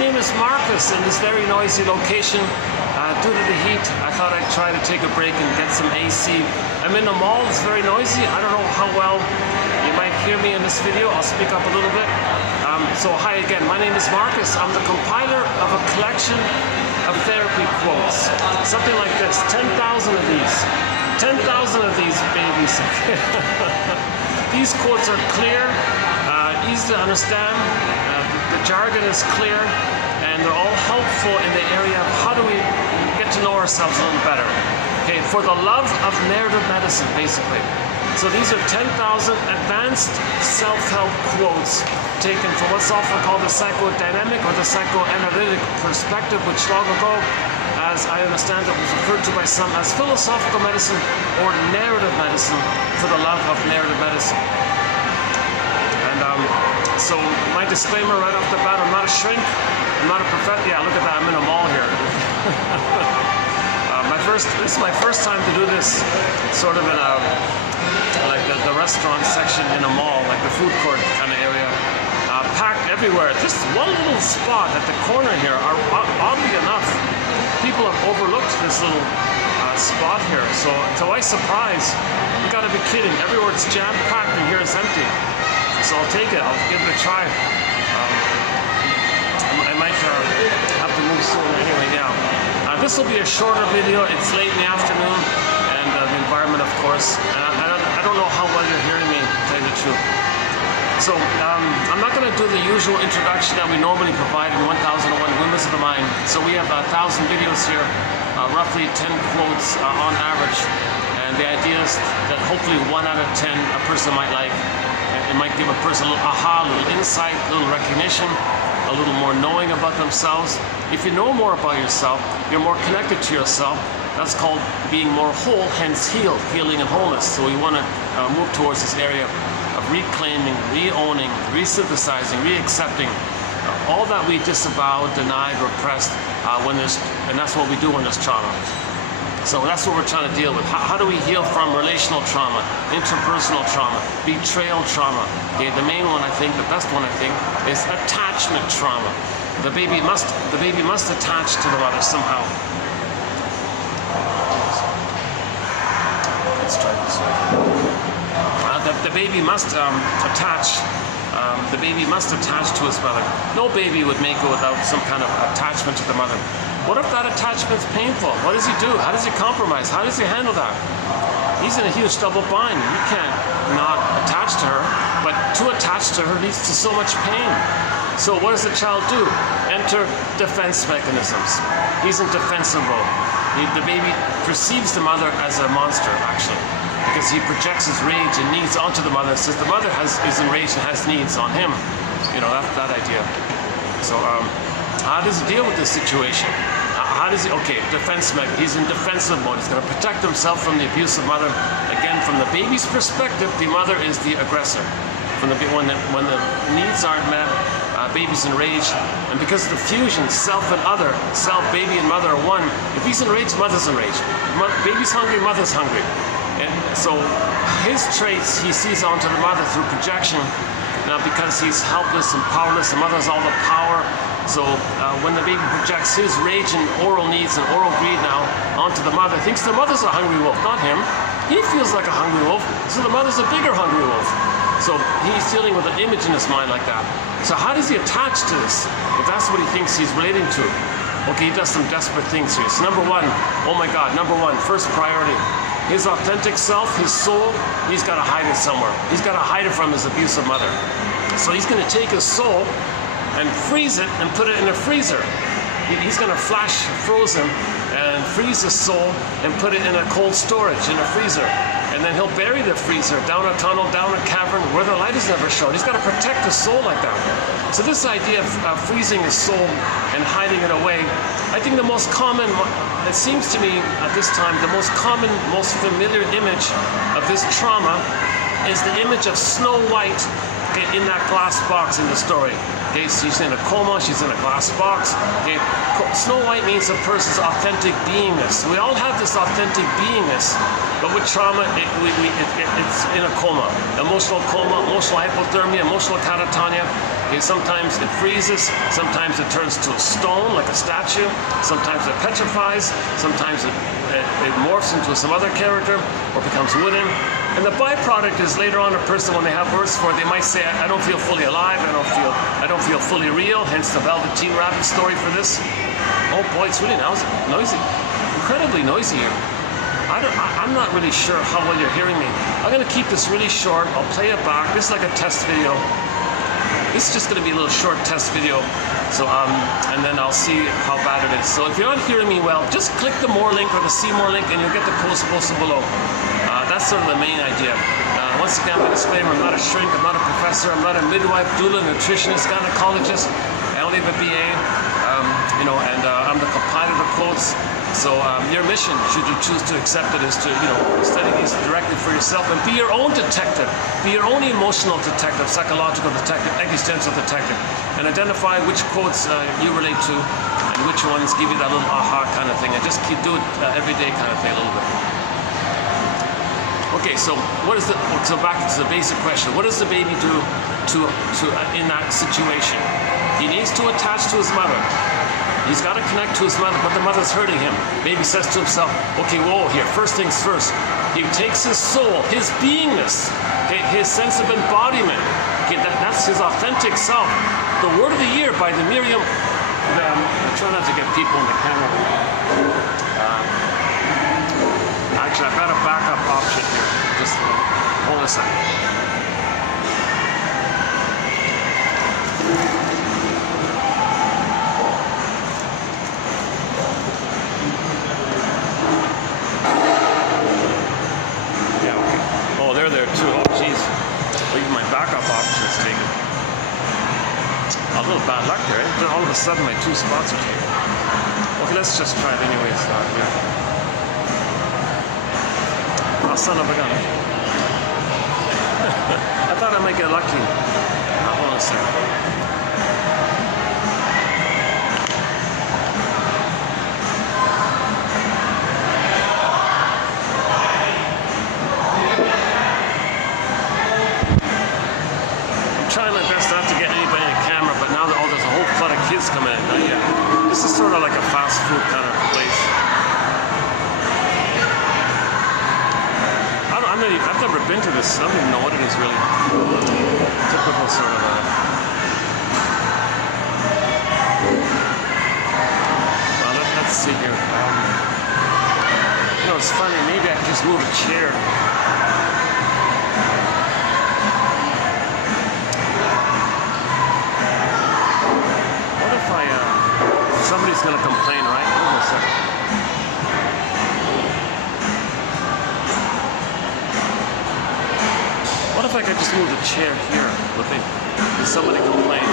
name is Marcus in this very noisy location. Due to the heat, I thought I'd try to take a break and get some AC. I'm in a mall, it's very noisy. I don't know how well you might hear me in this video. I'll speak up a little bit. So hi again, my name is Marcus. I'm the compiler of a collection of therapy quotes. Something like this, 10,000 of these. 10,000 of these babies. These quotes are clear, easy to understand. The jargon is clear, and they're all helpful in the area of how do we get to know ourselves a little better. Okay, for the love of narrative medicine, basically. So these are 10,000 advanced self-help quotes taken from what's often called the psychodynamic or the psychoanalytic perspective, which long ago, as I understand it, was referred to by some as philosophical medicine or narrative medicine, for the love of narrative medicine. And so my disclaimer right off the bat, I'm not a shrink, I'm not a prophet. Yeah, look at that, I'm in a mall here. This is my first time to do this sort of in a, like the restaurant section in a mall, like the food court kind of area. Packed everywhere. Just one little spot at the corner here, oddly enough, people have overlooked this little spot here. So to my surprise, you gotta be kidding, everywhere it's jam-packed and here it's empty. So I'll take it, I'll give it a try. I might have to move soon anyway now. This will be a shorter video, it's late in the afternoon, and the environment, of course. And I don't know how well you're hearing me, to tell you the truth. So I'm not going to do the usual introduction that we normally provide in 1001 Windmills of the Mind. So we have 1,000 videos here, roughly 10 quotes on average. And the idea is that hopefully 1 out of 10 a person might like. It might give a person a little aha, a little insight, a little recognition, a little more knowing about themselves. If you know more about yourself, you're more connected to yourself. That's called being more whole, hence healed, healing and wholeness. So we want to move towards this area of reclaiming, re-owning, resynthesizing, re-accepting all that we disavowed, denied, repressed, and that's what we do when there's trauma. So that's what we're trying to deal with. How do we heal from relational trauma, interpersonal trauma, betrayal trauma? Okay, the main one, I think, the best one, I think, is attachment trauma. The baby must attach to the mother somehow. Let's try this way. The baby must attach. The baby must attach to his mother. No baby would make it without some kind of attachment to the mother. What if that attachment's painful? What does he do? How does he compromise? How does he handle that? He's in a huge double bind. You can't not attach to her, but to attach to her leads to so much pain. So what does the child do? Enter defense mechanisms. He's indefensible. The baby perceives the mother as a monster, actually, because he projects his rage and needs onto the mother, says the mother is enraged and has needs on him. You know, that idea. So how does he deal with this situation? How does he, okay, defense mechanism, he's in defensive mode, he's going to protect himself from the abusive mother. Again, from the baby's perspective, the mother is the aggressor. When the needs aren't met, baby's enraged, and because of the fusion, self and other, self, baby and mother are one. If he's enraged, mother's enraged. Baby's hungry, mother's hungry. And so his traits he sees onto the mother through projection. Now because he's helpless and powerless, the mother has all the power. So when the baby projects his rage and oral needs and oral greed now onto the mother, thinks the mother's a hungry wolf, not him. He feels like a hungry wolf, so the mother's a bigger hungry wolf. So he's dealing with an image in his mind like that. So how does he attach to this, if that's what he thinks he's relating to? Okay, he does some desperate things here. So number one, oh my God, number one, first priority. His authentic self, his soul, he's got to hide it somewhere. He's got to hide it from his abusive mother. So he's going to take his soul and freeze it and put it in a freezer. He's going to flash froze him and freeze his soul and put it in a cold storage, in a freezer. And then he'll bury the freezer down a tunnel, down a cavern where the light is never shown. He's got to protect his soul like that. So this idea of freezing his soul and hiding it away, I think the most common, it seems to me at this time, the most common, most familiar image of this trauma is the image of Snow White in that glass box in the story. Okay, so she's in a coma, she's in a glass box. Okay, Snow White means a person's authentic beingness. We all have this authentic beingness, but with trauma, it's in a coma. Emotional hypothermia, emotional catatonia. Okay, sometimes it freezes, sometimes it turns to a stone like a statue, sometimes it petrifies, sometimes it morphs into some other character or becomes wooden. And the byproduct is later on a person, when they have words for it, they might say, I don't feel fully alive, I don't feel fully real, hence the Velveteen Rabbit story for this. Oh boy, it's really noisy. Incredibly noisy here. I'm not really sure how well you're hearing me. I'm going to keep this really short. I'll play it back. This is like a test video. This is just going to be a little short test video. So, and then I'll see how bad it is. So if you're not hearing me well, just click the more link or the see more link and you'll get the post posted below. That's sort of the main idea. Once again, my disclaimer, I'm not a shrink, I'm not a professor, I'm not a midwife, doula, nutritionist, gynecologist. I only have a BA, and I'm the compiler of quotes. So your mission, should you choose to accept it, is to study these directly for yourself and be your own detective, be your own emotional detective, psychological detective, existential detective, and identify which quotes you relate to and which ones give you that little aha kind of thing, and just keep doing it every day kind of thing a little bit. Okay, so so back to the basic question: what does the baby do in that situation? He needs to attach to his mother. He's got to connect to his mother, but the mother's hurting him. Baby says to himself, okay, whoa, here, first things first. He takes his soul, his beingness, okay, his sense of embodiment. Okay, that's his authentic self. The word of the year by the Miriam. I try not to get people in the camera. Actually, I've got a backup option here. Just hold a second. They're there too. Oh, jeez. Even my backup option is taken. A little bad luck there, eh? All of a sudden, my 2 spots are taken. Okay, let's just try it anyways. Oh, son of a gun. I thought I might get lucky. Hold on a second. Coming in. Yeah. This is sort of like a fast food kind of place. I've never been to this. I don't even know what it is really. Typical sort of well, let's see here. It's funny. Maybe I can just move a chair. Somebody's going to complain, right? Hold on a second. What if I could just move the chair here? Would somebody complain?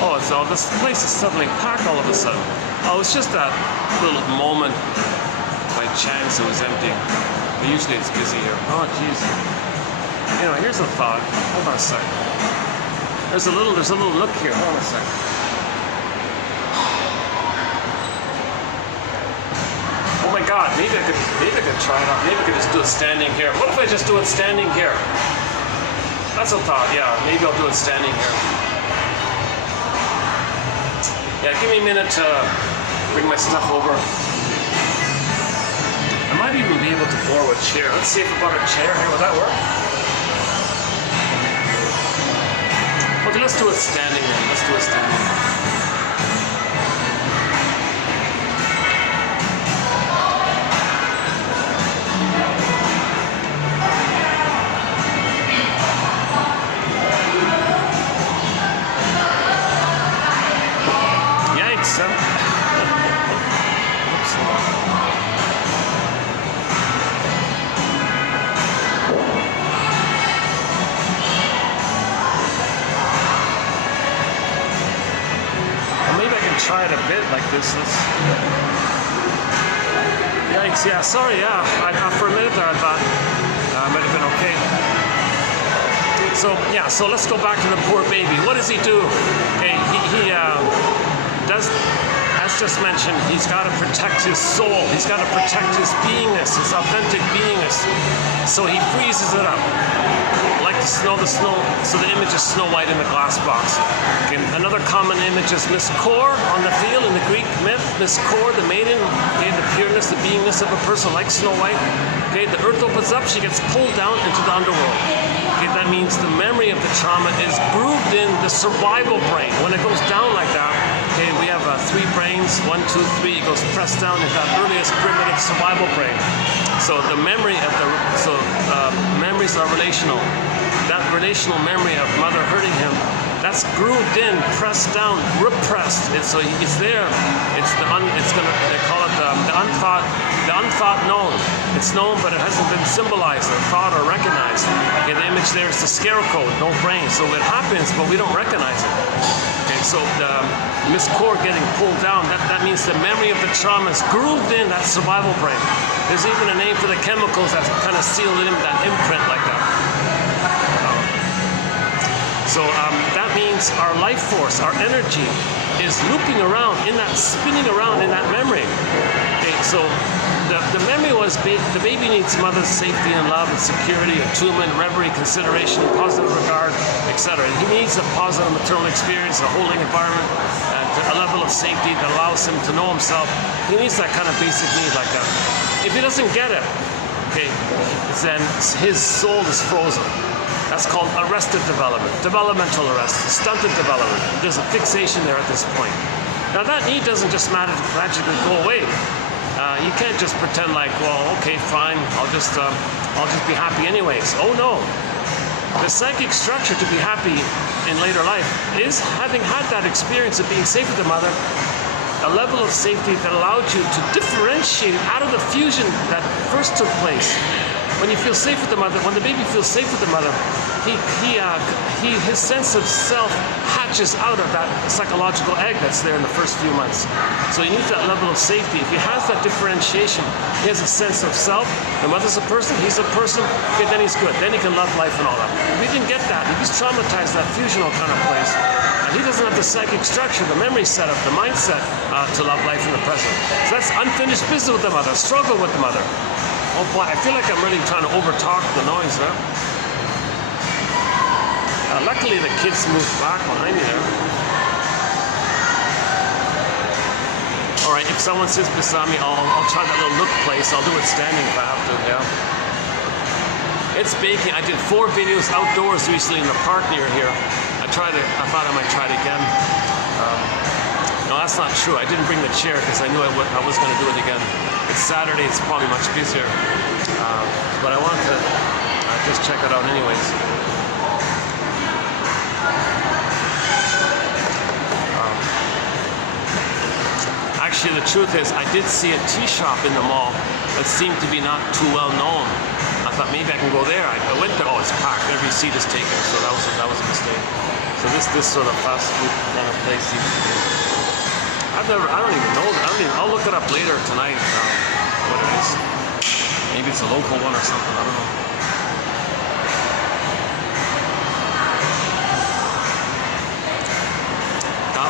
Oh, so this place is suddenly packed all of a sudden. Oh, it's just that little moment by chance it was empty. But usually it's busy here. Oh, jeez. Here's a thought. Hold on a second. There's a little nook here. Hold on a second. Oh my God! Maybe I could try it out. Maybe I could just do it standing here. What if I just do it standing here? That's a thought. Yeah, maybe I'll do it standing here. Yeah, give me a minute to bring my stuff over. I might even be able to borrow a chair. Let's see if I brought a chair here. Would that work? Okay, let's do it standing then. Let's do it standing. Yikes. Try it a bit like this. Yikes, yeah, sorry, yeah. For a minute there I thought it might have been okay. So let's go back to the poor baby. What does he do? Okay, he does, as as just mentioned, he's got to protect his soul. He's got to protect his beingness, his authentic beingness. So he freezes it up. Like the snow, so the image is Snow White in the glass box. Okay. Another common image is Miss Kor on the field in the Greek myth. Miss Kor, the maiden, okay, the pureness, the beingness of a person like Snow White. Okay, the earth opens up, she gets pulled down into the underworld. Okay, that means the memory of the trauma is grooved in the survival brain. When it goes down like that, okay, we have 3 brains, 1, 2, 3, it goes pressed down into that earliest primitive survival brain. So the memory of memories are relational. That relational memory of mother hurting him, that's grooved in, pressed down, repressed. So it's there. They call it the unthought known. It's known, but it hasn't been symbolized or thought or recognized. Okay, the image there is the scarecrow, no brain. So it happens, but we don't recognize it. Okay, so Miss Kor getting pulled down, that means the memory of the trauma is grooved in that survival brain. There's even a name for the chemicals that kind of seal it in, that imprint like that. So that means our life force, our energy is looping around, spinning around in that memory. Okay, so the memory was, the baby needs mother's safety and love and security, attunement, reverie, consideration, positive regard, etc. He needs a positive maternal experience, a holding environment, a level of safety that allows him to know himself. He needs that kind of basic need like that. If he doesn't get it, okay, then his soul is frozen. That's called arrested development, developmental arrest, stunted development. There's a fixation there at this point. Now that need doesn't just magically go away. You can't just pretend like, well, okay, fine, I'll just be happy anyways. Oh no. The psychic structure to be happy in later life is having had that experience of being safe with the mother, a level of safety that allowed you to differentiate out of the fusion that first took place. When you feel safe with the mother, when the baby feels safe with the mother, his sense of self hatches out of that psychological egg that's there in the first few months. So he needs that level of safety. If he has that differentiation, he has a sense of self. The mother's a person, he's a person, okay, then he's good. Then he can love life and all that. If he didn't get that, if he's traumatized, that fusional kind of place, and he doesn't have the psychic structure, the memory setup, the mindset to love life in the present. So that's unfinished business with the mother, struggle with the mother. Oh boy, I feel like I'm really trying to overtalk the noise, huh? Luckily the kids moved back behind me there. Alright, if someone sits beside me, I'll try that little look place. I'll do it standing if I have to, yeah. It's baking. I did 4 videos outdoors recently in the park near here. I thought I might try it again. No, that's not true. I didn't bring the chair because I knew I was going to do it again. It's Saturday, it's probably much busier. But I wanted to just check it out anyways. Actually, the truth is, I did see a tea shop in the mall that seemed to be not too well known. I thought maybe I can go there. I went there. Oh, it's packed. Every seat is taken. So that was a mistake. So this sort of fast food kind of place seems to be. I don't even know. I'll look it up later tonight. What it is. Maybe it's a local one or something. I don't know.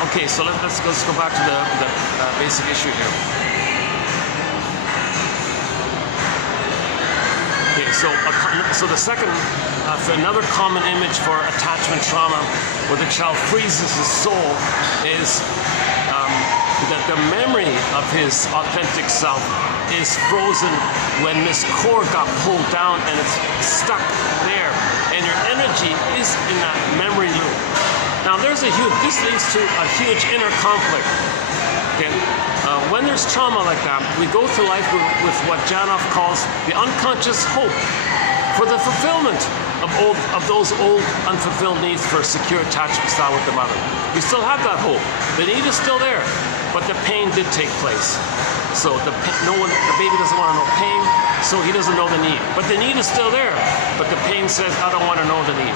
Okay, so let's go back to the basic issue here. Okay, so the second, another common image for attachment trauma, where the child freezes his soul, is that the memory of his authentic self is frozen when Miss Kor got pulled down and it's stuck there, and your energy is in that memory loop. Now this leads to a huge inner conflict. Okay? When there's trauma like that, we go through life with what Janoff calls the unconscious hope for the fulfillment of those old unfulfilled needs for a secure attachment style with the mother. We still have that hope. The need is still there, but the pain did take place. So the baby doesn't want to know pain, so he doesn't know the need. But the need is still there. But the pain says, I don't want to know the need.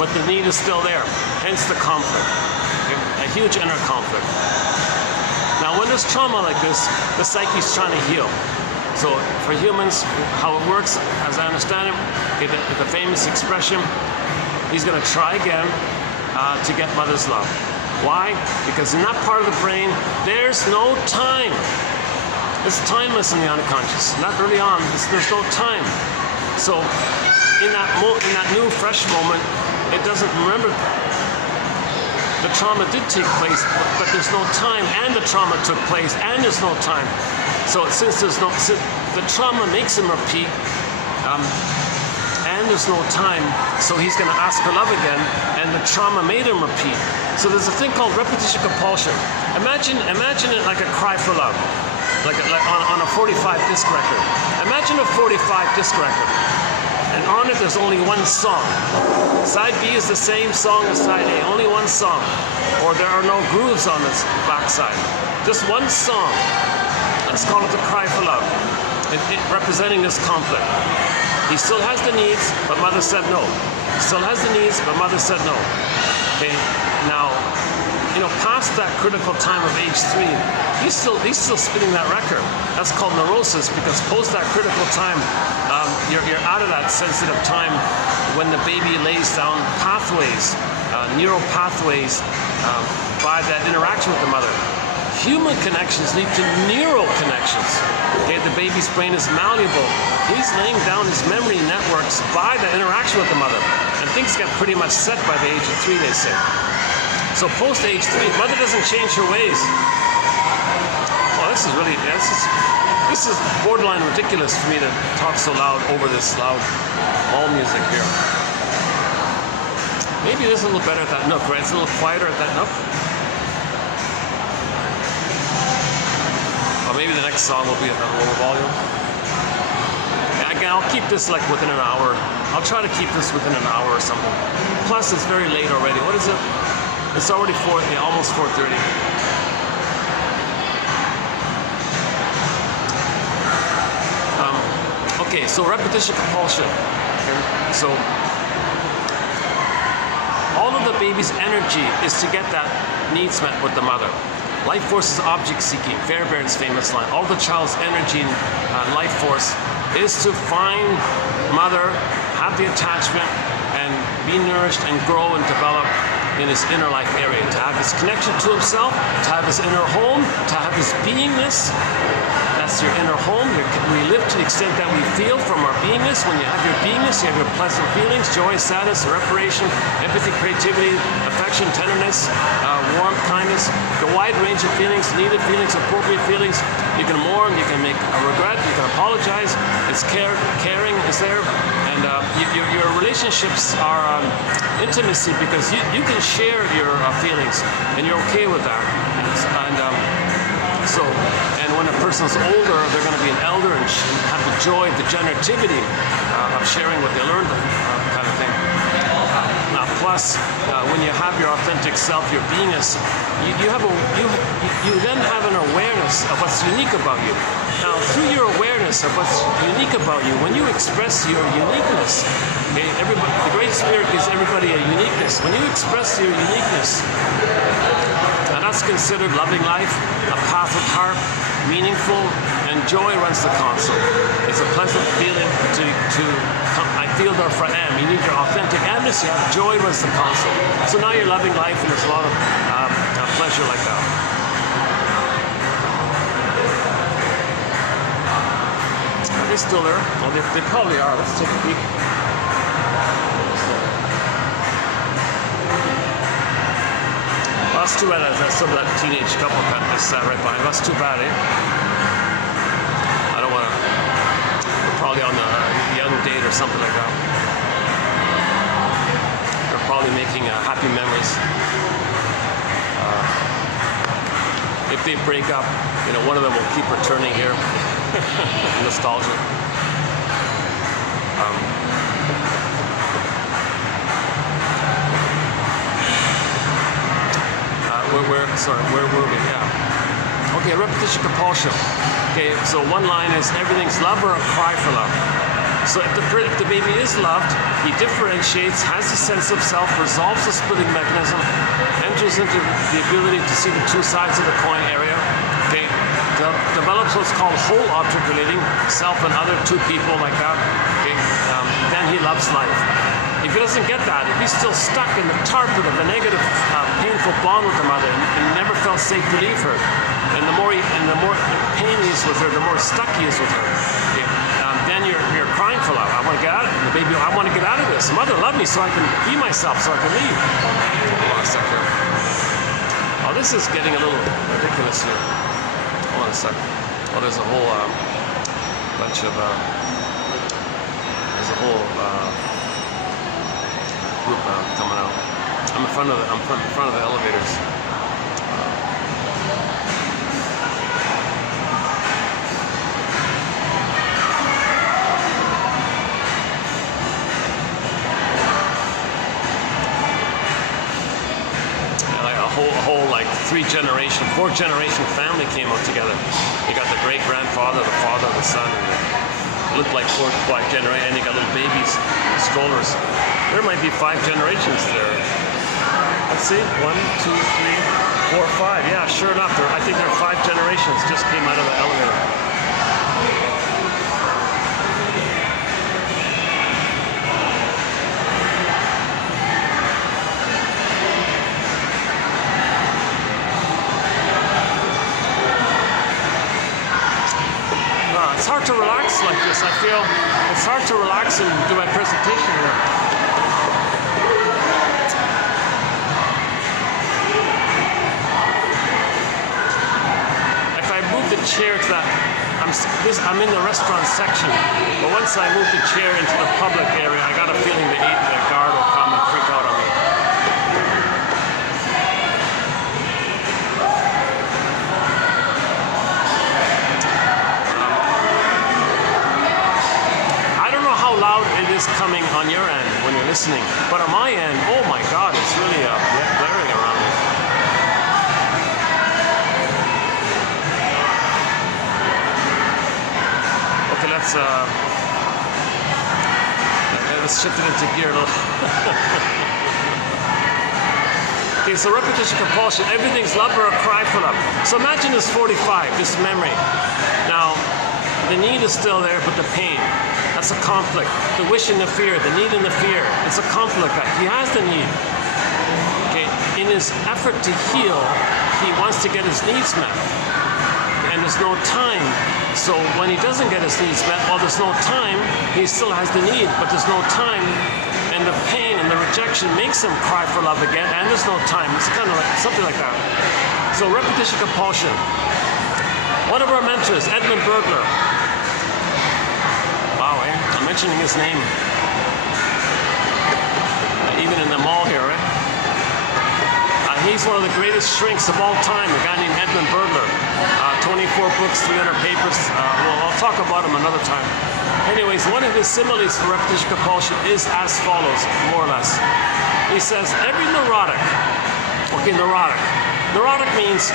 But the need is still there. Hence the conflict. Okay? A huge inner conflict. Now when there's trauma like this, the psyche's trying to heal. So for humans, how it works, as I understand it, okay, the famous expression, he's going to try again to get mother's love. Why? Because in that part of the brain, there's no time. It's timeless in the unconscious. Not early on, there's no time. So in that new, fresh moment, it doesn't remember the trauma did take place, but there's no time, and the trauma took place, and there's no time. So since the trauma makes him repeat, and there's no time, so he's going to ask for love again, and the trauma made him repeat. So there's a thing called repetition compulsion. Imagine it like a cry for love, like on a 45 disc record. Imagine a 45 disc record, and on it there's only one song. Side B is the same song as side A, only one song, or there are no grooves on this back side. Just one song. Let's call it the cry for love, representing this conflict. He still has the needs, but mother said no. Still has the needs, but mother said no. Okay, now, past that critical time of age 3, he's still spinning that record. That's called neurosis, because post that critical time, you're out of that sensitive time when the baby lays down pathways, neural pathways, by that interaction with the mother. Human connections lead to neural connections. Okay, the baby's brain is malleable. He's laying down his memory networks by the interaction with the mother. And things get pretty much set by the age of 3, they say. So post age 3, mother doesn't change her ways. Oh, this is borderline ridiculous for me to talk so loud over this loud ball music here. Maybe this is a little better at that nook, right? It's a little quieter at that nook. Or maybe the next song will be at a lower volume. Again, I'll keep this like within an hour. I'll try to keep this within an hour or something. Plus, it's very late already. What is it? It's already almost 4:30. Okay, so repetition compulsion. Okay. So all of the baby's energy is to get that needs met with the mother. Life force is object seeking. Fairbairn's famous line. All the child's energy and life force is to find mother, have the attachment, and be nourished and grow and develop in his inner life area. To have his connection to himself, to have his inner home, to have his beingness. That's your inner home. We live to the extent that we feel from our beingness. When you have your beingness, you have your pleasant feelings, joy, sadness, reparation, empathy, creativity, affection, tenderness, warmth, kindness, the wide range of feelings, needed feelings, appropriate feelings. You can mourn, you can make a regret, you can apologize. It's caring is there. And your relationships are intimacy, because you can share your feelings, and you're okay with that. And when a person's older, they're going to be an elder and have the joy, the generativity of sharing what they learned, kind of thing. Plus, when you have your authentic self, your beingness, you then have an awareness of what's unique about you. Now, through your awareness of what's unique about you, when you express your uniqueness, okay, the Great Spirit gives everybody a uniqueness. When you express your uniqueness, and that's considered loving life, a path of heart, meaningful, and joy runs the console. It's a pleasant feeling to I feel therefore I am. You need your authentic amness, you have joy runs the console. So now you're loving life, and there's a lot of pleasure like that. Are they still there? Well, they probably are. Let's take a peek. That's too bad that some of that teenage couple that just sat right behind. That's too bad, eh? I don't want to. They're probably on a young date or something like that. They're probably making happy memories. If they break up, one of them will keep returning here. Nostalgia. Where were we? Yeah. Okay, repetition compulsion. Okay, so one line is everything's love or a cry for love. So if the baby is loved, he differentiates, has a sense of self, resolves the splitting mechanism, enters into the ability to see the two sides of the coin area. Okay, develops what's called whole object relating, self and other, two people like that. Okay, then he loves life. if he doesn't get that, if he's still stuck in the target of a negative, painful bond with the mother, and never felt safe to leave her, and the more pain he is with her, the more stuck he is with her. Okay? Then you're crying for love. I want to get out of it. And the baby, I want to get out of this. Mother, love me so I can be myself, so I can leave. Hold on a second. Oh, this is getting a little ridiculous here. Hold on a second. Oh, there's a whole bunch of there's a whole group coming out. I'm in front of the elevators. A whole like 3-generation, 4-generation family came out together. You got the great-grandfather, the father, the son, and it looked like 4 generations, and you got little babies, strollers. There might be 5 generations there. Let's see, 1, 2, 3, 4, 5. Yeah, sure enough, I think there are 5 generations just came out of the elevator. It's hard to relax like this. I feel it's hard to relax and do my presentation here. If I move the chair to that, I'm in the restaurant section, but once I move the chair into the public area, I got a feeling the guard will come and freak out on me. Loud it is coming on your end when you're listening, but on my end, oh my God, it's really blaring around me. Okay, let's shift it into gear a little. Okay, so repetition compulsion, everything's love or a cry for love. So imagine this 45, this memory. Now, the need is still there, but the pain. That's a conflict. The wish and the fear, the need and the fear. It's a conflict. He has the need. Okay. In his effort to heal, he wants to get his needs met. And there's no time. So when he doesn't get his needs met, while there's no time, he still has the need, but there's no time. And the pain and the rejection makes him cry for love again, and there's no time. It's kind of like something like that. So repetition compulsion. One of our mentors, Edmund Burglar. I'm mentioning his name even in the mall here, right? He's one of the greatest shrinks of all time, a guy named Edmund Burglar. 24 books, 300 papers. I'll talk about him another time. Anyways, one of his similes for repetition compulsion is as follows, more or less. He says, every neurotic, okay, neurotic means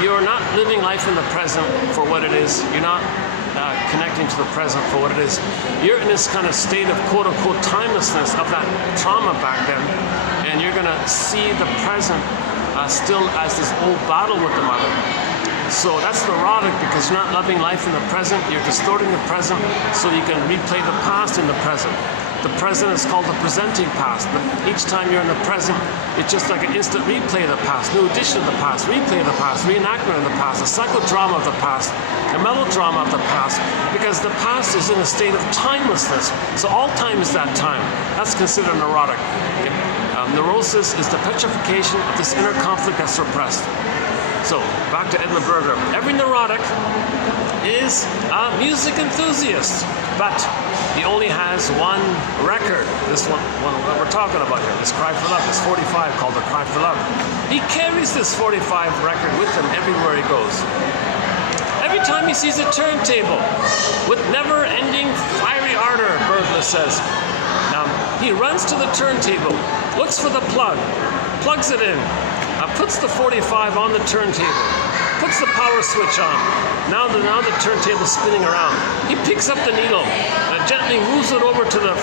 you're not living life in the present for what it is. You're not connecting to the present for what it is. You're in this kind of state of quote-unquote timelessness of that trauma back then, and you're going to see the present still as this old battle with the mother. So that's neurotic because you're not loving life in the present. You're distorting the present so you can replay the past in the present. The present is called the presenting past. Each time you're in the present, it's just like an instant replay of the past, new edition of the past, replay of the past, reenactment of the past, a psychodrama of the past, a melodrama of the past, because the past is in a state of timelessness. So all time is that time. That's considered neurotic. Okay. Neurosis is the petrification of this inner conflict that's repressed. So back to Edmund Burglar. Every neurotic is a music enthusiast, but he only has one record. This one that we're talking about here, this Cry for Love, this 45 called the Cry for Love. He carries this 45 record with him everywhere he goes. Every time he sees a turntable with never-ending fiery ardor, Burglar says, he runs to the turntable, looks for the plug, plugs it in, puts the 45 on the turntable, puts the power switch on. Now the turntable's spinning around. He picks up the needle and gently moves it over to the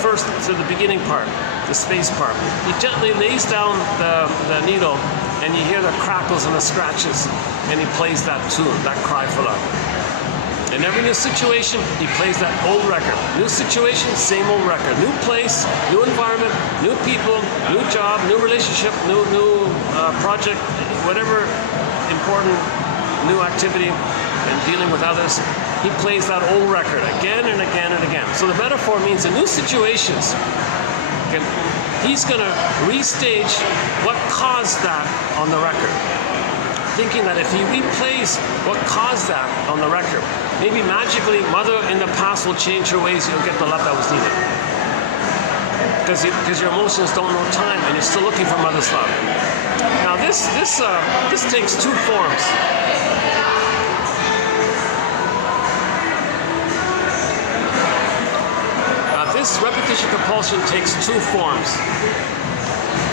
beginning part, the space part. He gently lays down the needle, and you hear the crackles and the scratches, and he plays that tune, that Cry for Love. In every new situation, he plays that old record. New situation, same old record. New place, new environment, new people, new job, new relationship, new project, whatever important new activity and dealing with others. He plays that old record again and again and again. So the metaphor means in new situations, he's going to restage what caused that on the record. Thinking that if he replays what caused that on the record, maybe magically mother in the past will change her ways, you'll get the love that was needed. Because your emotions don't know time and you're still looking for mother's love. Now this takes two forms. This repetition compulsion takes two forms.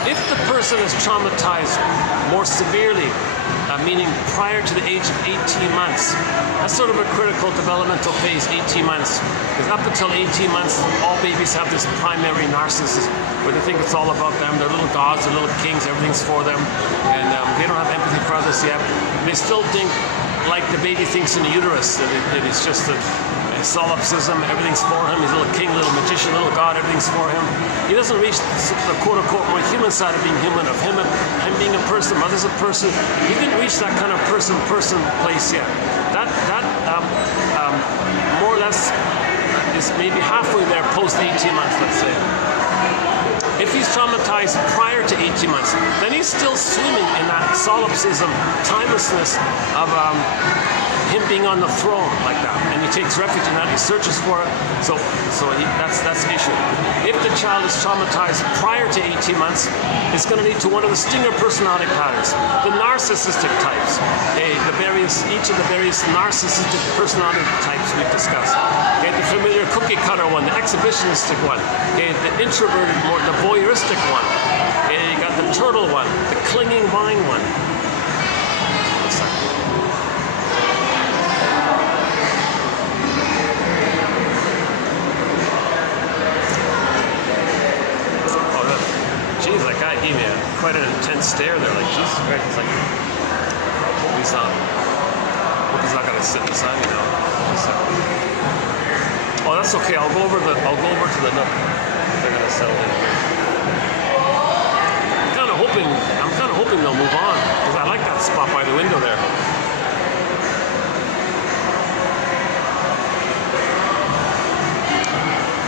If the person is traumatized more severely, meaning prior to the age of 18 months, that's sort of a critical developmental phase, 18 months. Because up until 18 months, all babies have this primary narcissism, where they think it's all about them. They're little gods, they're little kings, everything's for them. And they don't have empathy for others yet. They still think, like the baby thinks in the uterus, that it's just a solipsism, everything's for him, he's a little king, little magician, little god, everything's for him. He doesn't reach the quote-unquote more human side of being human, of him being a person, mother's a person. He didn't reach that kind of person place yet. That more or less is maybe halfway there post 18 months, let's say. If he's traumatized prior to 18 months, then he's still swimming in that solipsism, timelessness of him being on the throne like that, and he takes refuge in that. He searches for it. That's the issue. If the child is traumatized prior to 18 months, it's going to lead to one of the stinger personality patterns, the narcissistic types. Each of the various narcissistic personality types we've discussed. The familiar cookie cutter one, the exhibitionistic one. The introverted, more the voyeuristic one. You got the turtle one, the clinging vine one. That guy gave me quite an intense stare there. Like, Jesus Christ, it's like, hope he's not gonna sit beside me now. Oh, that's okay. I'll go over to the nook. They're gonna settle in here. I'm kind of hoping they'll move on, because I like that spot by the window there.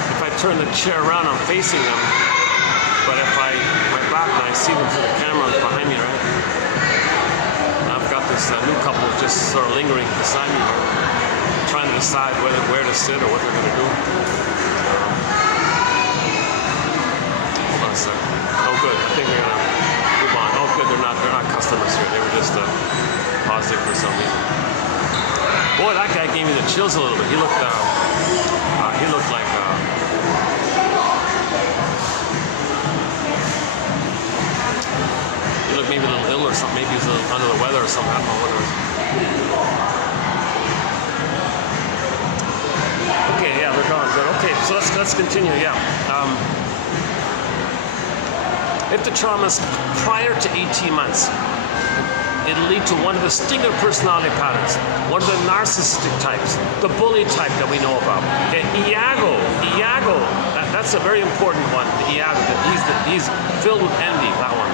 If I turn the chair around, I'm facing them. But if my back and I see them through the camera behind me, right? I've got this new couple just sort of lingering beside me here, trying to decide where to sit or what they're going to do. Hold on a second. Oh, good. I think we're going to move on. Oh, good. They're not customers here. They were just pausing for some reason. Boy, that guy gave me the chills a little bit. He looked like. He looked maybe a little ill or something. Maybe he was a little under the weather or something. I don't know what it was. Okay, yeah, they're gone. Good. Okay, so let's continue. Yeah. If the trauma is prior to 18 months, it'll lead to one of the stinger personality patterns, one of the narcissistic types, the bully type that we know about. Okay, Iago, that's a very important one. The Iago, he's filled with envy. That one,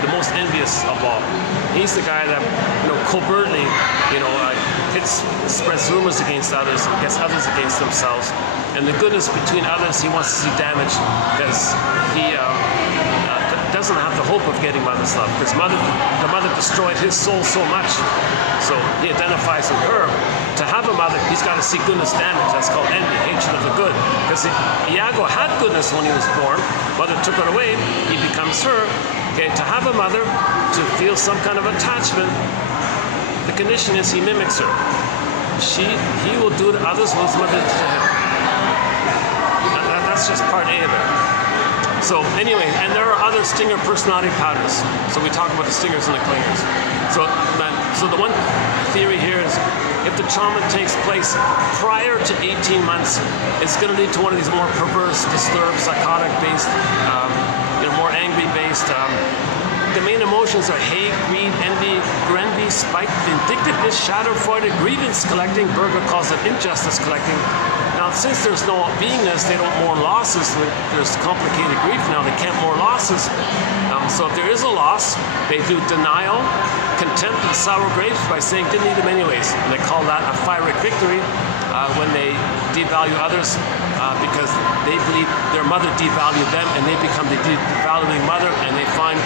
the most envious of all. He's the guy that covertly, spreads rumors against others and gets others against themselves. And the goodness between others, he wants to see damage because he doesn't have the hope of getting mother's love, because the mother destroyed his soul so much. So he identifies with her. To have a mother, he's got to see goodness damaged. That's called envy, hatred of the good. Because Iago had goodness when he was born. Mother took it away. He becomes her. Okay, to have a mother, to feel some kind of attachment, the condition is he mimics her. He will do to others what his mother did to him. That's just part A of it. So anyway, and there are other stinger personality patterns. So we talk about the stingers and the clingers. So the one theory here is if the trauma takes place prior to 18 months, it's going to lead to one of these more perverse, disturbed, psychotic-based, more angry-based the main emotions are hate, greed, envy, spite, vindictiveness, schadenfreude, grievance collecting. Berger calls it injustice collecting. Now, since there's no beingness, they don't mourn losses. There's complicated grief now. They can't mourn losses. So if there is a loss, they do denial, contempt, and sour grapes by saying didn't need them anyways. And they call that a Pyrrhic victory when they devalue others because they believe their mother devalued them and they become the devaluing mother, and they find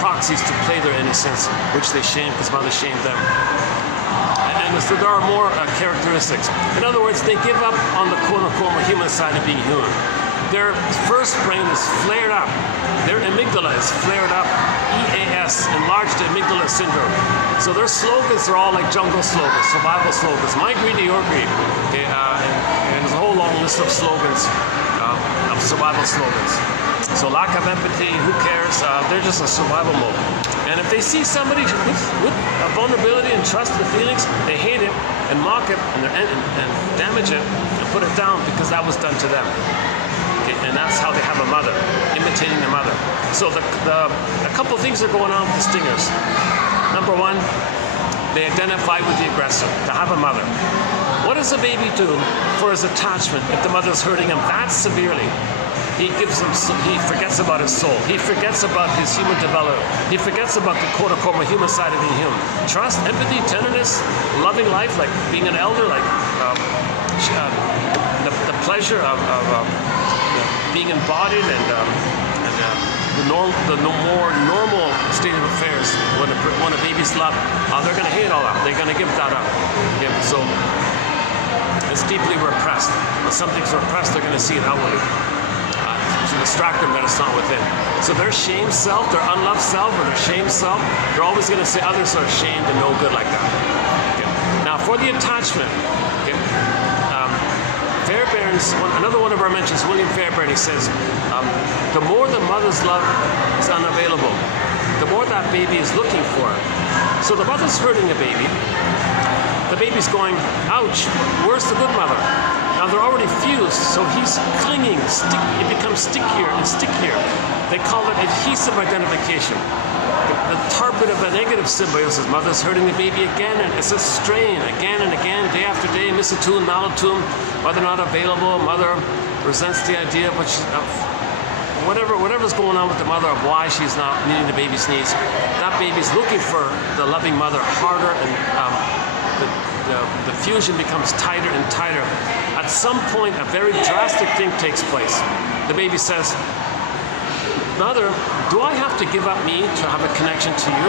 proxies to play their innocence, which they shame because mother shamed them. And so there are more characteristics. In other words, they give up on the quote-unquote more human side of being human. Their first brain is flared up. Their amygdala is flared up, EAS, enlarged amygdala syndrome. So their slogans are all like jungle slogans, survival slogans. My greed to your greed. Okay, and there's a whole long list of slogans, of survival slogans. So lack of empathy, who cares? They're just a survival mode. And if they see somebody with vulnerability and trust and feelings, they hate it and mock it and damage it and put it down because that was done to them. Okay, and that's how they have a mother, imitating the mother. So a couple things are going on with the stingers. Number one, they identify with the aggressor, to have a mother. What does a baby do for his attachment if the mother's hurting him that severely? He forgets about his soul. He forgets about his human development. He forgets about the quote-unquote human side of being human. Trust, empathy, tenderness, loving life, like being an elder, like the pleasure of being embodied and the more normal state of affairs. When a baby's loved, they're going to hate all that. They're going to give that up. Yeah, so it's deeply repressed. When something's repressed, they're going to see it outwardly. To distract them that it's not within. So their shame self, their unloved self, or their shame self, they're always going to say others are shamed and no good like that. Okay. Now for the attachment, okay, Fairbairn's, another one of our mentions, William Fairbairn, he says, the more the mother's love is unavailable, the more that baby is looking for it. So the mother's hurting the baby's going, ouch, where's the good mother? Now they're already fused, so he's clinging, it becomes stickier and stickier. They call it adhesive identification. The target of a negative symbiosis. Mother's hurting the baby again, and it's a strain again and again, day after day, misattuned, malatuned, mother not available, mother resents the idea of whatever's going on with the mother of why she's not meeting the baby's needs. That baby's looking for the loving mother harder, and the fusion becomes tighter and tighter. At some point, a very drastic thing takes place. The baby says, Mother, do I have to give up me to have a connection to you?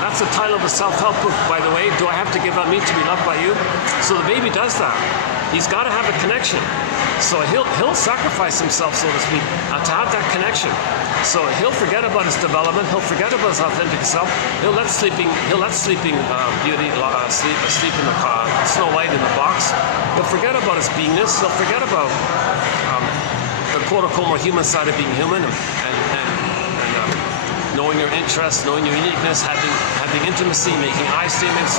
That's the title of a self-help book, by the way. Do I have to give up me to be loved by you? So the baby does that. He's got to have a connection. So he'll sacrifice himself, so to speak, to have that connection. So he'll forget about his development. He'll forget about his authentic self. He'll let Sleeping Beauty sleep in the Snow White in the box. He'll forget about his beingness. He'll forget about the quote-unquote more human side of being human, and knowing your interests, knowing your uniqueness, having intimacy, making I statements.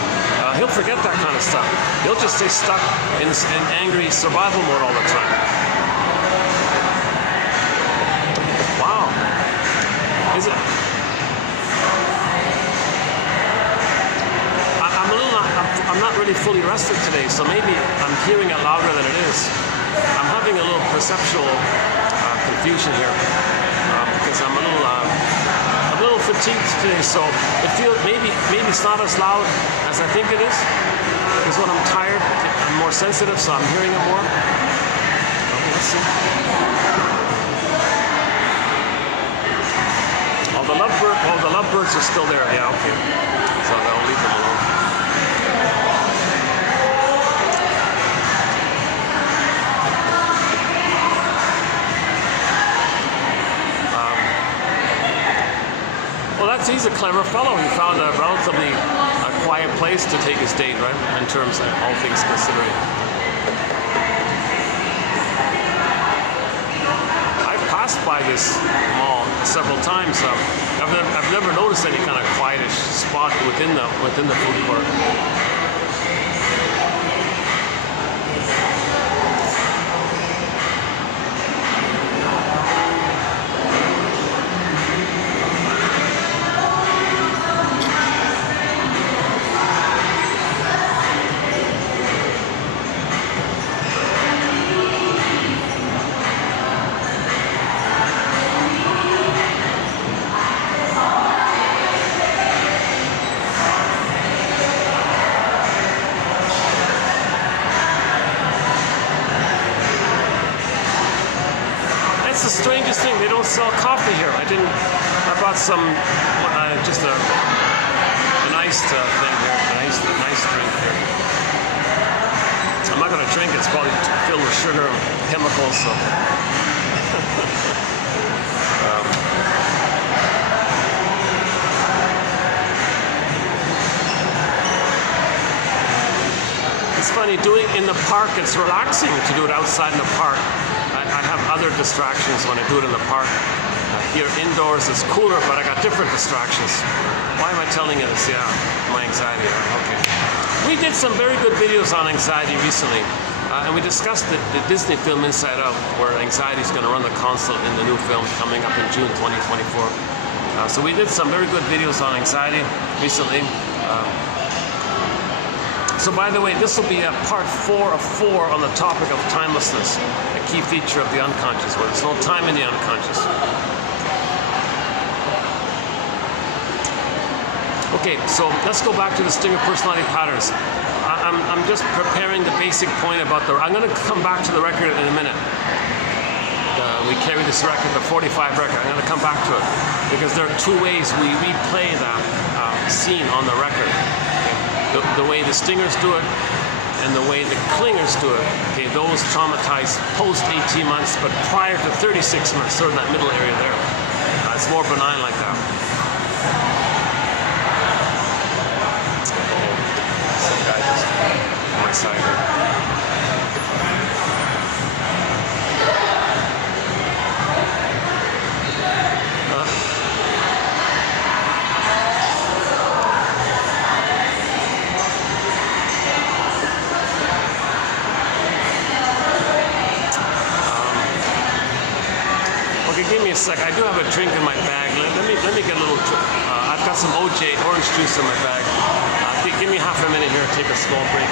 He'll forget that kind of stuff. He'll just stay stuck in angry survival mode all the time. Wow. Is it? I'm not really fully rested today, so maybe I'm hearing it louder than it is. I'm having a little perceptual confusion here because I'm a little fatigued today. So it feels maybe it's not as loud as I think it is. Because when I'm tired, I'm more sensitive, so I'm hearing it more. Okay, let's see. The lovebirds are still there. Yeah, okay. So I'll leave them alone. He's a clever fellow. He found a relatively quiet place to take his date, right? In terms of all things considering. I've passed by this mall several times. I've never noticed any kind of quietish spot within the food court. It's the strangest thing. They don't sell coffee here. I bought some, just an iced thing here, a nice drink here. I'm not going to drink it. It's probably filled with sugar and chemicals. So. It's funny, doing in the park, it's relaxing to do it outside in the park. I have other distractions when I do it in the park. Here indoors it's cooler, but I got different distractions. Why am I telling you this? Yeah, my anxiety. Okay. We did some very good videos on anxiety recently, and we discussed the Disney film Inside Out, where anxiety is going to run the console in the new film coming up in June 2024. So we did some very good videos on anxiety recently. So by the way, this will be a part 4 of 4 on the topic of timelessness, a key feature of the unconscious, where there's no time in the unconscious. Okay, so let's go back to the stinger personality patterns. I'm just preparing the basic point about I'm going to come back to the record in a minute. We carry this record, the 45 record. I'm going to come back to it because there are 2 ways we replay that scene on the record. The way the stingers do it and the way the clingers do it. Okay, those traumatized post 18 months, but prior to 36 months, sort of that middle area there. It's more benign like that. Some guy just on my side here. Give me a sec. I do have a drink in my bag. Let me get a little. I've got some OJ orange juice in my bag. Give me half a minute here. Take a small break.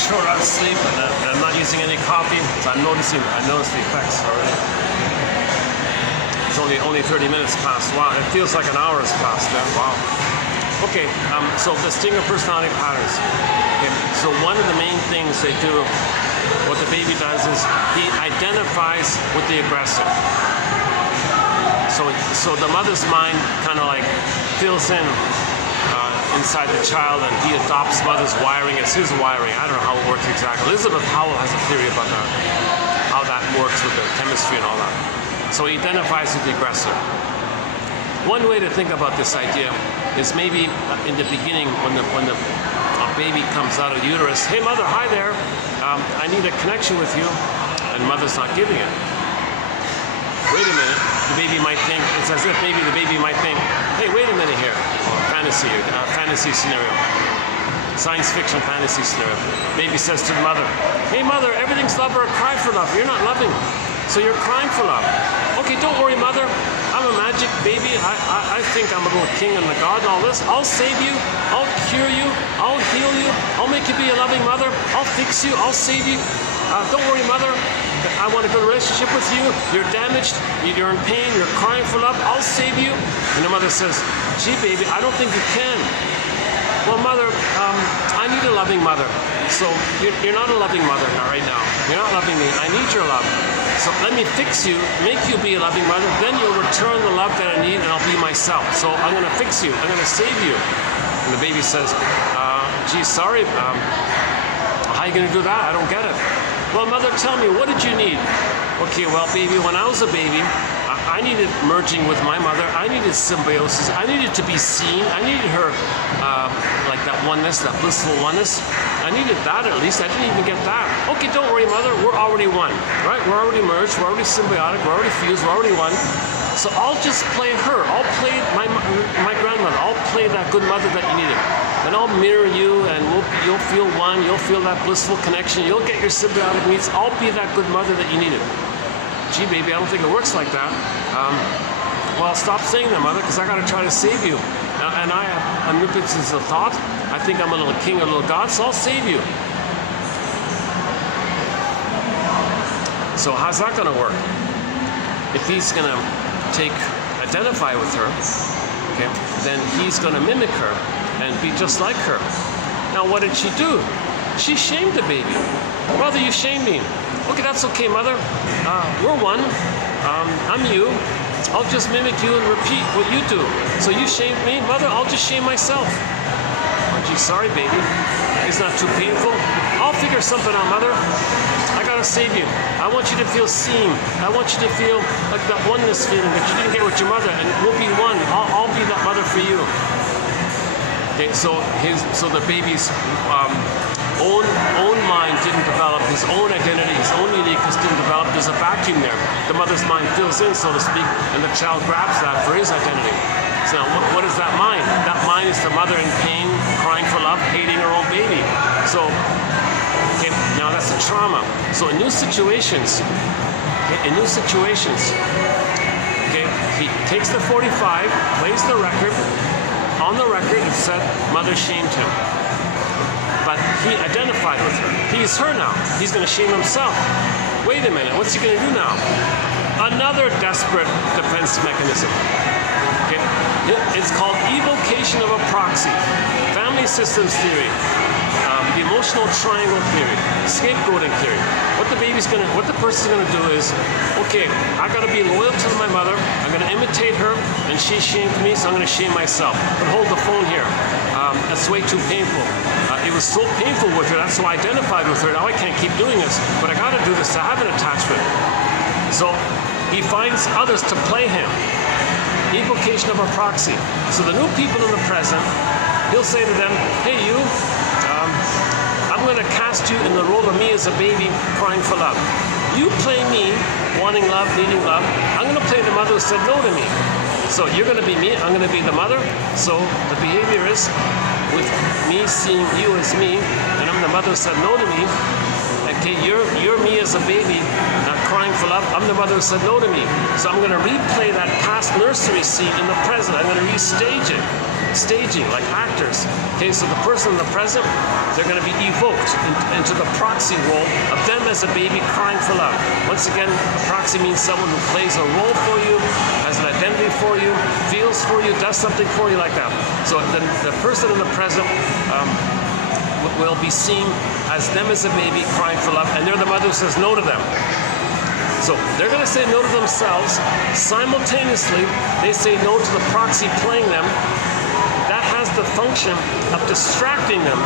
Short on sleep, and I'm not using any coffee, so I noticed the effects already. It's only 30 minutes past. Wow, it feels like an hour has passed. Wow. Okay, so the stinger personality patterns. Okay, so one of the main things they do, what the baby does is he identifies with the aggressor. So the mother's mind kind of like fills in inside the child, and he adopts mother's wiring as his wiring. I don't know how it works exactly. Elizabeth Howell has a theory about that, how that works with the chemistry and all that. So he identifies with the aggressor. One way to think about this idea is maybe in the beginning when the baby comes out of the uterus, hey mother, hi there, I need a connection with you, and mother's not giving it. Wait a minute, the baby might think, it's as if maybe the baby might think, hey, wait a minute here, or fantasy scenario, science fiction fantasy scenario. Baby says to the mother, hey mother, everything's love or a cry for love, you're not loving, so you're crying for love. Okay, don't worry mother, I'm a magic baby, I think I'm a little king and a god and all this, I'll save you, I'll cure you, I'll heal you, I'll make you be a loving mother, I'll fix you, I'll save you. Don't worry mother, I want a good relationship with you, you're damaged, you're in pain, you're crying for love, I'll save you. And the mother says, gee baby, I don't think you can. Well mother, I need a loving mother. So you're not a loving mother right now. You're not loving me, I need your love. So let me fix you, make you be a loving mother, then you'll return the love that I need and I'll be myself. So I'm gonna fix you, I'm gonna save you. And the baby says, gee, sorry, how are you gonna do that? I don't get it. Well, mother, tell me, what did you need? Okay, well, baby, when I was a baby, I needed merging with my mother. I needed symbiosis. I needed to be seen. I needed her, like that oneness, that blissful oneness. I needed that at least. I didn't even get that. Okay, don't worry, mother. We're already one, right? We're already merged. We're already symbiotic. We're already fused. We're already one. So I'll just play her. I'll play my grandmother. I'll play that good mother that you needed. And I'll mirror you, and you'll feel one. You'll feel that blissful connection. You'll get your symbiotic needs. I'll be that good mother that you needed. Gee, baby, I don't think it works like that. Well, stop saying that, mother, because I got to try to save you. And I have omnipotence of thought. I think I'm a little king, a little god, so I'll save you. So how's that going to work? If he's going to identify with her, okay, then he's going to mimic her and be just like her. Now, what did she do? She shamed the baby. Mother, you shamed me. Okay, that's okay, mother. We're one. I'm you. I'll just mimic you and repeat what you do. So you shamed me, mother, I'll just shame myself. Oh, gee, sorry, baby. It's not too painful. I'll figure something out, mother. I gotta save you. I want you to feel seen. I want you to feel like that oneness feeling that you didn't get with your mother, and we'll be one. I'll be that mother for you. Okay, so the baby's own mind didn't develop, his own identity, his own uniqueness didn't develop. There's a vacuum there. The mother's mind fills in, so to speak, and the child grabs that for his identity. So now, what is that mind? That mind is the mother in pain, crying for love, hating her own baby. So, okay, now that's a trauma. So in new situations, okay, he takes the 45, plays the record. On the record, it said mother shamed him. But he identified with her. He's her now. He's going to shame himself. Wait a minute, what's he going to do now? Another desperate defense mechanism. Okay? It's called evocation of a proxy. Family systems theory. The emotional triangle theory. Scapegoating theory. What the person's going to do is, okay, I got to be loyal to my mother. I'm going to imitate her, and she shamed me, so I'm going to shame myself. But hold the phone here. That's way too painful. It was so painful with her, that's why I identified with her. Now I can't keep doing this, but I got to do this to have an attachment. So he finds others to play him. Evocation of a proxy. So the new people in the present, he'll say to them, hey, you, I'm going to cast you in the role of me as a baby crying for love. You play me, wanting love, needing love. I'm going to play the mother who said no to me. So you're going to be me, I'm going to be the mother. So the behavior is with me seeing you as me, and I'm the mother who said no to me. Okay, you're me as a baby, crying for love. I'm the mother who said no to me. So I'm going to replay that past nursery scene in the present. I'm going to restage it. Staging, like actors. Okay, so the person in the present, they're going to be evoked into the proxy role of them as a baby crying for love. Once again, a proxy means someone who plays a role for you, has an identity for you, feels for you, does something for you like that. So the person in the present will be seen as them as a baby crying for love, and they're the mother who says no to them. So they're going to say no to themselves. Simultaneously, they say no to the proxy playing them. That has the function of distracting them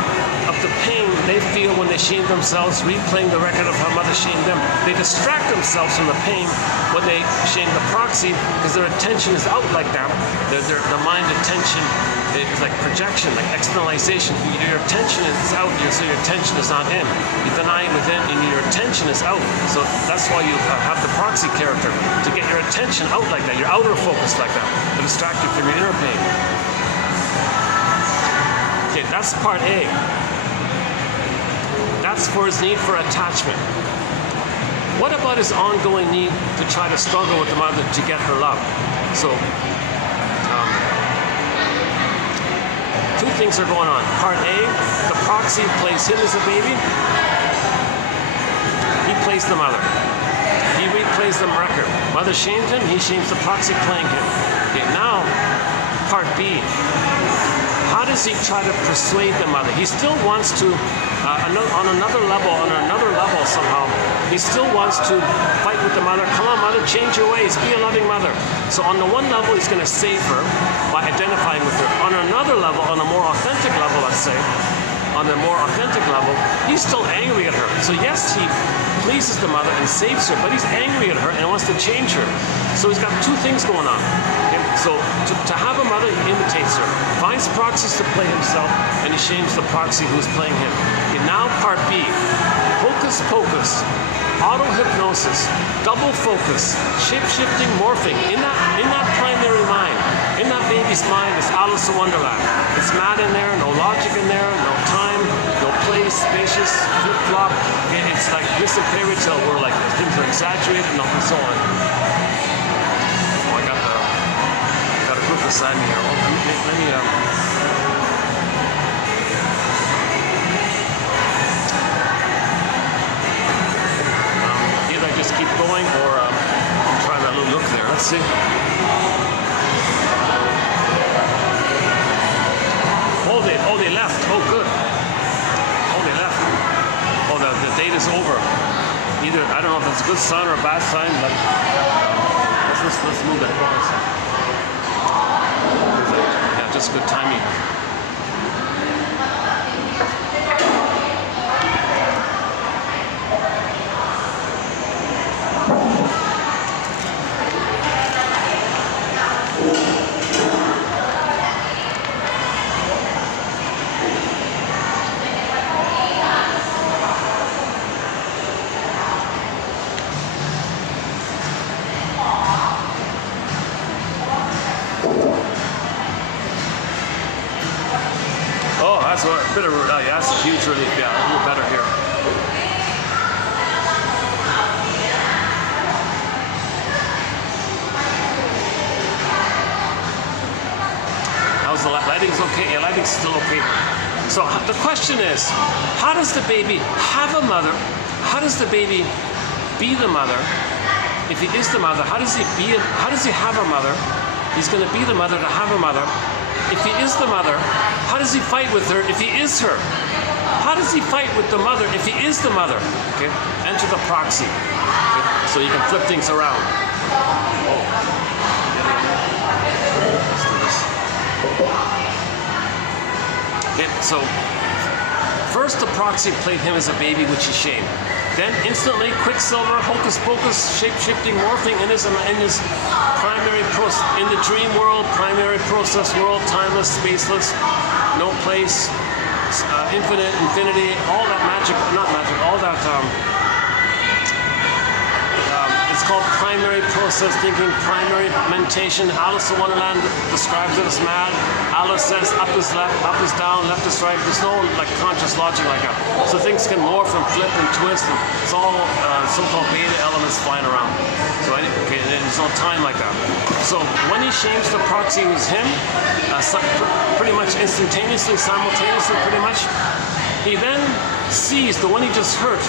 of the pain they feel when they shame themselves, replaying the record of how mother shamed them. They distract themselves from the pain when they shame the proxy because their attention is out like that. The mind attention is like projection, like externalization. Your attention is out, so your attention is not in. You deny it within, and your attention is out. So that's why you have the proxy character, to get your attention out like that, your outer focus like that, to distract you from your inner pain. Okay, that's part A. That's for his need for attachment. What about his ongoing need to try to struggle with the mother to get her love? So, two things are going on. Part A, the proxy plays him as a baby. He plays the mother. He replays the record. Mother shamed him, he shames the proxy playing him. Okay, now, part B. How does he try to persuade the mother? He still wants to, on another level somehow, he still wants to fight with the mother. Come on, mother, change your ways. Be a loving mother. So on the one level, he's going to save her by identifying with her. On another level, on a more authentic level, let's say, on a more authentic level, he's still angry at her. So yes, he pleases the mother and saves her, but he's angry at her and wants to change her. So he's got two things going on. Okay? So to have a mother, he imitates her, finds proxies to play himself, and he shames the proxy who's playing him. Okay, now part B, hocus pocus, auto-hypnosis, double focus, shape-shifting, morphing. In that primary mind, in that baby's mind, is Alice in Wonderland. It's mad in there, no logic in there, no time, no place, spacious, flip-flop. It's like Mr. Fairy Tale world, like things are exaggerated and so on. Oh, I got a group beside me here. Oh, let me either I just keep going or try that little look there. Let's see. Oh, they left. Oh, good. Oh, they left. Oh, the date is over. Either, I don't know if it's a good sign or a bad sign, but let's move that forward. Yeah, just good timing. That's a bit of, yeah, that's a huge relief. Yeah, a little better here. How's the lighting's okay? Yeah, lighting's still okay. So the question is, how does the baby have a mother? How does the baby be the mother? If he is the mother, how does he have a mother? He's going to be the mother to have a mother. If he is the mother, how does he fight with her if he is her? How does he fight with the mother if he is the mother? Okay, enter the proxy. Okay? So you can flip things around. Oh. Let's do this. Okay, so first the proxy played him as a baby, which he shamed. Then instantly, Quicksilver, hocus pocus, shape-shifting, morphing in his primary process, in the dream world, primary process world, timeless, spaceless, no place, infinite, infinity, all that magic, not magic, all that, it's called primary process thinking, primary mentation. Alice in Wonderland describes it as mad. Alice says up is left, up is down, left is right. There's no like conscious logic like that. So things can morph and flip and twist. And it's all so-called beta elements flying around. So okay, there's no time like that. So when he shames the proxy who's him, pretty much instantaneously, simultaneously, pretty much, he then sees the one he just hurt.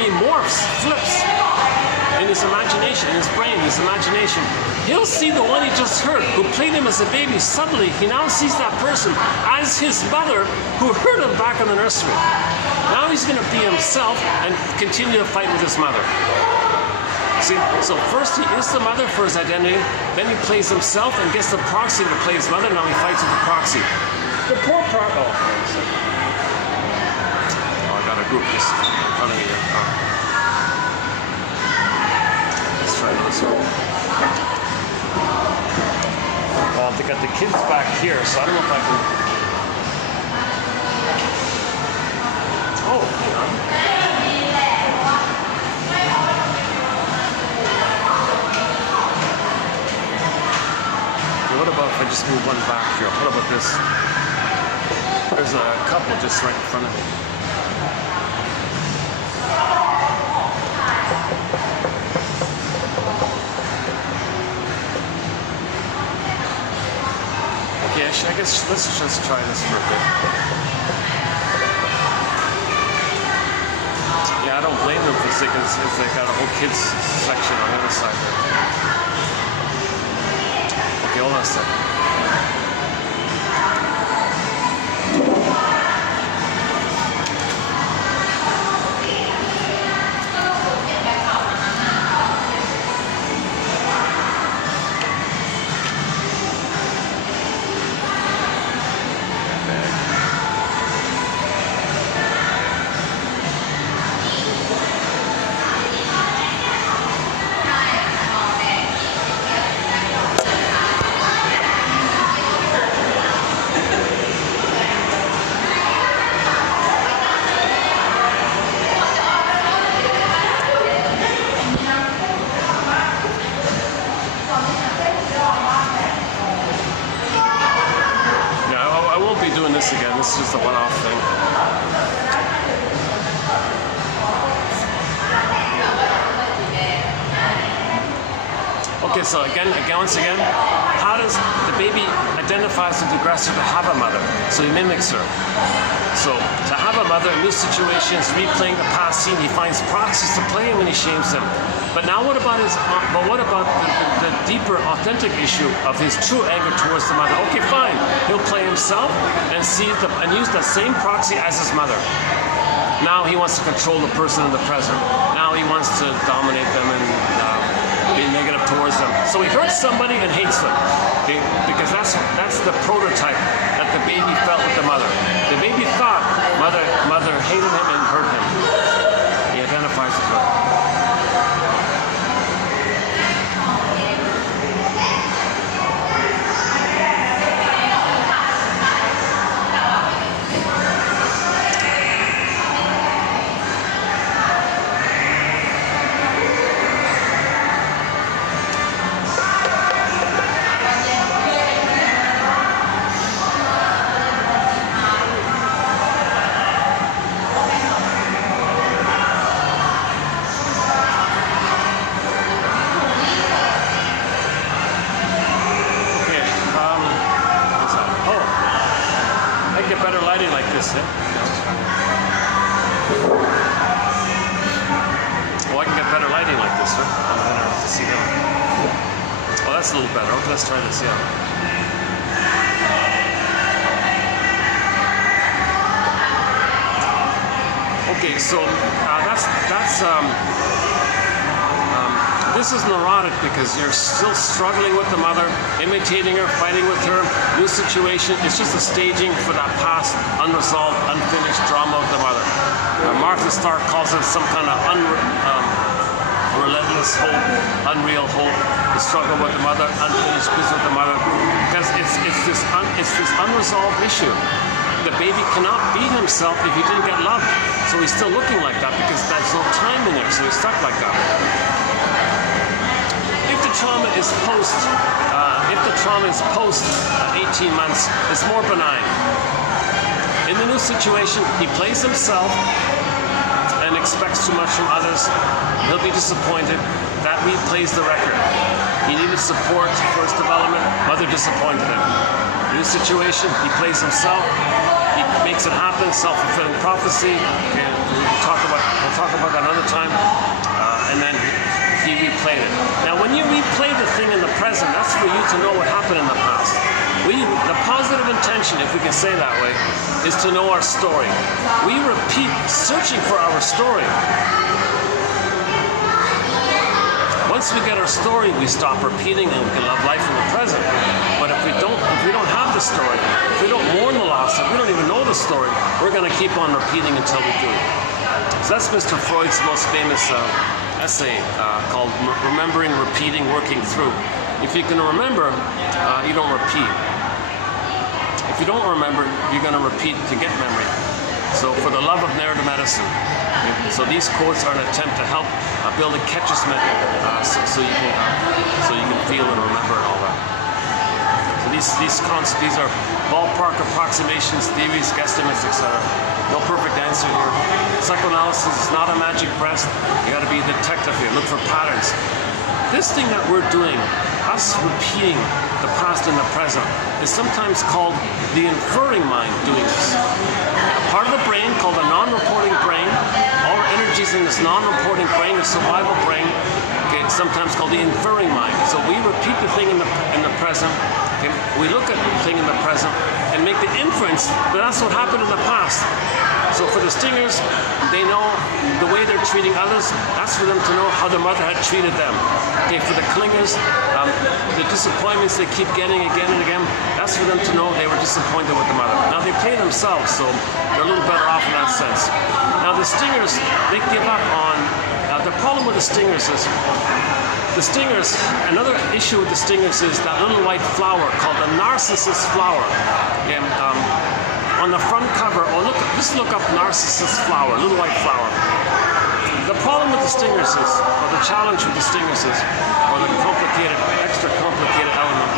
He morphs, flips. In his imagination, in his brain, his imagination. He'll see the one he just hurt, who played him as a baby. Suddenly, he now sees that person as his mother, who hurt him back in the nursery. Now he's going to be himself and continue to fight with his mother. See, so first he is the mother for his identity, then he plays himself and gets the proxy to play his mother. Now he fights with the proxy. The poor proxy. Oh, I got a group just in front of me here. Oh. This one. Well, they got the kids back here, so I don't know if I can. Oh, hang on. Okay, what about if I just move one back here? What about this? There's a couple just right in front of me. Yeah, I guess let's just try this for a bit. Yeah, I don't blame them for this because they got a whole kids section on the other side there. Okay, hold on a second. Okay, so once again, how does the baby identifies with the aggressor to have a mother? So he mimics her. So to have a mother in new situations, replaying the past scene, he finds proxies to play him and he shames him. But now what about the deeper, authentic issue of his true anger towards the mother? Okay, fine. He'll play himself and use that same proxy as his mother. Now he wants to control the person in the present. Now he wants to dominate them and be negative towards them. So he hurts somebody and hates them, okay? Because that's the prototype that the baby felt with the mother. The baby thought mother hated him and hurt him. He identifies with her. Let's try this, yeah. Okay, so this is neurotic because you're still struggling with the mother, imitating her, fighting with her, new situation. It's just a staging for that past, unresolved, unfinished drama of the mother. Martha Stark calls it some kind of relentless hope, unreal hope, the struggle with the mother, unfinished business with the mother, because it's this unresolved issue. The baby cannot be himself if he didn't get loved, so he's still looking like that because there's no time in there, so he's stuck like that. If the trauma is post 18 months, it's more benign. In the new situation, he plays himself and expects too much from others. He'll be disappointed. That replays the record. He needed support for his development. Mother disappointed him. New situation, he plays himself. He makes it happen. Self-fulfilling prophecy. And we'll talk about that another time. And then he replayed it. Now, when you replay the thing in the present, that's for you to know what happened in the past. The positive intention, if we can say that way, is to know our story. We repeat searching for our story. Once we get our story, we stop repeating and we can love life in the present. But if we don't have the story, if we don't mourn the loss, if we don't even know the story, we're going to keep on repeating until we do. So that's Mr. Freud's most famous essay called Remembering, Repeating, Working Through. If you can remember, you don't repeat. If you don't remember, you're going to repeat to get memory. So for the love of narrative medicine. So these quotes are an attempt to help build a catcher's method so you can feel and remember and all that. So these are ballpark approximations, theories, guesstimates, etc. No perfect answer here. Psychoanalysis is not a magic breast. You got to be a detective here. Look for patterns. This thing that we're doing, us repeating the past and the present, is sometimes called the inferring mind doing this. A part of the brain called the non-reporting brain, all energies in this non-reporting brain, the survival brain, okay, sometimes called the inferring mind. So we repeat the thing in the present, okay, we look at the thing in the present and make the inference that that's what happened in the past. So for the stingers, they know the way they're treating others, that's for them to know how their mother had treated them. Okay, for the clingers, the disappointments they keep getting again and again, that's for them to know they were disappointed with the mother. Now they play themselves, so they're a little better off in that sense. Now the stingers, they give up on, the problem with the stingers is, another issue with the stingers is that little white flower called the narcissus flower. Okay, on the front cover, or just look up narcissus flower, little white flower. The problem with the stingers is, or the challenge with the stingers is, or the extra complicated element,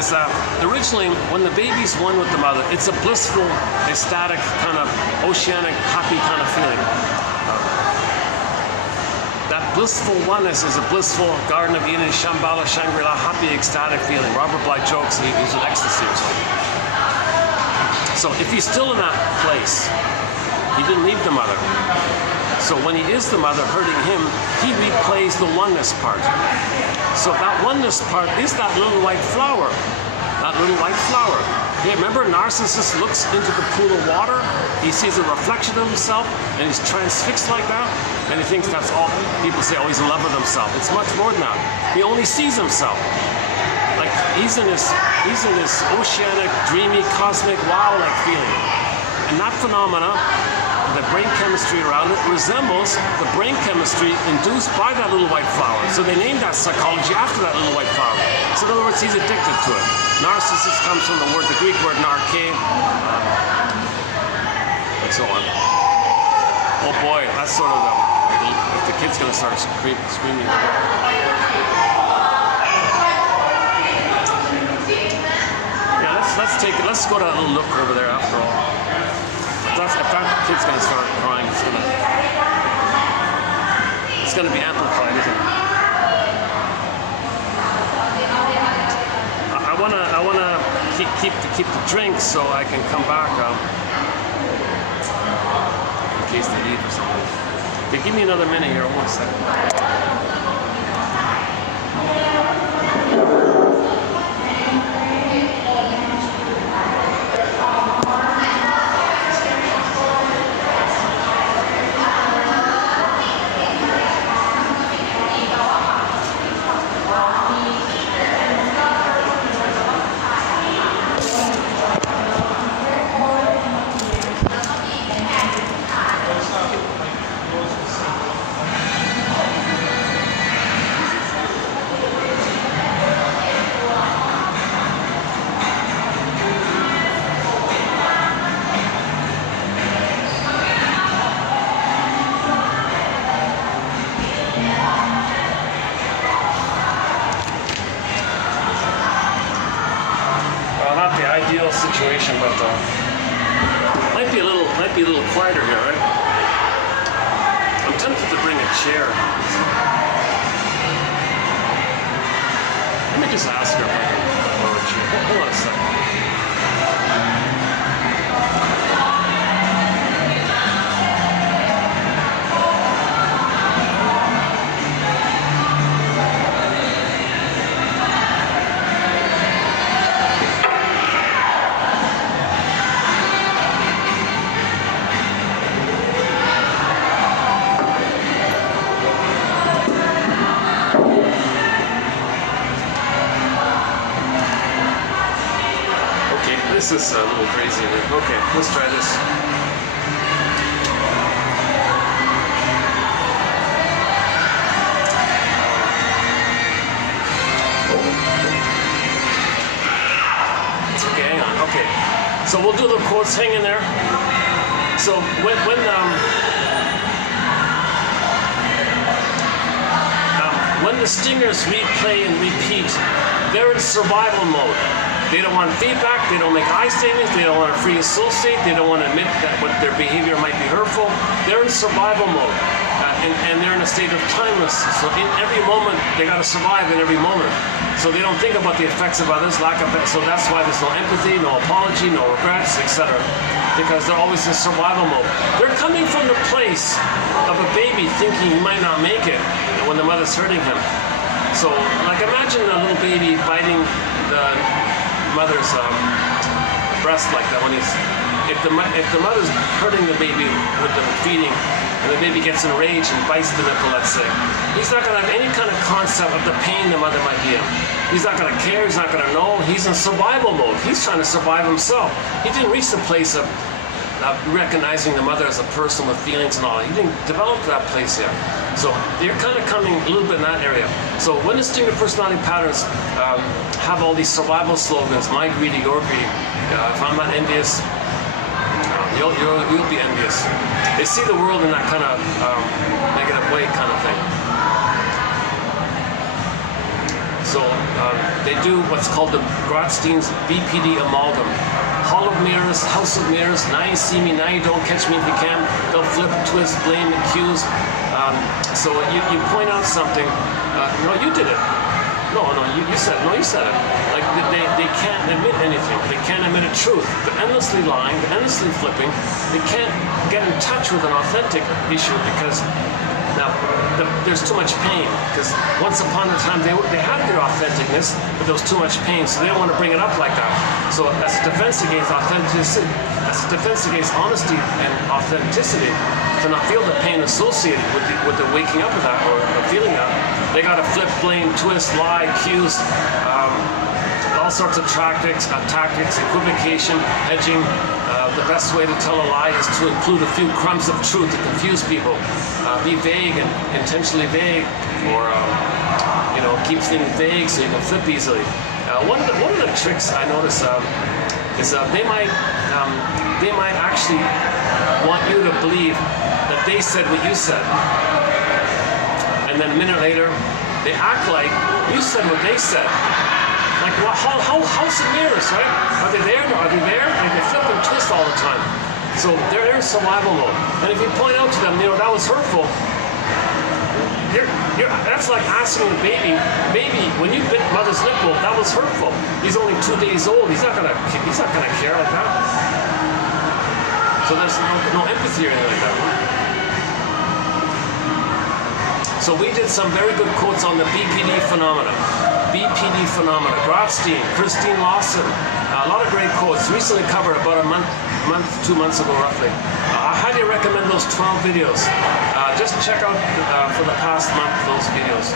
is originally when the baby's one with the mother, it's a blissful, ecstatic, kind of oceanic, happy kind of feeling. That blissful oneness is a blissful Garden of Eden, Shambhala, Shangri-La, happy, ecstatic feeling. Robert Bly jokes he was in ecstasy or something. So if he's still in that place, he didn't leave the mother. So when he is the mother hurting him, he replays the oneness part. So that oneness part is that little white flower. That little white flower. Okay, remember, narcissist looks into the pool of water, he sees a reflection of himself, and he's transfixed like that, and he thinks that's all. People say, oh, he's in love with himself. It's much more than that. He only sees himself. Like he's in this oceanic, dreamy, cosmic, wow-like feeling. And that phenomena, the brain chemistry around it, resembles the brain chemistry induced by that little white flower. So they named that psychology after that little white flower. So in other words, he's addicted to it. Narcissist comes from the Greek word narke, and so on. Oh boy, that's sort of the kid's gonna start screaming. Yeah, let's go to that little nook over there after all. If that kid's gonna start crying, it's gonna be amplified, isn't it? I wanna keep the drinks so I can come back in case they leave or something. Okay, give me another minute here. 1 second. Situation, but might be a little quieter here, right? I'm tempted to bring a chair. Let me just ask her if I can borrow a chair. Hold on a second. This is a little crazy. Okay, let's try this. Okay, hang on. Okay, so we'll do the quotes. Hang in there. So when the stingers replay and repeat, they're in survival mode. They don't want feedback, they don't make I statements, they don't want to free associate, they don't want to admit that what their behavior might be hurtful. They're in survival mode, and they're in a state of timelessness. So in every moment, they got to survive in every moment. So they don't think about the effects of others, so that's why there's no empathy, no apology, no regrets, etc. Because they're always in survival mode. They're coming from the place of a baby thinking he might not make it when the mother's hurting him. So, like, imagine a little baby biting the mother's breast like that. When if the mother's hurting the baby with the feeding, and the baby gets enraged and bites the nipple, let's say, he's not going to have any kind of concept of the pain the mother might be in. He's not going to care. He's not going to know. He's in survival mode. He's trying to survive himself. He didn't reach the place of recognizing the mother as a person with feelings and all. He didn't develop that place yet. So they're kind of coming a little bit in that area. So when distinctive personality patterns have all these survival slogans, my greedy, your greedy, if I'm not envious, you'll be envious. They see the world in that kind of negative way kind of thing. So they do what's called the Grotstein's BPD amalgam. Hall of mirrors, house of mirrors, now you see me, now you don't catch me if you can. They'll flip, twist, blame, accuse. So you point out something, no, you did it. No, you said it. No, you said it. Like they can't admit anything. They can't admit a truth. They're endlessly lying, they're endlessly flipping. They can't get in touch with an authentic issue because now there's too much pain. Because once upon a time they had their authenticness, but there was too much pain, so they don't want to bring it up like that. So as a defense against authenticity, as a defense against honesty and authenticity, to not feel the pain associated with the waking up of that or feeling that, they got to flip, blame, twist, lie, accuse, all sorts of tactics, equivocation, hedging. The best way to tell a lie is to include a few crumbs of truth to confuse people. Be vague and intentionally vague, or keep things vague so you can flip easily. One of the tricks I notice is they might actually want you to believe that they said what you said, and then a minute later they act like you said what they said. Like, well, how house of mirrors, right? Are they there? Are they there? They flip and twist all the time. So they're in survival mode. And if you point out to them, that was hurtful, that's like asking a baby, when you bit mother's nipple, that was hurtful. He's only 2 days old. He's not gonna care like that. So there's no empathy or anything like that. Right? So we did some very good quotes on the BPD phenomena. BPD phenomena. Grotstein, Christine Lawson, a lot of great quotes. Recently covered about a month, 2 months ago roughly. I highly recommend those 12 videos. Just check out for the past month those videos.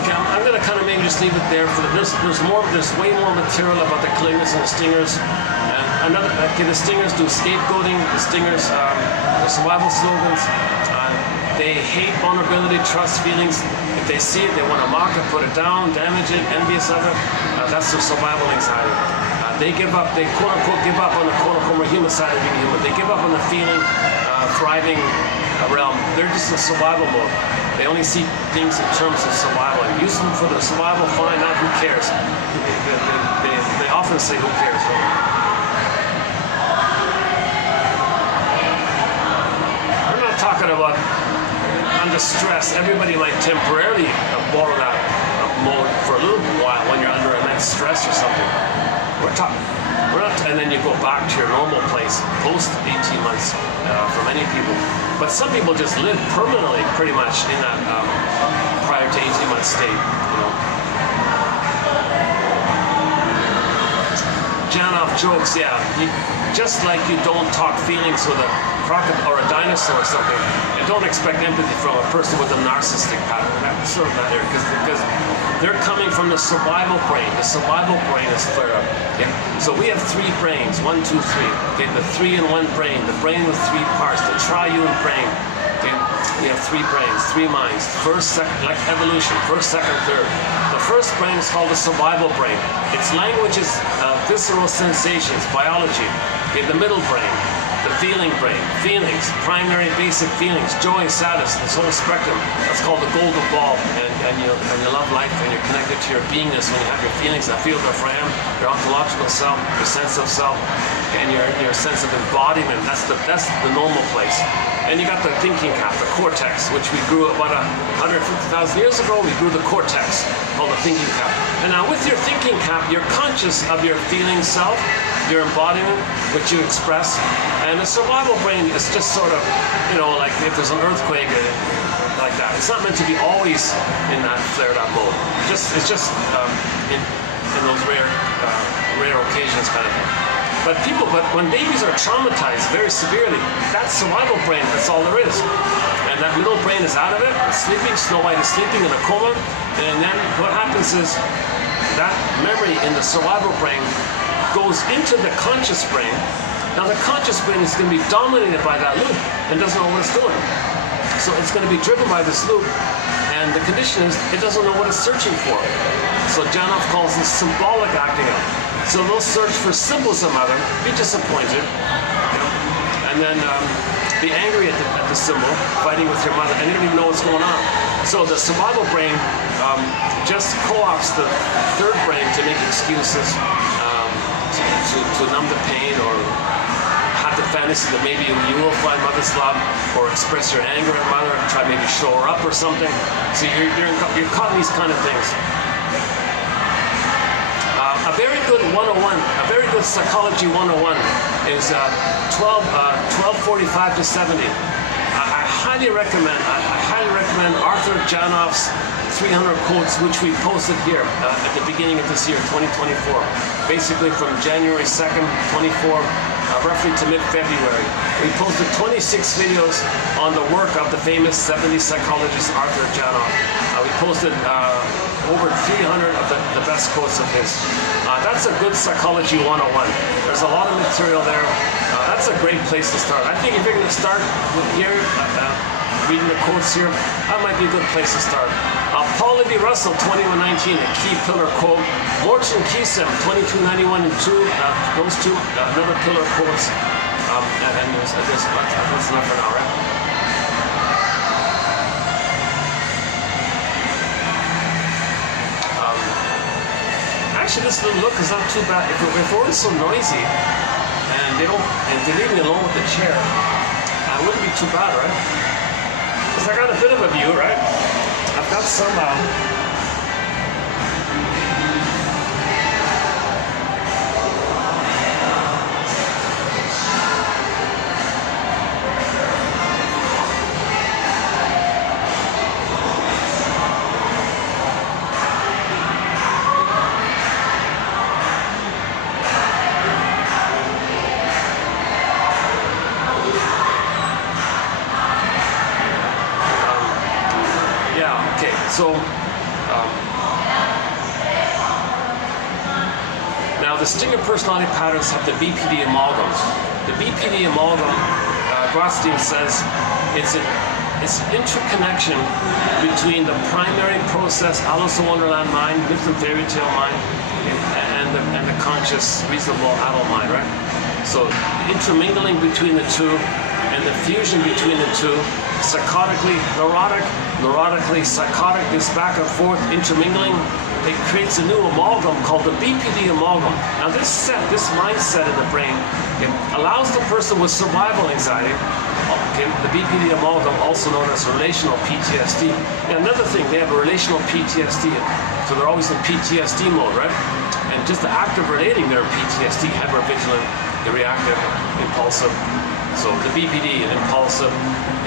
Okay, I'm going to kind of maybe just leave it there. There's way more material about the clingers and the stingers. The stingers do scapegoating. The stingers, the survival slogans. They hate vulnerability, trust feelings. If they see it, they want to mock it, put it down, damage it, envious of it. That's their survival anxiety. They give up. They quote unquote give up on the quote unquote more human side of being human. They give up on the feeling, thriving realm. They're just in survival mode. They only see things in terms of survival. And use them for the survival, fine, not who cares. They often say who cares. I'm not talking about under stress. Everybody might temporarily borrow that mode for a little while when you're under immense stress or something. We're not, and then you go back to your normal place post 18 months for many people. But some people just live permanently, pretty much, in that prior to 18-month state. Janoff jokes, yeah. Just like you don't talk feelings with a crocodile or a dinosaur or something, and don't expect empathy from a person with a narcissistic pattern. That's sort of matter because they're coming from the survival brain. The survival brain is flared up. Okay? So we have 3 brains, 1, 2, 3. Okay, the 3-in-1 brain, the brain with 3 parts, the triune brain. Okay, we have 3 brains, 3 minds. First, second, like evolution. First, second, third. The first brain is called the survival brain. Its language is visceral sensations, biology. Okay, the middle brain. The feeling brain, feelings, primary basic feelings, joy, sadness, this whole spectrum. That's called the golden ball, and you love life, and you're connected to your beingness when you have your feelings. I feel the I am, your ontological self, your sense of self, and your sense of embodiment. That's the normal place. And you got the thinking cap, the cortex, which we grew about 150,000 years ago. We grew the cortex, called the thinking cap. And now with your thinking cap, you're conscious of your feeling self, your embodiment, which you express. And the survival brain is just sort of, like if there's an earthquake, like that. It's not meant to be always in that flared up mode. It's just in those rare occasions kind of thing. But when babies are traumatized very severely, that survival brain, that's all there is. And that middle brain is out of it, it's sleeping. Snow White is sleeping in a coma. And then what happens is that memory in the survival brain goes into the conscious brain. Now the conscious brain is going to be dominated by that loop and doesn't know what it's doing. So it's going to be driven by this loop, and the condition is it doesn't know what it's searching for. So Janoff calls this symbolic acting out. So they'll search for symbols of mother, be disappointed, and then be angry at the symbol, fighting with your mother, and you don't even know what's going on. So the survival brain just co-opts the third brain to make excuses, to numb the pain, or have the fantasy that maybe you will find mother's love, or express your anger at mother, try maybe show her up or something. So you're caught in these kind of things. A very good 101, a very good psychology 101 is 1245 to 70. I highly recommend Arthur Janoff's 300 quotes, which we posted here at the beginning of this year, 2024. Basically from January 2nd, 24, roughly to mid-February. We posted 26 videos on the work of the famous 70s psychologist Arthur Janoff. We posted over 300 of the best quotes of his. That's a good psychology 101. There's a lot of material there. That's a great place to start. I think if you're going to start with here, reading the quotes here, that might be a good place to start. Paul Libby Russell, 2119, a key pillar quote. Morton Keesem, 2291 and 2, those two, another pillar quotes. And that's enough for now, right? Actually, this little look is not too bad. If it weren't so noisy, and they leave me alone with the chair, it wouldn't be too bad, right? Because I got a bit of a view, right? I've got some now the stinger personality patterns have the BPD amalgam. The BPD amalgam, Rothstein says, it's an interconnection between the primary process, Alice in Wonderland mind, myth and fairy tale mind, and the conscious, reasonable adult mind, right? So intermingling between the two, and the fusion between the two, psychotically neurotic, neurotically psychotic, this back and forth intermingling, it creates a new amalgam called the BPD amalgam. Now this mindset in the brain, it allows the person with survival anxiety, the BPD amalgam, also known as relational PTSD. And another thing, they have a relational PTSD, so they're always in PTSD mode, right? And just the act of relating their PTSD, hypervigilant, reactive, impulsive. So the BPD, impulsive,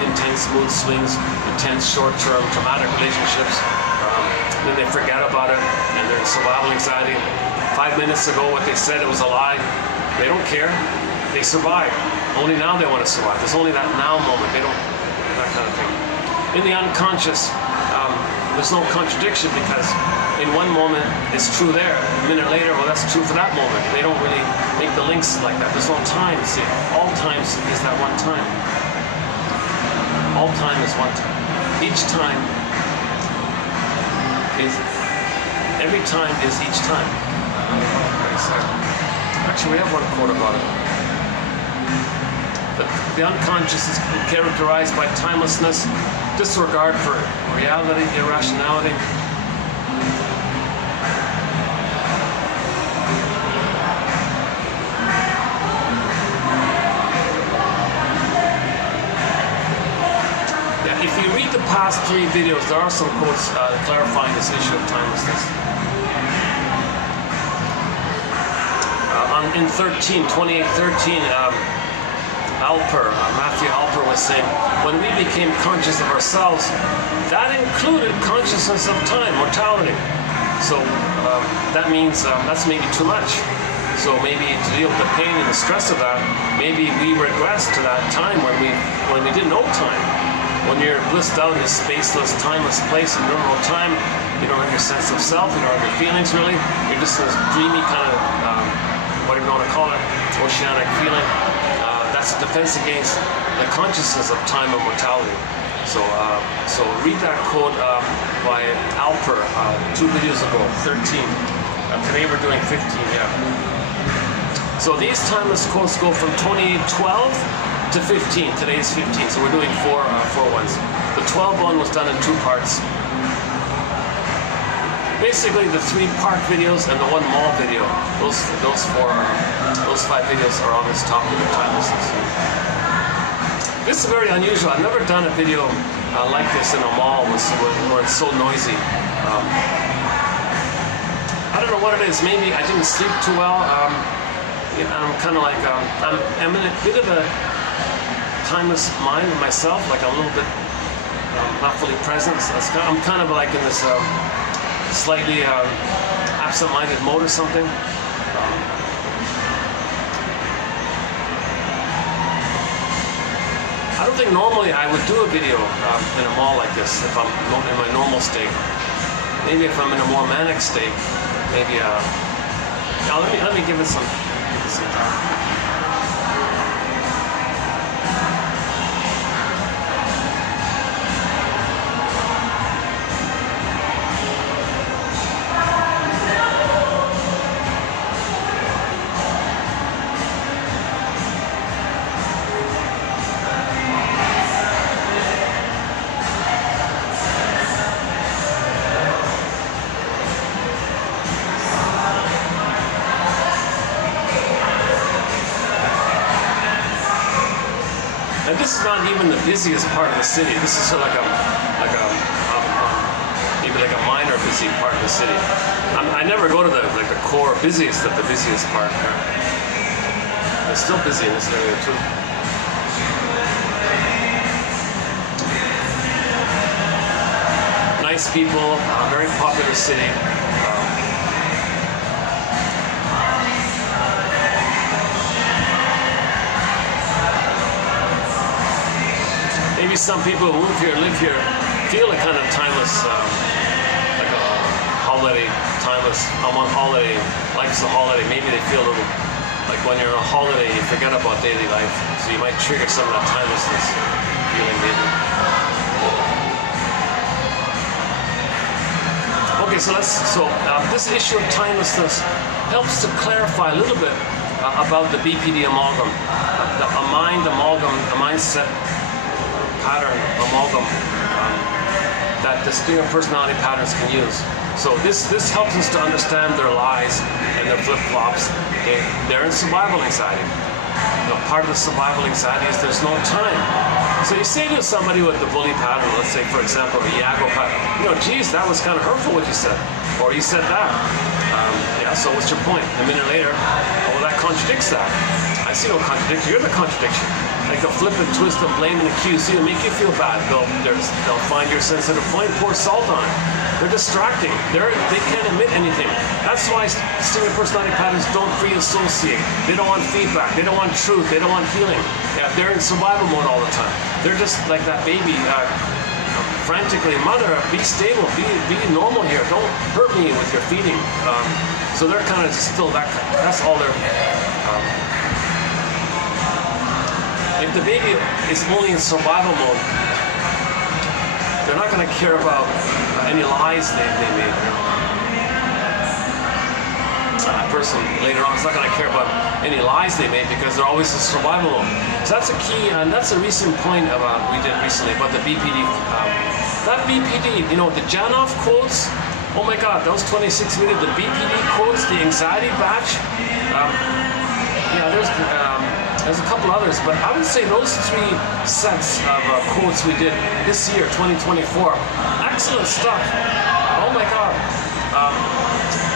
intense mood swings, intense short-term traumatic relationships. Then they forget about it, and they're in survival anxiety. 5 minutes ago, what they said, it was a lie. They don't care. They survive. Only now they want to survive. There's only that now moment. They don't, that kind of thing. In the unconscious, there's no contradiction, because in one moment it's true there. A minute later, well, that's true for that moment. They don't really make the links like that. There's no time. See, all times is that one time. All time is one time. Each time is, every time is each time. Actually, we have one quote about it. The unconscious is characterized by timelessness, disregard for reality, irrationality. If you read the past 3 videos, there are some quotes clarifying this issue of timelessness. In 2813, Matthew Alper was saying, when we became conscious of ourselves, that included consciousness of time, mortality. So that means that's maybe too much. So maybe to deal with the pain and the stress of that, maybe we regress to that time when we didn't know time. When you're blissed out in this spaceless, timeless place in normal time, you don't have your sense of self, you don't have your feelings really. You're just this dreamy kind of, whatever you want to call it, oceanic feeling. That's a defense against the consciousness of time and mortality. So read that quote by Alper 2 videos ago, 13. Today we're doing 15, yeah. So these timeless quotes go from 2812 to to 15. Today is 15, so we're doing four ones. The 12 one was done in 2 parts. Basically, the 3 park videos and the 1 mall video. Those 5 videos are on this topic of timelessness. This is very unusual. I've never done a video like this in a mall where it's so noisy. I don't know what it is. Maybe I didn't sleep too well. I'm kind of like I'm in a bit of a timeless mind of myself. Like I'm a little bit not fully present. So I'm kind of like in this slightly absent-minded mode or something. I don't think normally I would do a video in a mall like this if I'm in my normal state. Maybe if I'm in a more manic state, maybe. Now let me give it some time. And this is not even the busiest part of the city. This is sort of maybe like a minor busy part of the city. I never go to the core busiest of the busiest part. It's still busy in this area too. Nice people, very popular city. Maybe some people who move here, live here, feel a kind of timeless, like a holiday, timeless. I'm on holiday, life's a holiday. Maybe they feel a little, like when you're on a holiday, you forget about daily life. So you might trigger some of that timelessness feeling maybe. Okay, so this issue of timelessness helps to clarify a little bit about the BPD amalgam, a mindset pattern amalgam that the stinger personality patterns can use. So this helps us to understand their lies and their flip-flops. They're in survival anxiety. Part of the survival anxiety is there's no time. So you say to somebody with the bully pattern, let's say for example a Iago pattern, geez, that was kind of hurtful what you said, or you said that. Yeah, so what's your point? A minute later, well, that contradicts that. I see no contradiction. You're the contradiction. Like they'll flip and twist and blame and accuse you and make you feel bad. They'll find your sensitive point, pour salt on it. They're distracting. They can't admit anything. That's why stinger personality patterns don't free associate. They don't want feedback. They don't want truth. They don't want healing. Yeah, they're in survival mode all the time. They're just like that baby, frantically, mother, be stable, be normal here. Don't hurt me with your feeding. So they're kind of still that's all they're. If the baby is only in survival mode, they're not going to care about any lies they made. A person later on is not going to care about any lies they made because they're always in survival mode. So that's a key, and that's a recent point we did recently about the BPD. That BPD, the Janov quotes. Oh my God, those 26 minutes, the BPD quotes, the anxiety batch. There's a couple others, but I would say those 3 sets of quotes we did this year, 2024, excellent stuff. Oh my God.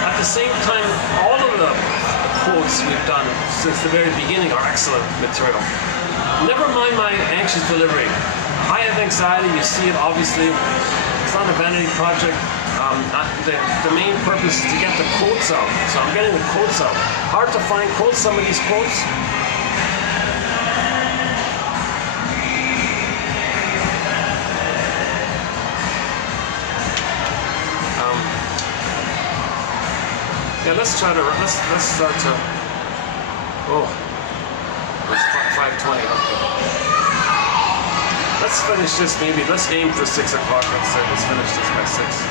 At the same time, all of the quotes we've done since the very beginning are excellent material. Never mind my anxious delivery. I have anxiety, you see it obviously. It's not a vanity project. The main purpose is to get the quotes out. So I'm getting the quotes out. Hard to find quotes, some of these quotes. Yeah, let's start to, it's 5:20, okay. Let's finish this maybe, let's aim for 6 o'clock, let's finish this by 6.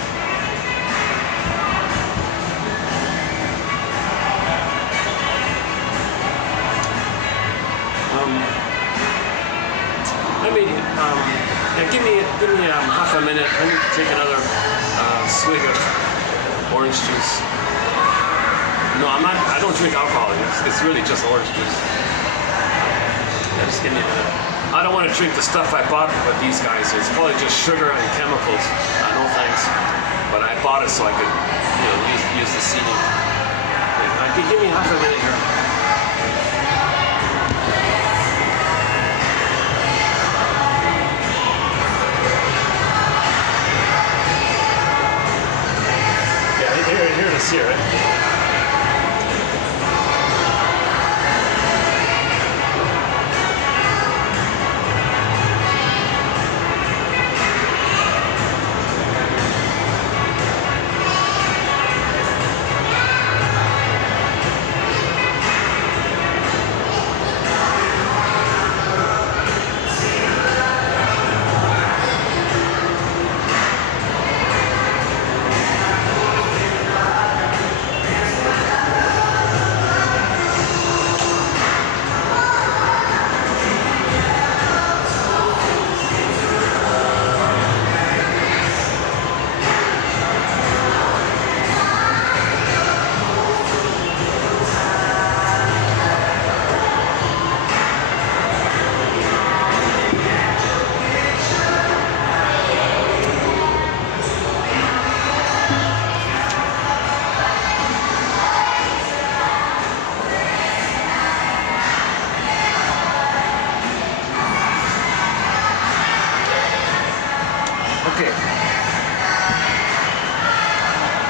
minute. I need to take another swig of orange juice. No, I don't drink alcohol. It's really just orange juice. Just give me a minute. I don't want to drink the stuff I bought with these guys. It's probably just sugar and chemicals. No thanks. But I bought it so I could, use the seating. Give me half a minute here. Here it is here, right?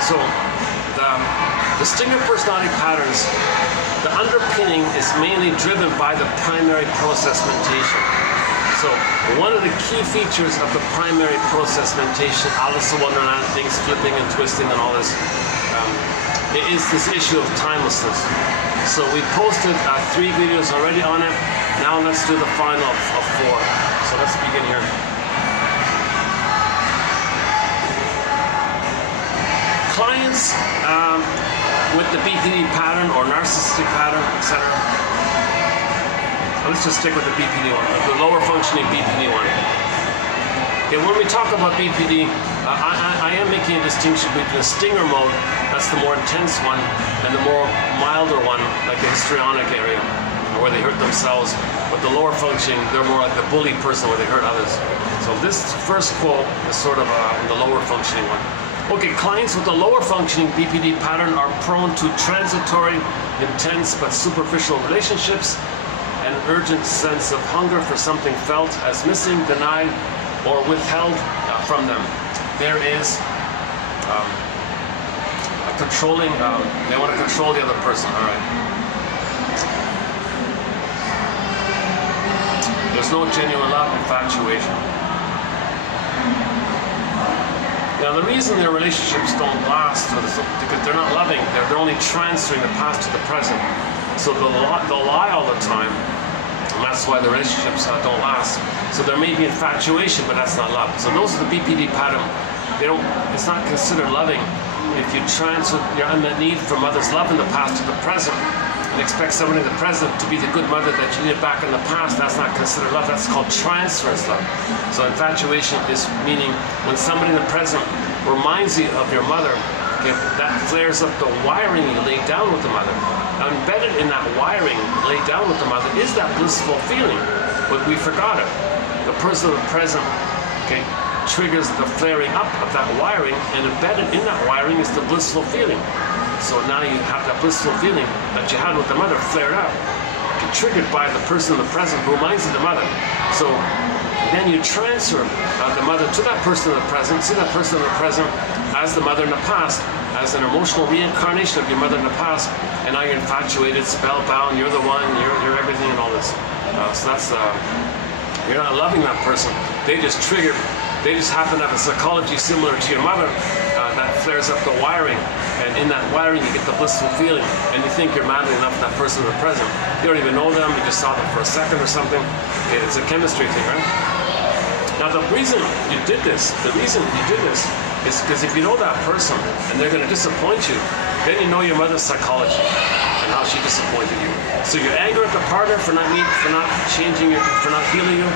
So the stinger personality patterns, the underpinning is mainly driven by the primary process mentation. So one of the key features of the primary process mentation, Alice in Wonderland, things flipping and twisting and all this, is this issue of timelessness. So we posted 3 videos already on it. Now let's do the final of 4. So let's begin here. Clients with the BPD pattern or narcissistic pattern, etc. Let's just stick with the BPD one, the lower functioning BPD one. Okay, when we talk about BPD, I am making a distinction between the stinger mode, that's the more intense one, and the more milder one, like the histrionic area, where they hurt themselves. But the lower functioning, they're more like the bully person where they hurt others. So this first quote is sort of the lower functioning one. Okay, clients with a lower functioning BPD pattern are prone to transitory, intense but superficial relationships, an urgent sense of hunger for something felt as missing, denied, or withheld from them. There is a controlling, they want to control the other person, all right. There's no genuine love, infatuation. Now the reason their relationships don't last is because they're not loving, they're only transferring the past to the present. So they'll lie all the time, and that's why the relationships don't last. So there may be infatuation, but that's not love. So those are the BPD pattern. It's not considered loving if you transfer your unmet need from others' love in the past to the present and expect someone in the present to be the good mother that you needed back in the past. That's not considered love. That's called transference love. So infatuation is meaning when somebody in the present reminds you of your mother, okay, that flares up the wiring you laid down with the mother. Now, embedded in that wiring laid down with the mother is that blissful feeling, but we forgot it. The person of the present, okay, triggers the flaring up of that wiring, and embedded in that wiring is the blissful feeling. So now you have that blissful feeling that you had with the mother flared up, triggered by the person in the present who reminds you of the mother. So then you transfer the mother to that person in the present, see that person in the present as the mother in the past, as an emotional reincarnation of your mother in the past, and now you're infatuated, spellbound, you're the one, you're everything and all this. So that's, you're not loving that person. They just triggered, they just happen to have a psychology similar to your mother that flares up the wiring. And in that wiring, you get the blissful feeling, and you think you're madly enough that person in the present. You don't even know them, you just saw them for a second or something. It's a chemistry thing, right? Now, the reason you did this is because if you know that person and they're going to disappoint you, then you know your mother's psychology and how she disappointed you. So your anger at the partner for not changing you, for not healing you,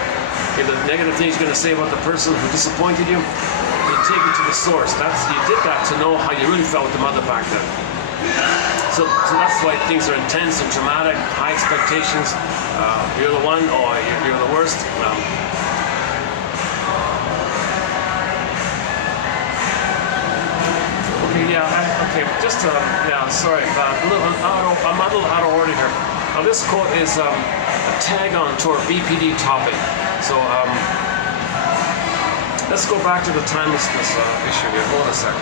Okay, the negative things you're going to say about the person who disappointed you, you take it to the source. You did that to know how you really felt with the mother back then. So that's why things are intense and dramatic, high expectations. You're the one, or you're the worst. Sorry, I'm a little out of order here. This quote is a tag on to our BPD topic. So let's go back to the timelessness issue here. Hold on a second.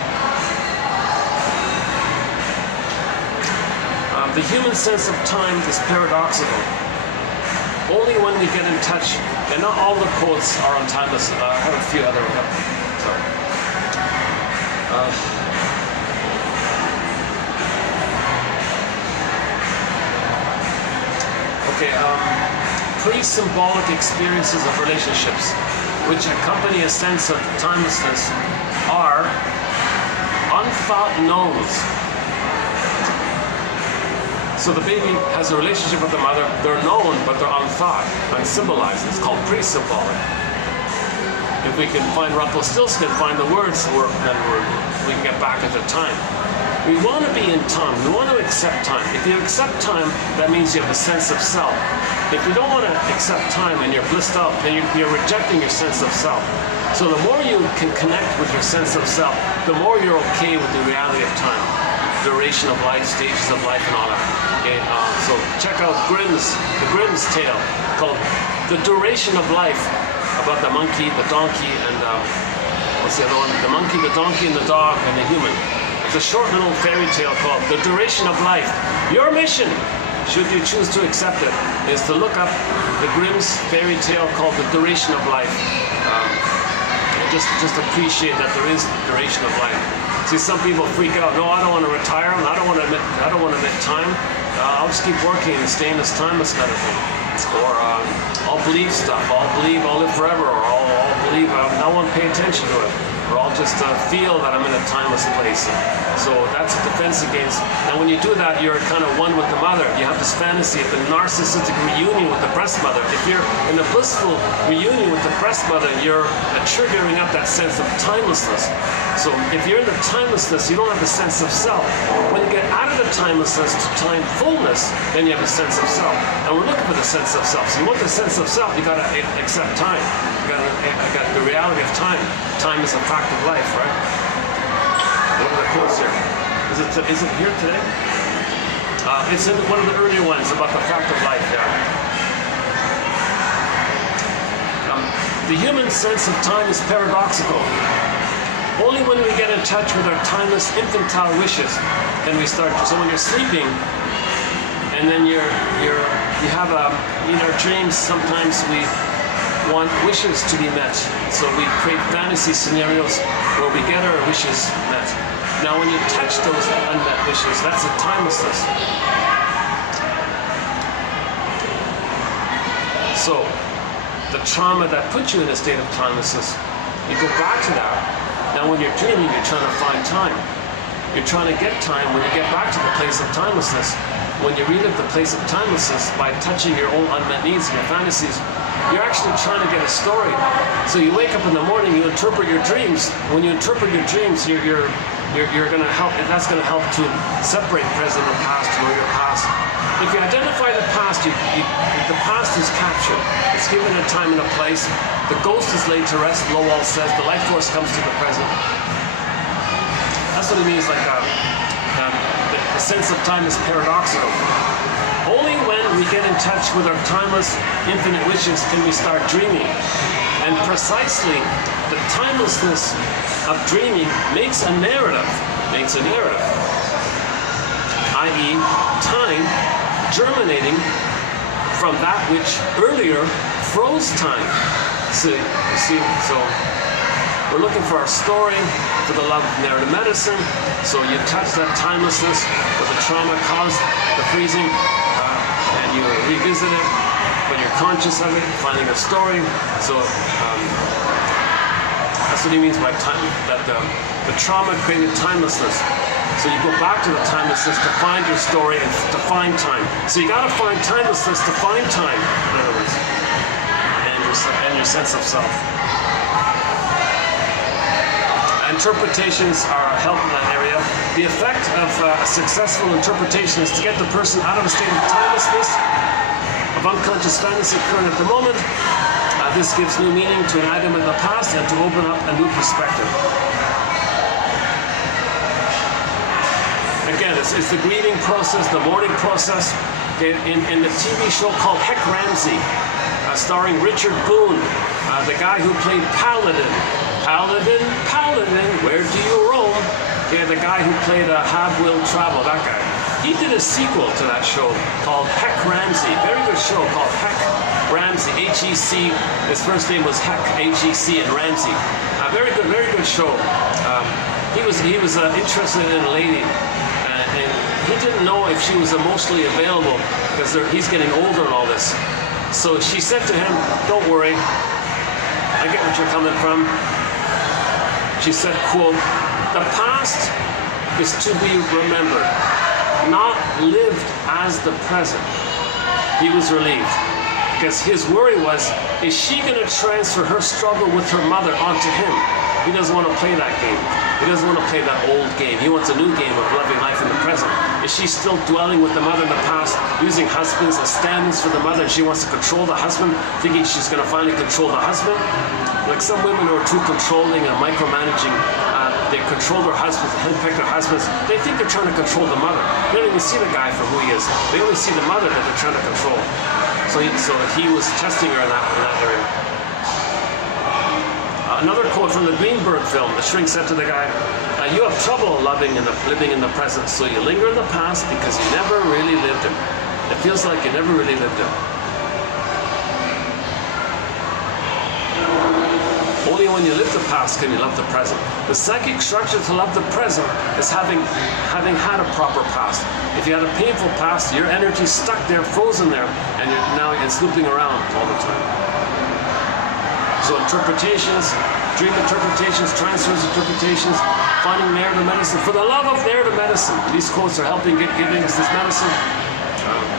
The human sense of time is paradoxical. Only when we get in touch, and not all the quotes are on timeless. I have a few other. Sorry. Pre-symbolic experiences of relationships, which accompany a sense of timelessness, are unthought knowns. So the baby has a relationship with the mother. They're known, but they're unthought, unsymbolized. It's called pre-symbolic. If we can find Rumpelstiltskin, find the words, then we can get back into time. We want to be in time. We want to accept time. If you accept time, that means you have a sense of self. If you don't want to accept time and you're blissed out, then you're rejecting your sense of self. So the more you can connect with your sense of self, the more you're okay with the reality of time, duration of life, stages of life, and all that. Okay, so check out the Grimm's tale called "The Duration of Life," about the monkey, the donkey, and what's the other one? The monkey, the donkey, and the dog, and the human. It's a short little fairy tale called "The Duration of Life." Your mission, should you choose to accept it, is to look up the Grimm's fairy tale called "The Duration of Life." And just appreciate that there is duration of life. See, some people freak out. No, I don't want to retire. I don't want to admit time. I'll just keep working and stay in this timeless kind of thing. Or I'll believe stuff. I'll live forever. Or I'll believe I won't pay attention to it. Or I'll just feel that I'm in a timeless place. So that's a defense against. Now, when you do that, you're kind of one with the mother. You have this fantasy of the narcissistic reunion with the breast mother. If you're in a blissful reunion with the breast mother, you're triggering up that sense of timelessness. So if you're in the timelessness, you don't have a sense of self. When you get out of the timelessness to time fullness, then you have a sense of self. And we're looking for the sense of self. So you want the sense of self, you got to accept time. You got the reality of time. Time is a fact of life, right? What are the quotes here? Is it here today? It's in one of the earlier ones about the fact of life. Yeah. The human sense of time is paradoxical. Only when we get in touch with our timeless infantile wishes can we start. So when you're sleeping, and then you have in our dreams, sometimes we want wishes to be met. So we create fantasy scenarios where we get our wishes met. Now when you touch those unmet wishes, that's a timelessness. So the trauma that put you in a state of timelessness, you go back to that. Now when you're dreaming, you're trying to find time. You're trying to get time when you get back to the place of timelessness. When you relive the place of timelessness by touching your own unmet needs and your fantasies, you're actually trying to get a story. So you wake up in the morning, you interpret your dreams. When you interpret your dreams, you're going to help. That's going to help to separate present and past, to know your past. If you identify the past, the past is captured. It's given a time and a place. The ghost is laid to rest. Lowell says the life force comes to the present. That's what it means. Like the sense of time is paradoxical. Only when we get in touch with our timeless, infinite wishes can we start dreaming. And precisely the timelessness of dreaming makes a narrative, i.e. time germinating from that which earlier froze time. So we're looking for our story, for the love of narrative medicine. So you touch that timelessness where the trauma caused the freezing, and you revisit it when you're conscious of it, finding a story. So that's what he means by time, that the trauma created timelessness. So you go back to the timelessness to find your story and to find time. So you got to find timelessness to find time, in other words. And your sense of self. Interpretations are a help in that area. The effect of a successful interpretation is to get the person out of a state of timelessness, of unconscious fantasy current at the moment. This gives new meaning to an item in the past and to open up a new perspective. Again, it's the grieving process, the mourning process. In the TV show called Heck Ramsey, starring Richard Boone, the guy who played Paladin. Paladin, where do you roam? Okay, the guy who played Have Will Travel, that guy. He did a sequel to that show called Heck Ramsey. Very good show called Heck Ramsey, H-E-C. His first name was Heck, H-E-C, and Ramsey. Very good show. He was interested in a lady, and he didn't know if she was emotionally available because he's getting older and all this. So she said to him, "Don't worry, I get what you're coming from." She said, quote, "The past is to be remembered, not lived as the present." He was relieved because his worry was, is she going to transfer her struggle with her mother onto him? He doesn't want to play that game. He doesn't want to play that old game. He wants a new game of loving life in the present. Is she still dwelling with the mother in the past, using husbands as stand-ins for the mother, and she wants to control the husband, thinking she's going to finally control the husband? Like some women who are too controlling and micromanaging, they control their husbands, henpeck their husbands. They think they're trying to control the mother. They don't even see the guy for who he is. They only see the mother that they're trying to control. So he was testing her in that area. Another quote from the Greenberg film, the shrink said to the guy, "You have trouble living in the present, so you linger in the past because you never really lived it. It feels like you never really lived it." Only when you live the past can you love the present. The psychic structure to love the present is having had a proper past. If you had a painful past, your energy's stuck there, frozen there, and now it's looping around all the time. So interpretations, dream interpretations, transfers interpretations, finding narrative medicine. For the love of narrative medicine, these quotes are giving us this medicine.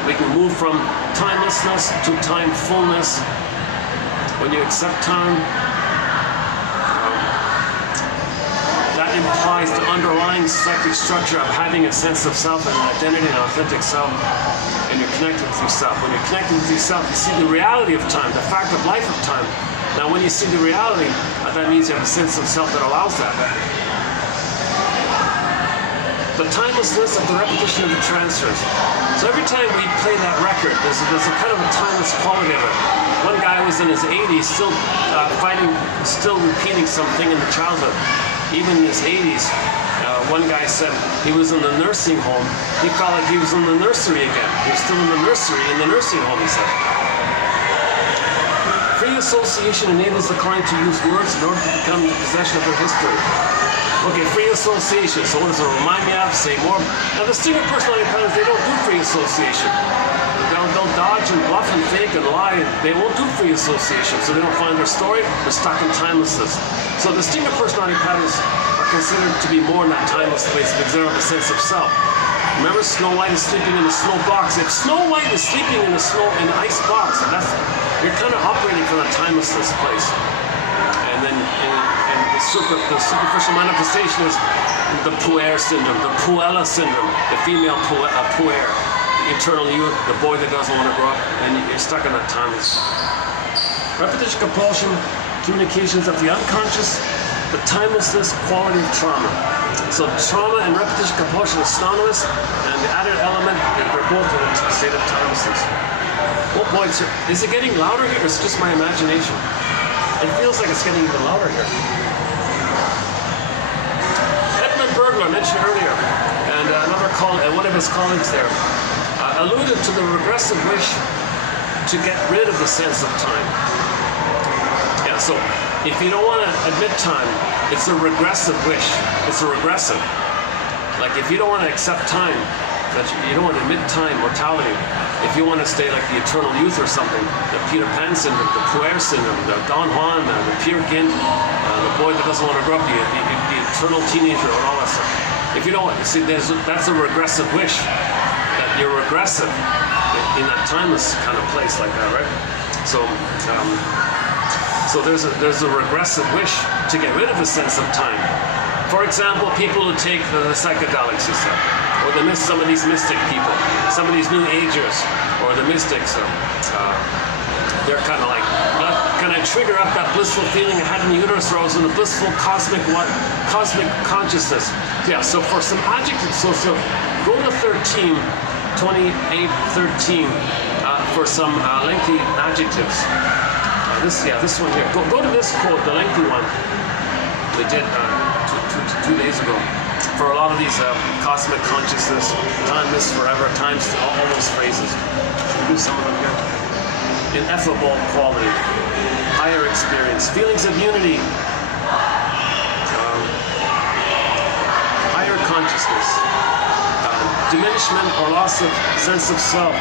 We can move from timelessness to timefulness. When you accept time, that implies the underlying psychic structure of having a sense of self and an identity, an authentic self, and you're connected with yourself. When you're connected with yourself, you see the reality of time, the fact of life of time. Now, when you see the reality, that means you have a sense of self that allows that. The timelessness of the repetition of the transfers. So every time we play that record, there's a kind of a timeless quality of it. One guy was in his 80s, still still repeating something in the childhood. Even in his 80s, one guy said he was in the nursing home. He felt like he was in the nursery again. He was still in the nursery, in the nursing home, he said. Free association enables the client to use words in order to become in possession of their history. Okay, free association. So what does it remind me of? Say more. Now, the distinguished personality patterns, they don't do free association. They'll dodge and bluff and fake and lie. They won't do free association. So they don't find their story. They're stuck in timelessness. So distinguished personality patterns are considered to be more in that timeless place because they don't have a sense of self. Remember, Snow White is sleeping in a snow box. If Snow White is sleeping in an ice box, you're kind of operating from that timelessness place. And then the superficial manifestation is the puer syndrome, the puella syndrome, the female puer, the eternal youth, the boy that doesn't want to grow up, and you're stuck in that timeless. Repetition, compulsion, communications of the unconscious, the timelessness, quality of trauma. So trauma and repetition, compulsion are synonymous, and the added element, they're both in a state of timelessness. What points is it getting louder here, or is it just my imagination? It feels like it's getting even louder here. Edmund Burglar, I mentioned earlier, and one of his colleagues there, alluded to the regressive wish to get rid of the sense of time. Yeah, so if you don't want to admit time, it's a regressive wish. It's a regressive. Like if you don't want to accept time, that you don't want to admit time, mortality. If you want to stay like the eternal youth or something, the Peter Pan syndrome, the puer syndrome, the Don Juan, the Peer Gynt, the boy that doesn't want to grow up, the eternal teenager, and all that stuff. If you don't want, see, that's a regressive wish. That you're regressive in that timeless kind of place like that, right? So So there's a regressive wish to get rid of a sense of time. For example, people who take the psychedelics and stuff, or some of these mystic people, some of these new agers, or the mystics, they're kind of like, can I trigger up that blissful feeling I had in the uterus, or I was in a blissful cosmic consciousness? Yeah, so for some adjectives, so go to 13, 28, 13, for some lengthy adjectives. This one here. Go to this quote, the lengthy one we did 2 days ago. For a lot of these cosmic consciousness, timeless forever, times, all those phrases. Do some of them here. Ineffable quality, higher experience, feelings of unity, higher consciousness, diminishment or loss of sense of self,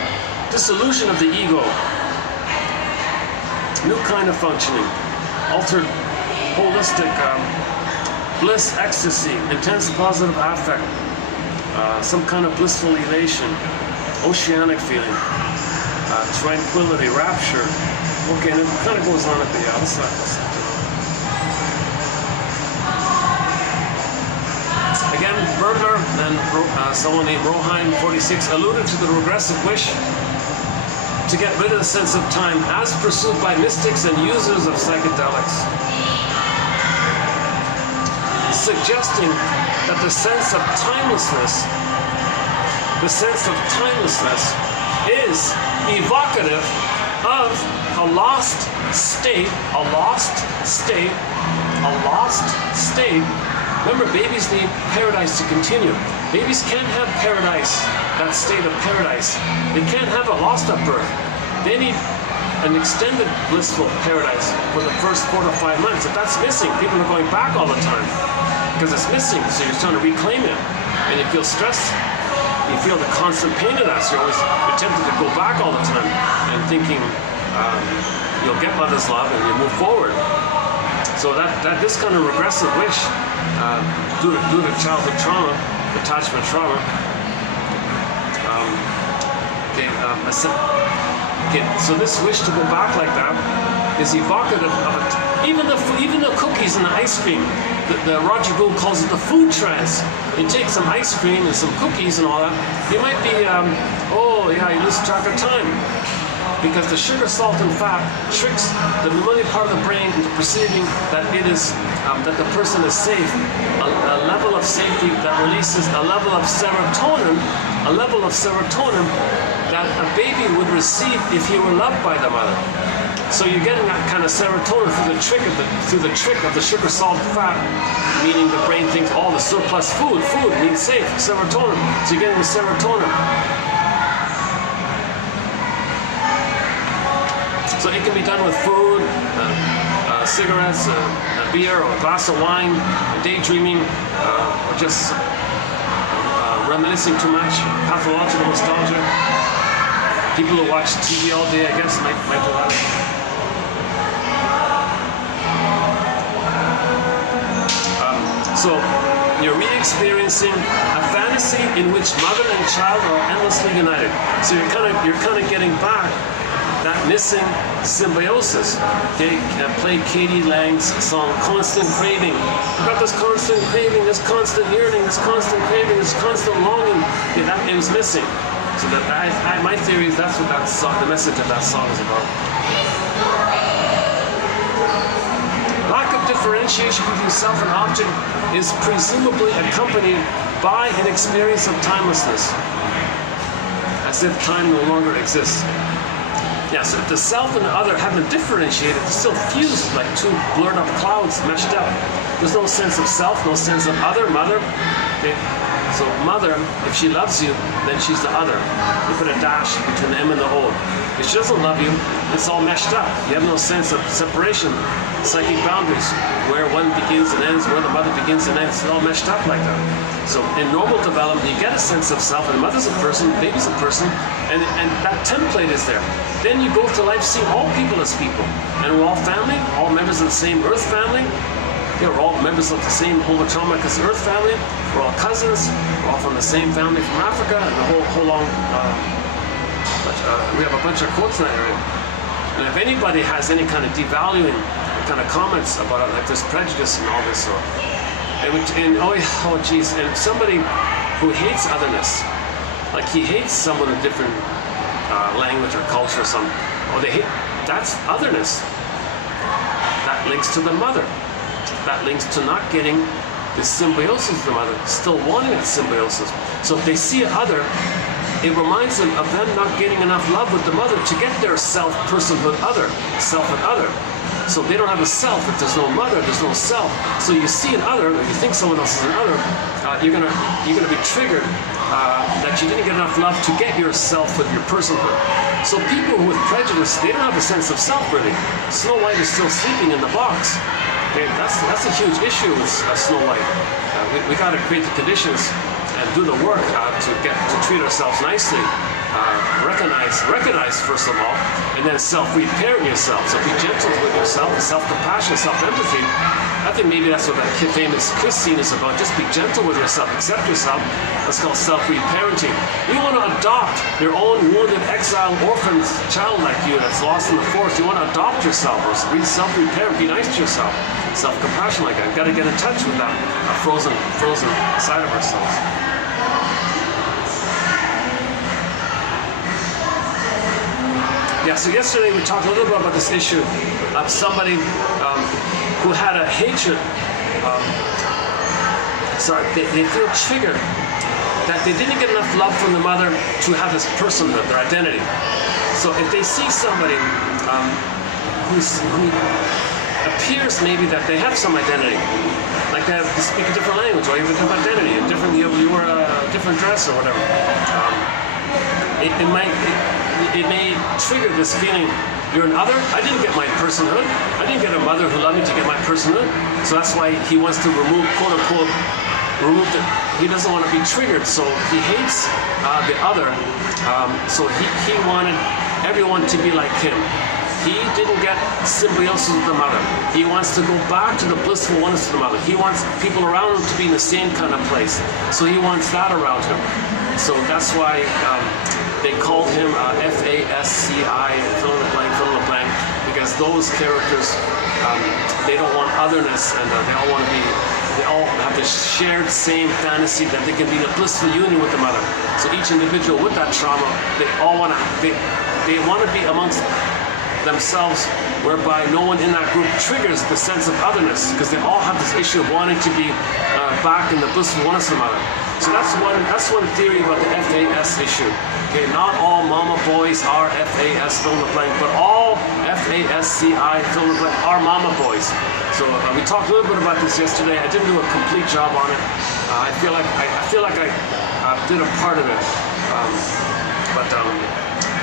dissolution of the ego, new kind of functioning, altered, holistic, bliss, ecstasy, intense positive affect, some kind of blissful elation, oceanic feeling, tranquility, rapture. Okay, and it kind of goes on at the outside. Again, Berger and someone named Roheim, 46, alluded to the regressive wish to get rid of the sense of time as pursued by mystics and users of psychedelics, suggesting that the sense of timelessness is evocative of a lost state. Remember, babies need paradise to continue. Babies can't have paradise, that state of paradise. They can't have it lost at birth. They need an extended blissful paradise for the first 4 to 5 months. If that's missing, people are going back all the time because it's missing, so you're trying to reclaim it. And you feel stress, you feel the constant pain of that, so you're tempted to go back all the time and thinking you'll get mother's love and you move forward. So that this kind of regressive wish due to childhood trauma, attachment trauma, so this wish to go back like that is evocative of it. Even the cookies and the ice cream, the Roger Gould calls it the food trance. You take some ice cream and some cookies and all that, you might be, you lose track of time. Because the sugar, salt, and fat tricks the mammalian part of the brain into perceiving that it is that the person is safe, a level of safety that releases a level of serotonin that a baby would receive if he were loved by the mother. So you're getting that kind of serotonin through the trick of the sugar, salt, fat, meaning the brain thinks, the surplus food means safe, serotonin. So you're getting the serotonin. So it can be done with food, cigarettes, a beer, or a glass of wine, daydreaming, or just reminiscing too much, pathological nostalgia. People who watch TV all day, I guess, might do that. So you're re-experiencing a fantasy in which mother and child are endlessly united. So you're kind of getting back that missing symbiosis. Okay, play Katie Lang's song "Constant Craving." You've got this constant craving, this constant yearning, this constant craving, this constant longing. It was missing. So my theory is that's what that song, the message of that song is about. Lack of differentiation between self and object is presumably accompanied by an experience of timelessness, as if time no longer exists. Yeah, so if the self and the other haven't differentiated, they're still fused like two blurred up clouds meshed up. There's no sense of self, no sense of other, mother. Okay. So mother, if she loves you, then she's the other. You put a dash between the M and the O. If she doesn't love you, it's all meshed up. You have no sense of separation, psychic boundaries, where one begins and ends, where the mother begins and ends. It's all meshed up like that. So in normal development, you get a sense of self, and mother's a person, baby's a person, and that template is there. Then you go through life seeing all people as people. And we're all family, all members of the same earth family. Yeah, we're all members of the same Homotromicus Earth family. We're all cousins. We're all from the same family from Africa, and the whole long. We have a bunch of quotes in that area. And if anybody has any kind of devaluing, kind of comments about it, like there's prejudice and all this. Oh geez, and somebody who hates otherness, like he hates someone of different language or culture or something. Oh, that's otherness. That links to the mother. That links to not getting the symbiosis of the mother, still wanting that symbiosis. So if they see other, it reminds them of them not getting enough love with the mother to get their self, personhood, other, self and other. So they don't have a self. If there's no mother, there's no self. So you see an other, if you think someone else is an other, you're gonna be triggered that you didn't get enough love to get yourself with your personhood. So people with prejudice, they don't have a sense of self really. Snow White is still sleeping in the box. Okay, that's a huge issue with Snow White. We got to create the conditions and do the work to treat ourselves nicely. Recognize first of all, and then self-reparent yourself. So be gentle with yourself, self-compassion, self-empathy. I think maybe that's what that famous Chris scene is about. Just be gentle with yourself, accept yourself. That's called self-reparenting. You want to adopt your own wounded, exiled, orphaned child like you that's lost in the forest. You want to adopt yourself or self-reparent, be nice to yourself. Self-compassion like that. Got to get in touch with that frozen side of ourselves. Yeah, so yesterday we talked a little bit about this issue of somebody who had a hatred. They feel triggered that they didn't get enough love from the mother to have this personhood, their identity. So if they see somebody who appears maybe that they have some identity, like they speak a different language or you have a different identity, you wear a different dress or whatever, it may trigger this feeling, you're an other, I didn't get my personhood, I didn't get a mother who loved me to get my personhood, so that's why he wants to remove, quote unquote, he doesn't want to be triggered, so he hates the other, so he wanted everyone to be like him. He didn't get symbiosis with the mother. He wants to go back to the blissful oneness of the mother. He wants people around him to be in the same kind of place, so he wants that around him. So that's why they called him FASCI, fill in the blank, because those characters, they don't want otherness, and they all have this shared same fantasy that they can be in a blissful union with the mother. So each individual with that trauma, they want to be amongst themselves, whereby no one in that group triggers the sense of otherness, because they all have this issue of wanting to be back in the blissful oneness of the mother. So that's one theory about the FAS issue. Okay, not all mama boys are FAS fill in the blank, but all FASCI fill in the blank are mama boys. So we talked a little bit about this yesterday. I didn't do a complete job on it. I feel like I did a part of it, but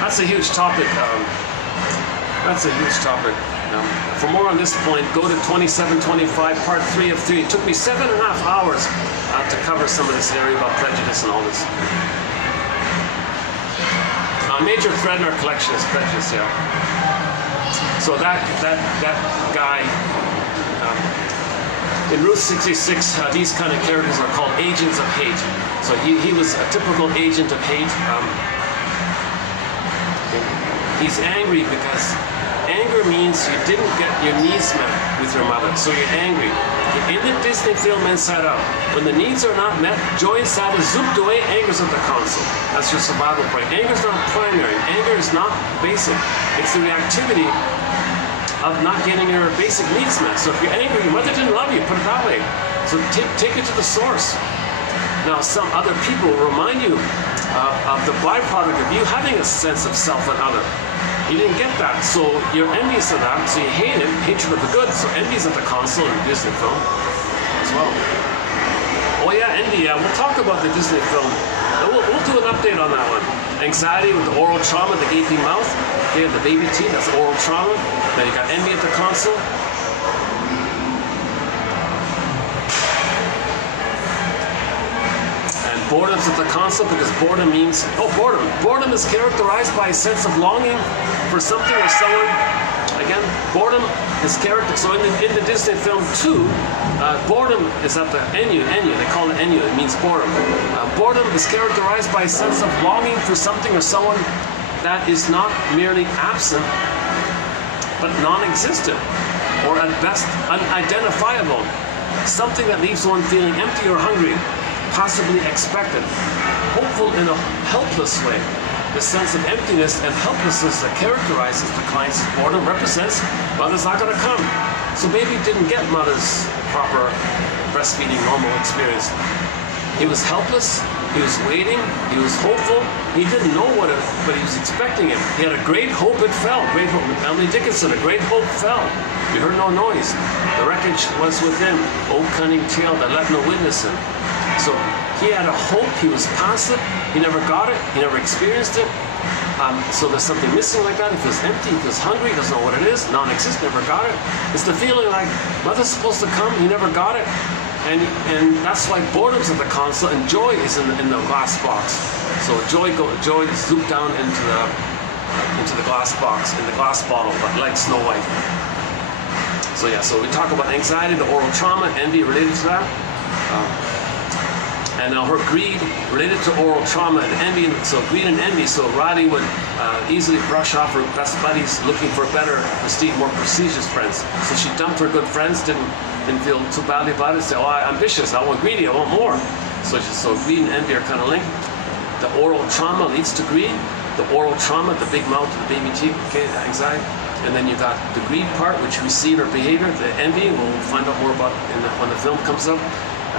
that's a huge topic. That's a huge topic. For more on this point, go to 2725, part 3 of 3. It took me 7.5 hours to cover some of this area about prejudice and all this. A major thread in our collection is prejudice, yeah. So that guy, in Route 66, these kind of characters are called agents of hate. So he was a typical agent of hate. He's angry because anger means you didn't get your needs met with your mother, so you're angry. In the Disney film Inside Out, when the needs are not met, joy inside is zooped away, anger's at the console. That's your survival point. Anger's not primary. Anger is not basic. It's the reactivity of not getting your basic needs met. So if you're angry, your mother didn't love you, put it that way. So take it to the source. Now, some other people will remind you of the byproduct of you having a sense of self and other. You didn't get that, so you're envious of that, so you hate it, hatred of the good, so envy's at the console in the Disney film as well. Oh yeah, envy, yeah, we'll talk about the Disney film. We'll do an update on that one. Anxiety with the oral trauma, the gaping mouth, okay, the baby teeth, that's oral trauma. Then you got envy at the console. Boredom's at the console because boredom means, boredom. Boredom is characterized by a sense of longing for something or someone. Again, boredom is so in the Disney film 2, boredom is at the enu, they call it enu, it means boredom. Boredom is characterized by a sense of longing for something or someone that is not merely absent, but non-existent. or at best unidentifiable, something that leaves one feeling empty or hungry, possibly expectant, hopeful in a helpless way. The sense of emptiness and helplessness that characterizes the client's boredom represents mother's not going to come. So baby didn't get mother's proper breastfeeding normal experience. He was helpless, he was waiting, he was hopeful, he didn't know what it, but he was expecting it. He had a great hope, it fell. Great hope. Emily Dickinson, a great hope fell. We heard no noise. The wreckage was within. Oh, cunning tale that let no witness in. So he had a hope, he was passive, he never got it, he never experienced it. So there's something missing like that. He feels empty, he feels hungry, he doesn't know what it is, non-existent, never got it. It's the feeling like mother's supposed to come, he never got it. And that's why boredom's at the console and joy is in the glass box. So joy zooped down into the glass box, in the glass bottle, but like Snow White. So yeah, so we talk about anxiety, the oral trauma, envy related to that. And now her greed related to oral trauma and envy. So greed and envy. So Riley would easily brush off her best buddies, looking for better, more prestigious friends. So she dumped her good friends, didn't feel too badly about it. Say, oh, I'm ambitious, I want greedy, I want more. So greed and envy are kind of linked. The oral trauma leads to greed. The oral trauma, the big mouth, the baby teeth, okay, anxiety. And then you got the greed part, which we see in her behavior. The envy, we'll find out more about when the film comes up.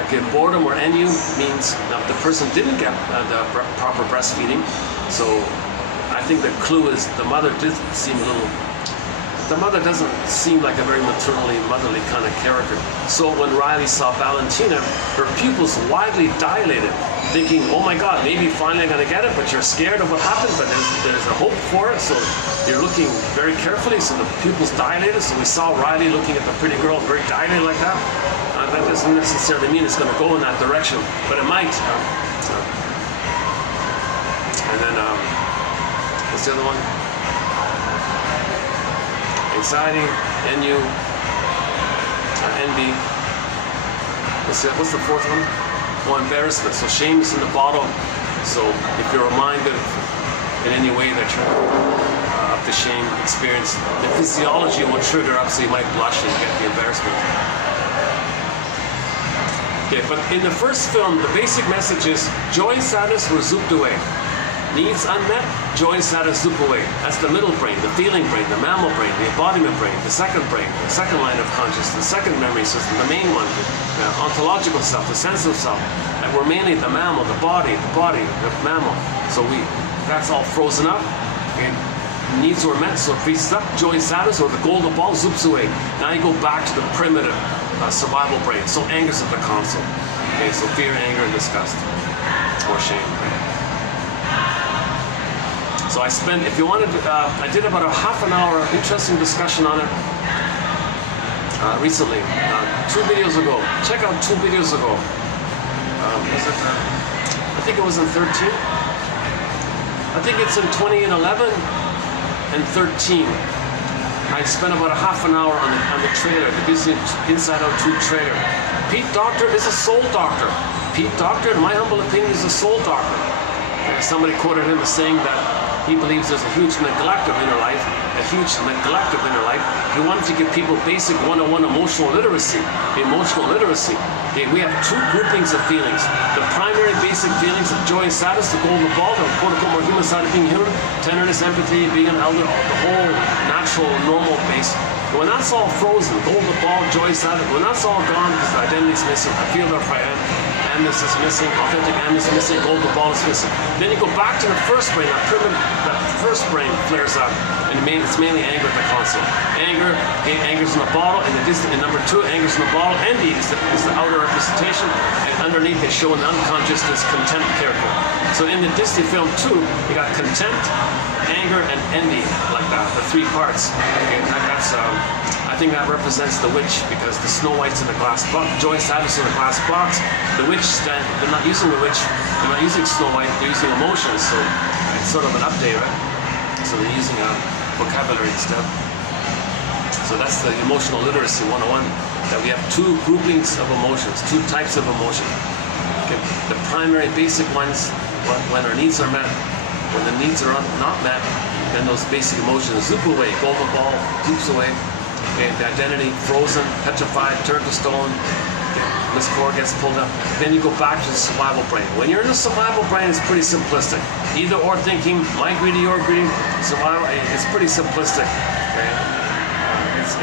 Again, boredom or envy means that the person didn't get the proper breastfeeding. So I think the clue is the mother did seem a little. The mother doesn't seem like a very maternally, motherly kind of character. So when Riley saw Valentina, her pupils widely dilated, thinking, oh my God, maybe finally I'm going to get it, but you're scared of what happened, but there's a hope for it, so you're looking very carefully, so the pupils dilated, so we saw Riley looking at the pretty girl very dilated like that. That doesn't necessarily mean it's going to go in that direction, but it might. And then, what's the other one? Anxiety, envy. What's the fourth one? Oh, embarrassment. So shame is in the bottle. So if you're reminded in any way that you're of the shame experience, the physiology will trigger up, so you might blush and get the embarrassment. Okay, but in the first film, the basic message is joy and sadness were zooped away. Needs unmet, joy and sadness zoop away. That's the middle brain, the feeling brain, the mammal brain, the embodiment brain, the second line of consciousness, the second memory system, the main one, the ontological self, the sense of self. And we're mainly the mammal, the body, the mammal. So that's all frozen up. Okay? Needs were met, so it freezes up, joy and sadness, or the golden ball zoops away. Now you go back to the primitive survival brain. So anger's at the console. Okay, so fear, anger, and disgust, or shame. So if you wanted, I did about a half an hour interesting discussion on it recently, 2 videos ago. Check out 2 videos ago. I think it was in 13. I think it's in 2011 and 13. I spent about a half an hour on the trailer, the Disney Inside Out 2 trailer. Pete Docter is a soul doctor. Pete Docter, in my humble opinion, is a soul doctor. Somebody quoted him as saying that he believes there's a huge neglect of inner life, He wanted to give people basic 101 emotional literacy. Okay, we have 2 groupings of feelings. The primary basic feelings of joy and sadness, the golden ball, the quote-unquote more human side of being human, tenderness, empathy, being an elder, the whole natural, normal base. When that's all frozen, golden ball, joy, sadness, when that's all gone because the identity is missing, I feel that amness is missing, authentic amness is missing, golden ball is missing. Then you go back to the first brain, that first brain flares up, and it's mainly anger at the console. Anger's in the bottle, and number 2, anger's in the bottle. Envy is the outer representation, and underneath they show in the unconscious this contempt character. So in the Disney film 2, you got contempt, anger, and envy, like that, the 3 parts. Okay, I think that represents the witch, because the Snow White's in the glass box, joy and sadness in the glass box. The witch, they're not using the witch, they're not using Snow White, they're using emotions, so it's sort of an update, right? So they're using a vocabulary instead. So that's the emotional literacy 101, that we have 2 groupings of emotions, 2 types of emotion. Okay. The primary basic ones, when our needs are met, when the needs are not met, then those basic emotions zoop away, golden ball zoops away. Okay, the identity frozen, petrified, turned to stone. This cord gets pulled up. Then you go back to the survival brain. When you're in the survival brain, it's pretty simplistic. Either or thinking, my greedy or greedy, survival, it's pretty simplistic. Okay?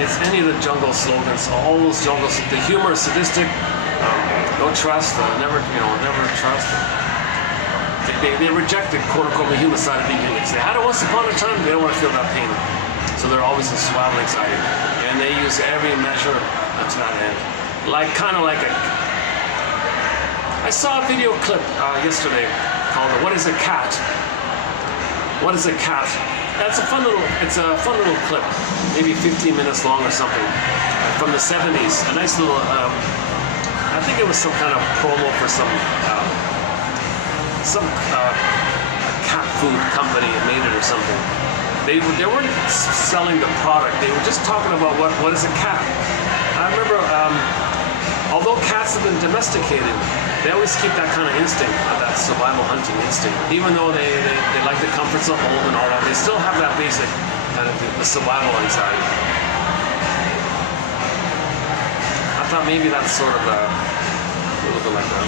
It's any of the jungle slogans, all those jungles. The humor is sadistic. No trust, never trust. They rejected quote unquote the human side of being human. They had it once upon a time, they don't want to feel that pain. So they're always in survival anxiety. And they use every measure to that end. I saw a video clip yesterday called "What is a Cat?" What is a cat? It's a fun little clip, maybe 15 minutes long or something, from the 70s. A nice little, I think it was some kind of promo for some cat food company that made it or something. They weren't selling the product. They were just talking about what is a cat. I remember. Although cats have been domesticated, they always keep that kind of instinct, that survival hunting instinct. Even though they like the comforts of home and all that, they still have that basic kind of the survival anxiety. I thought maybe that's sort of a little bit like that.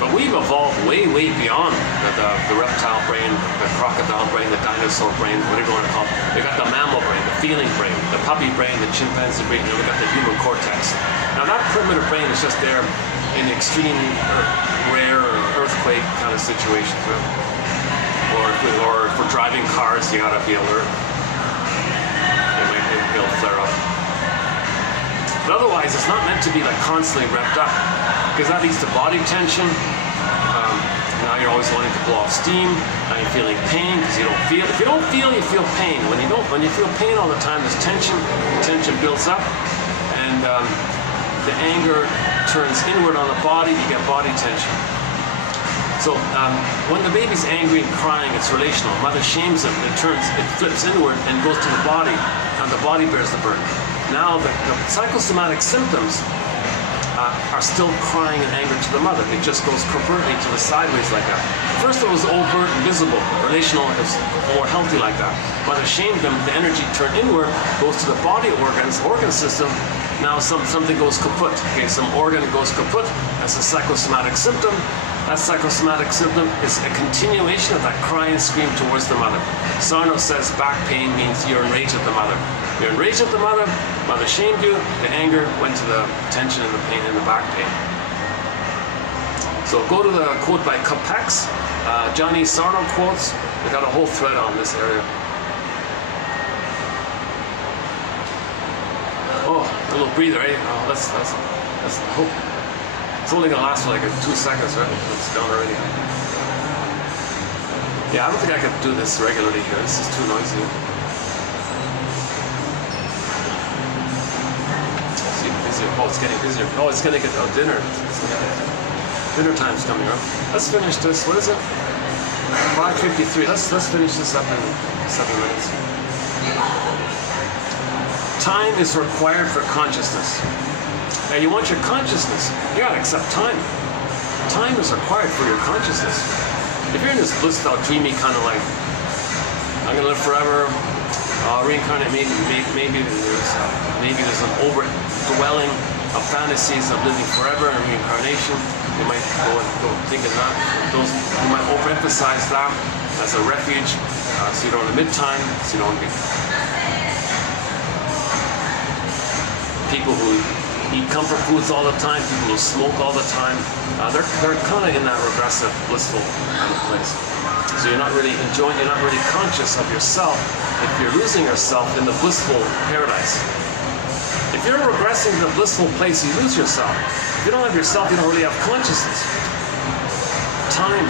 But we've evolved way beyond the reptile brain, the crocodile brain, the dinosaur brain, whatever you want to call it. We got the mammal brain, the feeling brain, the puppy brain, the chimpanzee brain, and we got the human cortex. Now that primitive brain is just there in extreme, rare earthquake kind of situations, right? Or if we're driving cars, you gotta be alert. It'll flare up. But otherwise, it's not meant to be like constantly revved up, because that leads to body tension. Now you're always wanting to blow off steam. Now you're feeling pain because you don't feel. If you don't feel, you feel pain. When you feel pain all the time, there's tension. The tension builds up, and the anger turns inward on the body. You get body tension. So when the baby's angry and crying, it's relational. Mother shames him. It flips inward and goes to the body, and the body bears the burden. Now the psychosomatic symptoms are still crying and anger to the mother. It just goes covertly to the sideways like that. First it was overt and visible. Relational is more healthy like that. Mother shamed them, the energy turned inward, goes to the body organ system. Now something goes kaput. Okay, some organ goes kaput. That's a psychosomatic symptom. That psychosomatic symptom is a continuation of that cry and scream towards the mother. Sarno says back pain means you're enraged at the mother. You're enraged at the mother, mother shamed you, the anger went to the tension and the pain and the back pain. So go to the quote by Capex, Johnny Sarno quotes. We got a whole thread on this area. Oh, a little breather, eh? Oh, let's hope. It's only gonna last for like 2 seconds, right? It's gone already. Yeah, I don't think I could do this regularly here. This is too noisy. Oh, it's getting busier. Oh, it's gonna get dinner. Dinner time's coming up. Let's finish this. What is it? 5:53. Let's finish this up in 7 minutes. Time is required for consciousness. Now you want your consciousness, you gotta accept time. Time is required for your consciousness. If you're in this blissed out, dreamy kind of like, I'm gonna live forever, reincarnate, maybe there's an overdwelling of fantasies of living forever and reincarnation. You might go thinking that. You might overemphasize that as a refuge, so you don't admit time, so you don't be people who eat comfort foods all the time, people who smoke all the time, they're kind of in that regressive, blissful kind of place. So you're not really enjoying, you're not really conscious of yourself if you're losing yourself in the blissful paradise. If you're regressing to the blissful place, you lose yourself. If you don't have yourself, you don't really have consciousness. Time,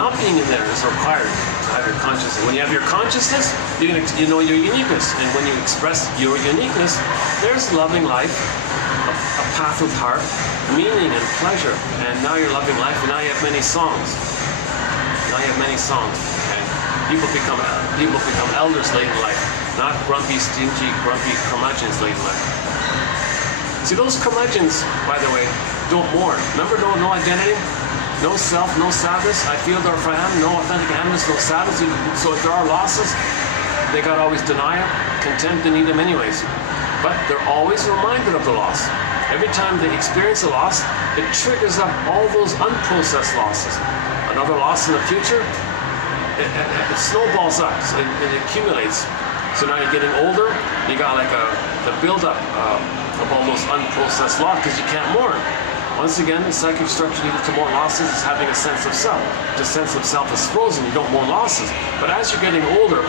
not being in there is required to have your consciousness. When you have your consciousness, you know your uniqueness. And when you express your uniqueness, there's loving life, a path with heart, meaning and pleasure. And now you're loving life, and now you have many songs. Now you have many songs. And people become elders late in life, not grumpy, stingy, grumpy curmudgeons late in life. See, those curmudgeons, by the way, don't mourn. Remember, no identity, no self, no sadness. I feel therefore I am, no authentic amness, no sadness. So if there are losses, they got always denial, contempt, and need them anyways. But they're always reminded of the loss. Every time they experience a loss, it triggers up all those unprocessed losses. Another loss in the future, it snowballs up, so it accumulates. So now you're getting older, you got like the buildup of all those unprocessed losses because you can't mourn. Once again, the psychic structure leading to more losses is having a sense of self. The sense of self is frozen, you don't mourn losses. But as you're getting older,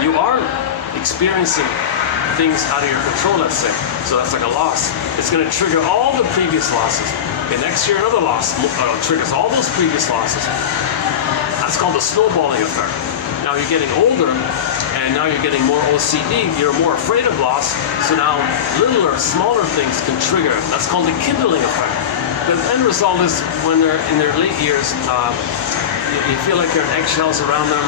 you are experiencing things out of your control, let's say. So that's like a loss. It's going to trigger all the previous losses. Okay, next year another loss triggers all those previous losses. That's called the snowballing effect. Now you're getting older, and now you're getting more OCD, you're more afraid of loss, so now littler, smaller things can trigger. That's called the kindling effect. The end result is when they're in their late years, you feel like you're in eggshells around them.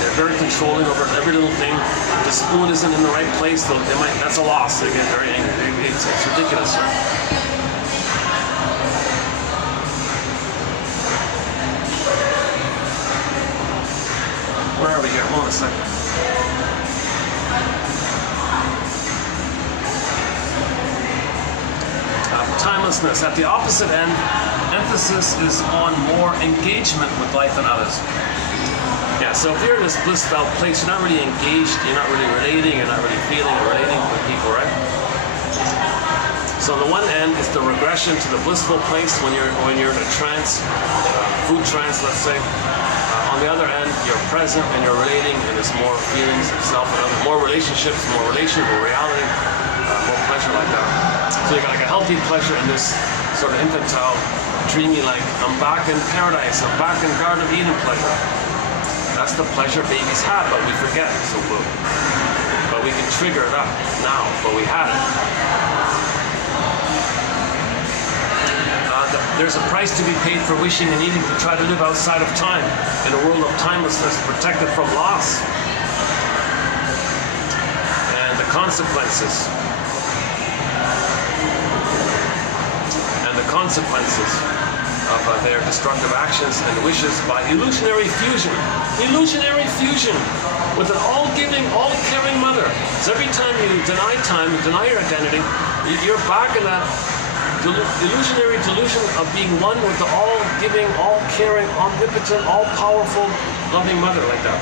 They're very controlling over every little thing. If the spoon isn't in the right place, that's a loss. They get very angry. It's ridiculous, right? Where are we here? Hold on a second. Timelessness. At the opposite end, emphasis is on more engagement with life and others. Yeah, so if you're in this blissful place, you're not really engaged, you're not really relating, you're not really feeling or relating with people, right? So on the one end, it's the regression to the blissful place when you're in a trance, food trance, let's say. On the other end, you're present and you're relating, and there's more feelings of self and other, more relationships, more relation, more reality, more pleasure like that. So you got like a healthy pleasure in this sort of infantile, dreamy, like I'm back in paradise, I'm back in Garden of Eden pleasure. That's the pleasure babies have, but we forget. So but we can trigger it up now, but we had it. There's a price to be paid for wishing and needing to try to live outside of time, in a world of timelessness, protected from loss. And the consequences. Of their destructive actions and wishes by illusionary fusion. Illusionary fusion with an all-giving, all-caring mother. So every time you deny time, deny your identity, you're back in that illusionary delusion of being one with the all-giving, all-caring, omnipotent, all-powerful, loving mother like that.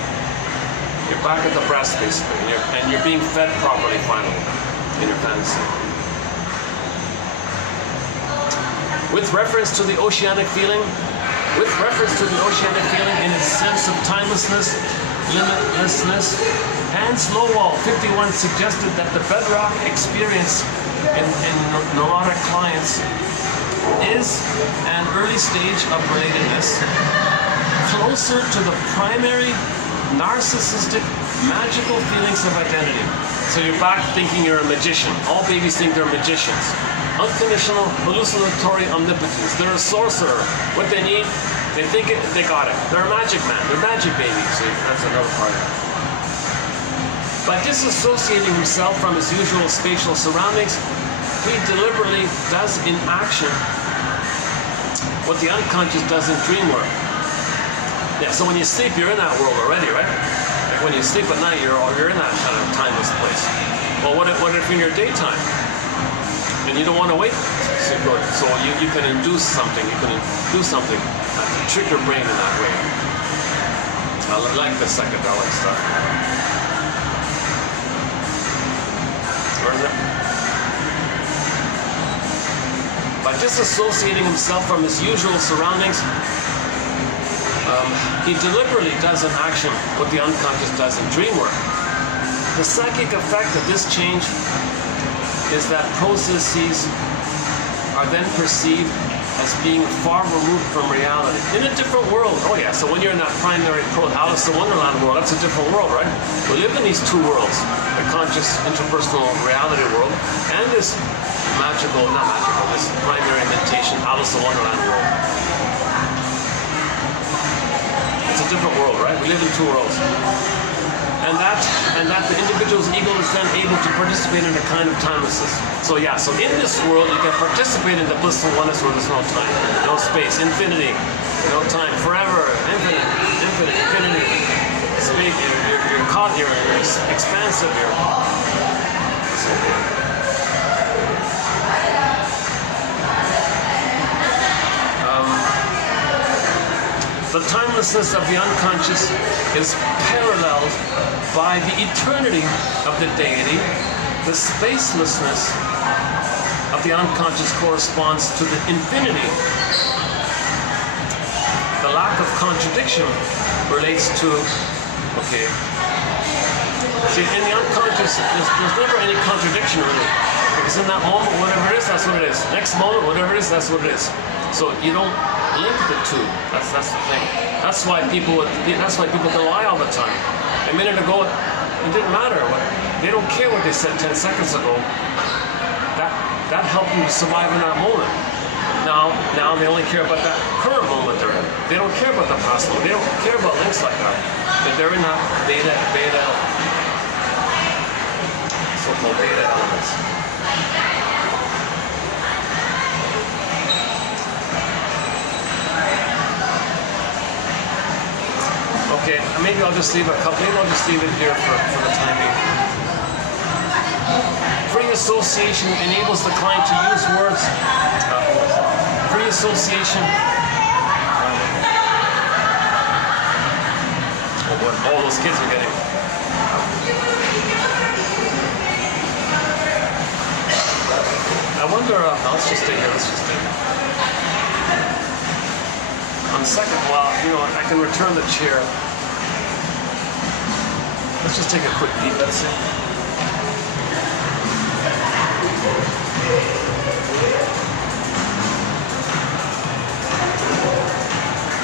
You're back at the breast, basically, and you're being fed properly, finally, in your fantasy. With reference to the oceanic feeling, in its sense of timelessness, limitlessness, Hans Lowell, 51, suggested that the bedrock experience in neurotic clients is an early stage of relatedness, closer to the primary narcissistic magical feelings of identity. So you're back thinking you're a magician. All babies think they're magicians. Unconditional, hallucinatory omnipotence. They're a sorcerer. What they need, they think it, they got it. They're a magic man. They're magic babies. So that's another part of it. By disassociating himself from his usual spatial surroundings, he deliberately does in action what the unconscious does in dream work. Yeah, so when you sleep, you're in that world already, right? Like when you sleep at night, you're in that kind of timeless place. Well, what if in your daytime? And you don't want to wait, so you can induce something, to trick your brain in that way. I like the psychedelic stuff. Where is it? By disassociating himself from his usual surroundings, he deliberately does in action what the unconscious does in dream work. The psychic effect of this change is that processes are then perceived as being far removed from reality. In a different world. Oh yeah, so when you're in that primary Alice in Wonderland world, that's a different world, right? We live in these two worlds, the conscious interpersonal reality world, and this this primary meditation Alice in Wonderland world. It's a different world, right? We live in two worlds. And that the individual's ego is then able to participate in a kind of timelessness. So yeah, so in this world you can participate in the blissful oneness where there's no time, no space, infinity, no time, forever, infinity, space. caught here, expansive here. The timelessness of the unconscious is paralleled by the eternity of the deity. The spacelessness of the unconscious corresponds to the infinity. The lack of contradiction relates to, okay, see, in the unconscious, there's never any contradiction really. Because in that moment, whatever it is, that's what it is. Next moment, whatever it is, that's what it is. So you don't link the two. That's the thing. That's why people can lie all the time. A minute ago, it didn't matter. They don't care what they said 10 seconds ago. That helped them to survive in that moment. Now they only care about that current moment they're in. They don't care about the past moment. They don't care about links like that. But they're in that beta, so-called beta elements. Okay, maybe I'll just leave it here for the time being. Free association enables the client to use words. Free association. Oh boy, all those kids are getting. I wonder, let's just stay here, On the second, I can return the chair. Let's just take a quick peek, let's see.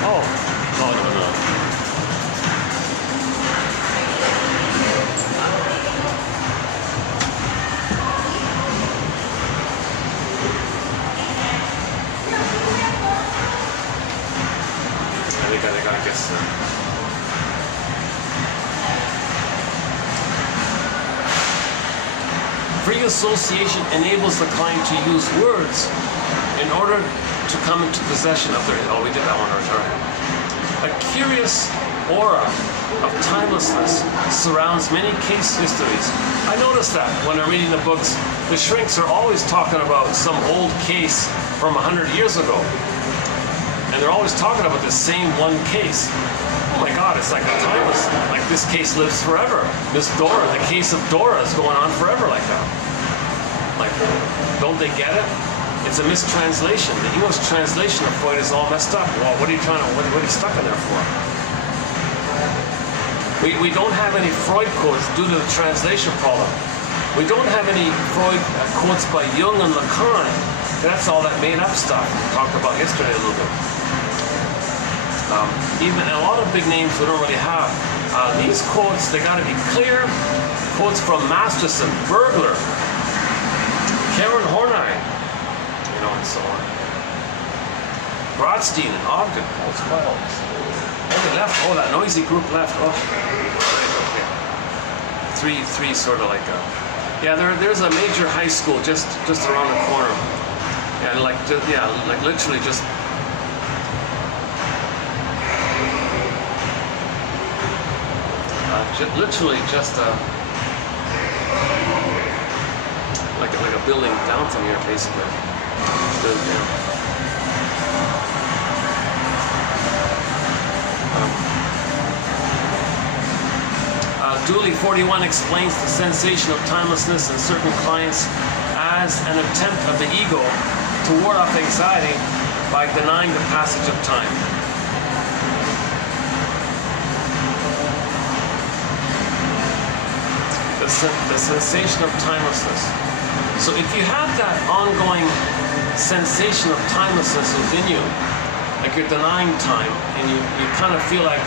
Oh, no. I gotta guess. Free association enables the client to use words in order to come into possession of their. Oh, we did that one already. A curious aura of timelessness surrounds many case histories. I noticed that when I'm reading the books, the shrinks are always talking about some old case from 100 years ago. And they're always talking about the same one case. Oh my God, it's like a timeless, like this case lives forever. Miss Dora, the case of Dora is going on forever like that. Like, don't they get it? It's a mistranslation. The English translation of Freud is all messed up. Well, what are you stuck in there for? We don't have any Freud quotes due to the translation problem. We don't have any Freud quotes by Jung and Lacan. That's all that made up stuff we talked about yesterday a little bit. Even a lot of big names we don't really have. These quotes, they got to be clear. Quotes from Masterson, Bergler, Karen Horney, and so on. Brodstein and Ogden. Oh, they left. Oh, that noisy group left. Oh, okay. Three sort of like a. Yeah, there's a major high school just around the corner. Yeah, like literally just. Literally just like a building down from here, basically. Dooley 41 explains the sensation of timelessness in certain clients as an attempt of the ego to ward off anxiety by denying the passage of time. The sensation of timelessness. So if you have that ongoing sensation of timelessness within you, like you're denying time, and you kind of feel like,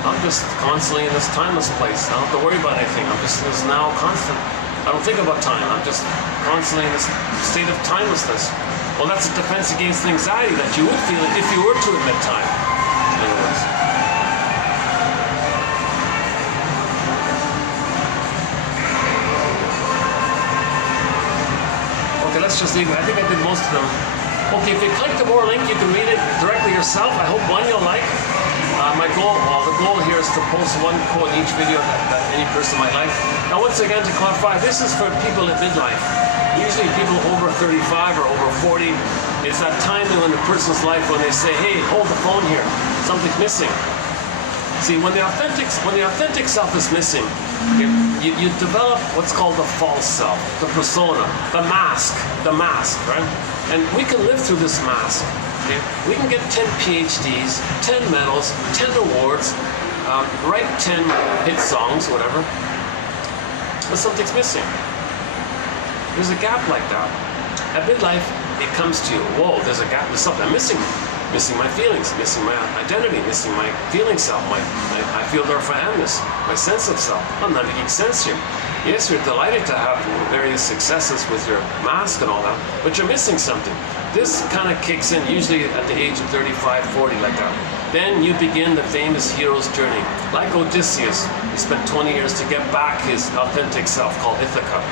I'm just constantly in this timeless place. I don't have to worry about anything. I'm just this now constant. I don't think about time. I'm just constantly in this state of timelessness. Well, that's a defense against the anxiety that you would feel if you were to admit time. In other words. Okay, let's just leave it. I think I did most of them. Okay, if you click the more link, you can read it directly yourself. I hope one you'll like. The goal here is to post one quote in each video that any person might like. Now, once again, to clarify, this is for people at midlife. Usually people over 35 or over 40, it's that time in a person's life when they say, hey, hold the phone here, something's missing. See, when the authentic self is missing, you develop what's called the false self, the persona, the mask, right? And we can live through this mask. Okay? We can get 10 PhDs, 10 medals, 10 awards, write 10 hit songs, whatever, but something's missing. There's a gap like that. At midlife, it comes to you, whoa, there's a gap, there's something I'm missing. Missing my feelings, missing my identity, missing my feeling self, I feel therefore I amness, my sense of self. I'm not making sense here. Yes, you're delighted to have various successes with your mask and all that, but you're missing something. This kind of kicks in usually at the age of 35, 40, like that. Then you begin the famous hero's journey. Like Odysseus, he spent 20 years to get back his authentic self called Ithaca.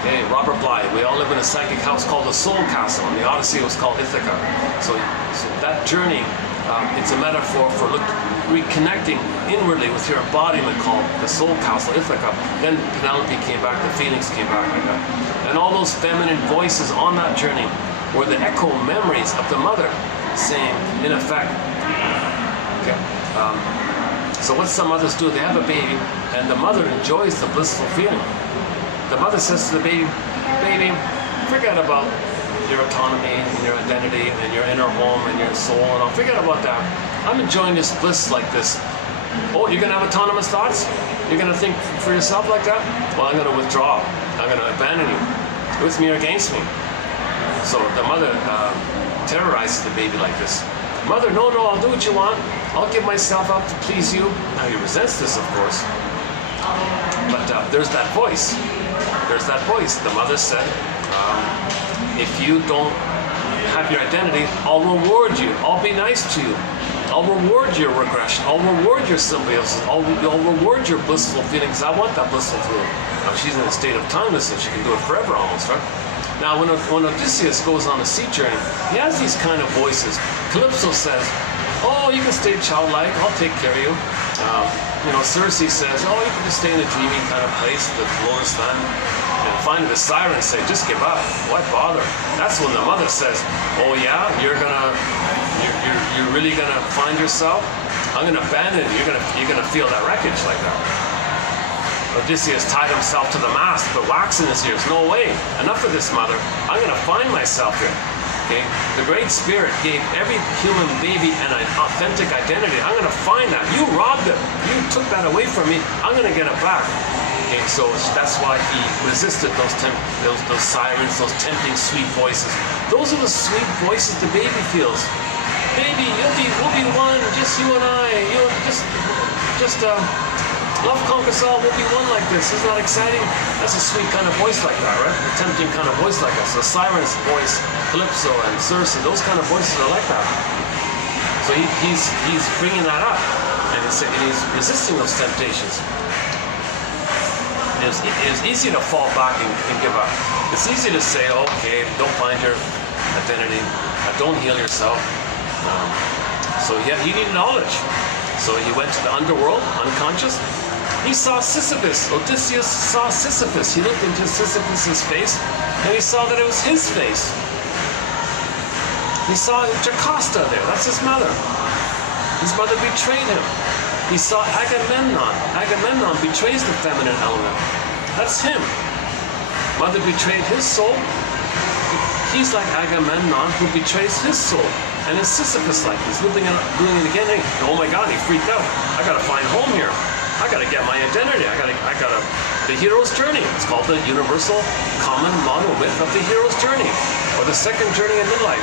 Okay, Robert Bly, we all live in a psychic house called the Soul Castle, and the Odyssey was called Ithaca. So that journey, it's a metaphor for reconnecting inwardly with your embodiment called the Soul Castle, Ithaca. Then Penelope came back, the Phoenix came back like that. And all those feminine voices on that journey were the echo memories of the mother saying, in effect, okay, so what some mothers do, they have a baby, and the mother enjoys the blissful feeling. The mother says to the baby, baby, forget about your autonomy and your identity and your inner home and your soul and all. Forget about that. I'm enjoying this bliss like this. Oh, you're going to have autonomous thoughts? You're going to think for yourself like that? Well, I'm going to withdraw. I'm going to abandon you. With me or against me. So the mother terrorizes the baby like this. Mother, no, I'll do what you want. I'll give myself up to please you. Now he resents this, of course. But there's that voice. There's that voice. The mother said, if you don't have your identity, I'll reward you. I'll be nice to you. I'll reward your regression. I'll reward your symbiosis. I'll reward your blissful feelings. I want that blissful feeling. Now she's in a state of timeless and she can do it forever almost, right? Now when Odysseus goes on a sea journey, he has these kind of voices. Calypso says, oh, you can stay childlike. I'll take care of you. Circe says, oh, you can just stay in a dreamy kind of place, the lotus land. And finally the sirens say, just give up. Why bother? That's when the mother says, oh yeah, you're really gonna find yourself? I'm gonna abandon you. You're gonna feel that wreckage like that. Odysseus tied himself to the mast, but wax in his ears. No way. Enough of this, mother. I'm gonna find myself here. Okay? The Great Spirit gave every human baby an authentic identity. I'm gonna find that. You robbed it. You took that away from me. I'm gonna get it back. Okay, so that's why he resisted those sirens, those tempting sweet voices. Those are the sweet voices the baby feels. Baby, we'll be one, just you and I. Love conquers all, we'll be one like this. Isn't that exciting? That's a sweet kind of voice like that, right? A tempting kind of voice like that. So Siren's voice, Calypso and Circe, those kind of voices are like that. So he's bringing that up, and he's resisting those temptations. It is easy to fall back and give up. It's easy to say, okay, don't find your identity, don't heal yourself. So he needed knowledge. So he went to the underworld, unconscious. He saw Sisyphus. Odysseus saw Sisyphus. He looked into Sisyphus's face, and he saw that it was his face. He saw Jocasta there. That's his mother. His mother betrayed him. He saw Agamemnon. Agamemnon betrays the feminine element. That's him. Mother betrayed his soul. He's like Agamemnon who betrays his soul. And it's Sisyphus-like. He's doing it again. Hey, oh my God, he freaked out. I gotta find home here. I gotta get my identity. The hero's journey. It's called the universal common model myth of the hero's journey, or the second journey in midlife.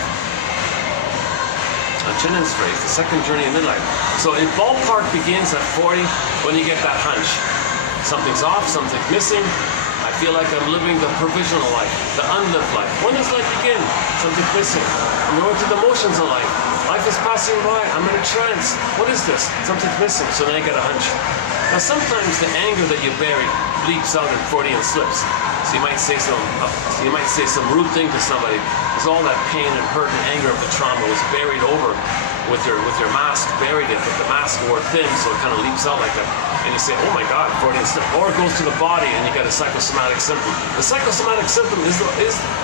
Chinan's phrase, the second journey in midlife. So in ballpark begins at 40 when you get that hunch. Something's off, something's missing. I feel like I'm living the provisional life, the unlived life. When does life begin? Something's missing. I'm going through the motions of life. Life is passing by. I'm in a trance. What is this? Something's missing. So then I get a hunch. Now sometimes the anger that you buried leaps out at 40 and slips. So you might say some rude thing to somebody. Because all that pain and hurt and anger of the trauma was buried over with your mask buried in, but the mask wore thin, so it kind of leaps out like that. And you say, oh my God, Freudian slip. Or it goes to the body and you get a psychosomatic symptom. The psychosomatic symptom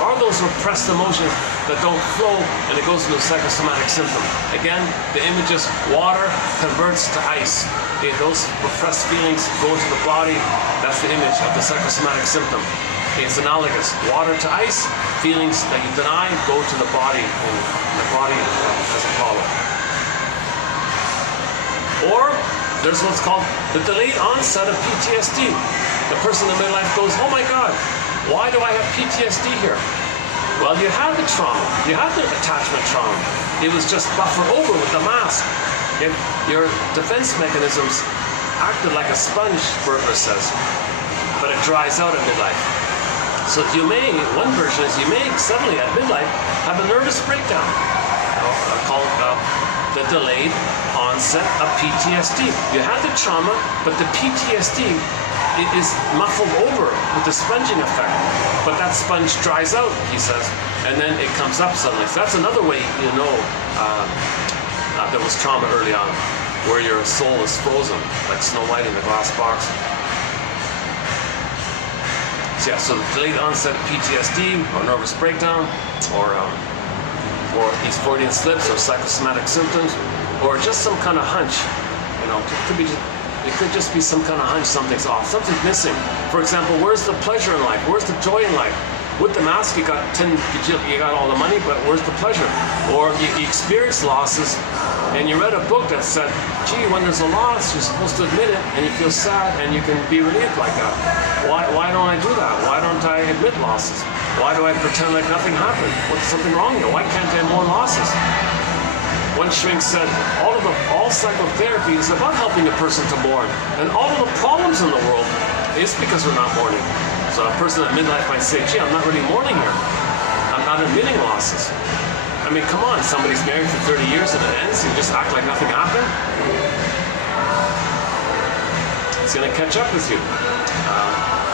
are those repressed emotions that don't flow, and it goes to a psychosomatic symptom. Again, the image is water converts to ice. Okay, those repressed feelings go to the body. That's the image of the psychosomatic symptom. Okay, it's analogous. Water to ice, feelings that you deny go to the body, and the body has a problem. Or there's what's called the delayed onset of PTSD. The person in midlife goes, oh my God, why do I have PTSD here? Well, you had the trauma. You had the attachment trauma. It was just buffered over with the mask. Your defense mechanisms acted like a sponge, Berger says, but it dries out at midlife. So one version is you may suddenly at midlife have a nervous breakdown called the delayed onset of PTSD. You had the trauma, but the PTSD is muffled over with the sponging effect. But that sponge dries out, he says, and then it comes up suddenly. So that's another way you know there was trauma early on, where your soul is frozen, like Snow White in the glass box. So yeah, so delayed onset of PTSD or nervous breakdown, or these Freudian slips or psychosomatic symptoms, or just some kind of hunch. It could just be some kind of hunch something's off, something's missing. For example, where's the pleasure in life? Where's the joy in life? With the mask, you got all the money, but where's the pleasure? Or you experience losses, and you read a book that said, gee, when there's a loss, you're supposed to admit it, and you feel sad, and you can be relieved like that. Why don't I do that? Why don't I admit losses? Why do I pretend like nothing happened? What's something wrong here? Why can't I have more losses? One shrink said, all psychotherapy is about helping a person to mourn, and all of the problems in the world is because we're not mourning. So a person at midlife might say, gee, I'm not really mourning here. I'm not admitting losses. I mean, come on, somebody's married for 30 years and it ends, and you just act like nothing happened? It's going to catch up with you.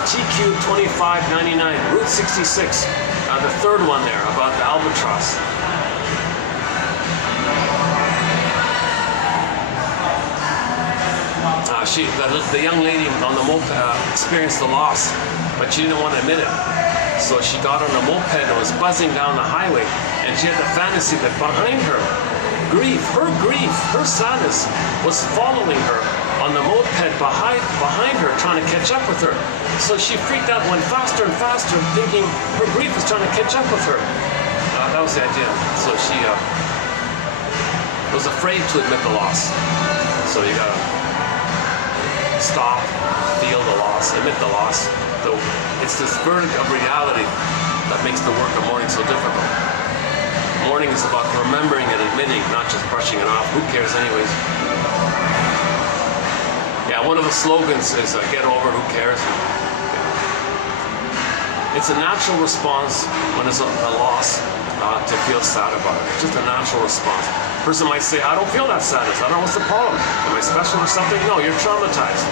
TQ 2599, Route 66, the third one there, about the albatross. The young lady on the moped experienced the loss, but she didn't want to admit it. So she got on a moped and was buzzing down the highway, and she had the fantasy that behind her, her sadness was following her on the moped behind her, trying to catch up with her. So she freaked out, went faster and faster, thinking her grief was trying to catch up with her. That was the idea. So she was afraid to admit the loss. So you gotta stop, feel the loss, admit the loss. Though it's this verdict of reality that makes the work of mourning so difficult. Mourning is about remembering and admitting, not just brushing it off. Who cares anyways? Yeah, one of the slogans is get over, who cares? It's a natural response when there's a loss to feel sad about it. It's just a natural response. A person might say, I don't feel that sadness. I don't know what's the problem. Am I special or something? No, you're traumatized.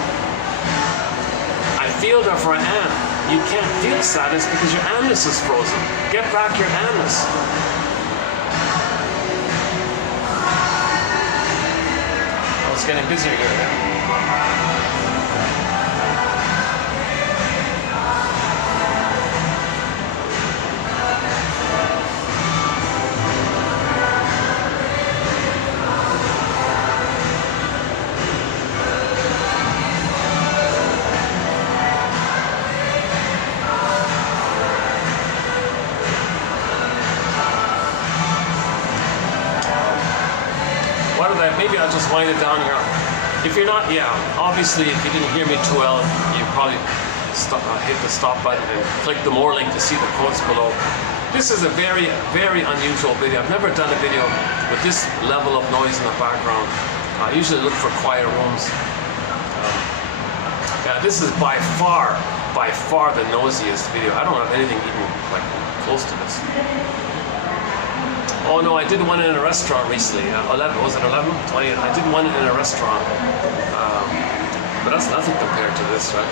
I feel, therefore I am. You can't feel sadness because your amness is frozen. Get back your amness. Oh, it's getting busier here now. Maybe I'll just wind it down here. If you're not, obviously if you didn't hear me too well, you probably hit the stop button and click the more link to see the quotes below. This is a very, very unusual video. I've never done a video with this level of noise in the background. I usually look for quiet rooms. This is by far the noisiest video. I don't have anything even like close to this. Oh no, I did one in a restaurant recently. 11, was it 11? 20? I did one in a restaurant. But that's nothing compared to this, right?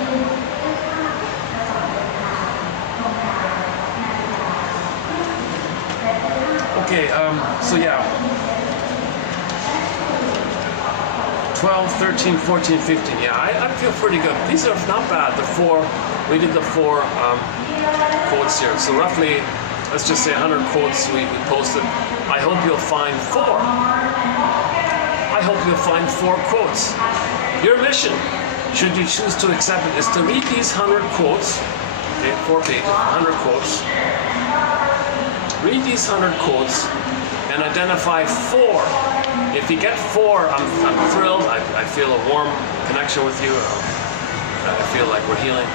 Okay, so yeah. 12, 13, 14, 15. Yeah, I feel pretty good. These are not bad. The four, we did the four quotes here. So roughly, let's just say 100 quotes we posted. I hope you'll find four. I hope you'll find four quotes. Your mission, should you choose to accept it, is to read these 100 quotes, okay, 4 pages, 100 quotes. Read these 100 quotes and identify four. If you get four, I'm thrilled. I feel a warm connection with you. I feel like we're healing.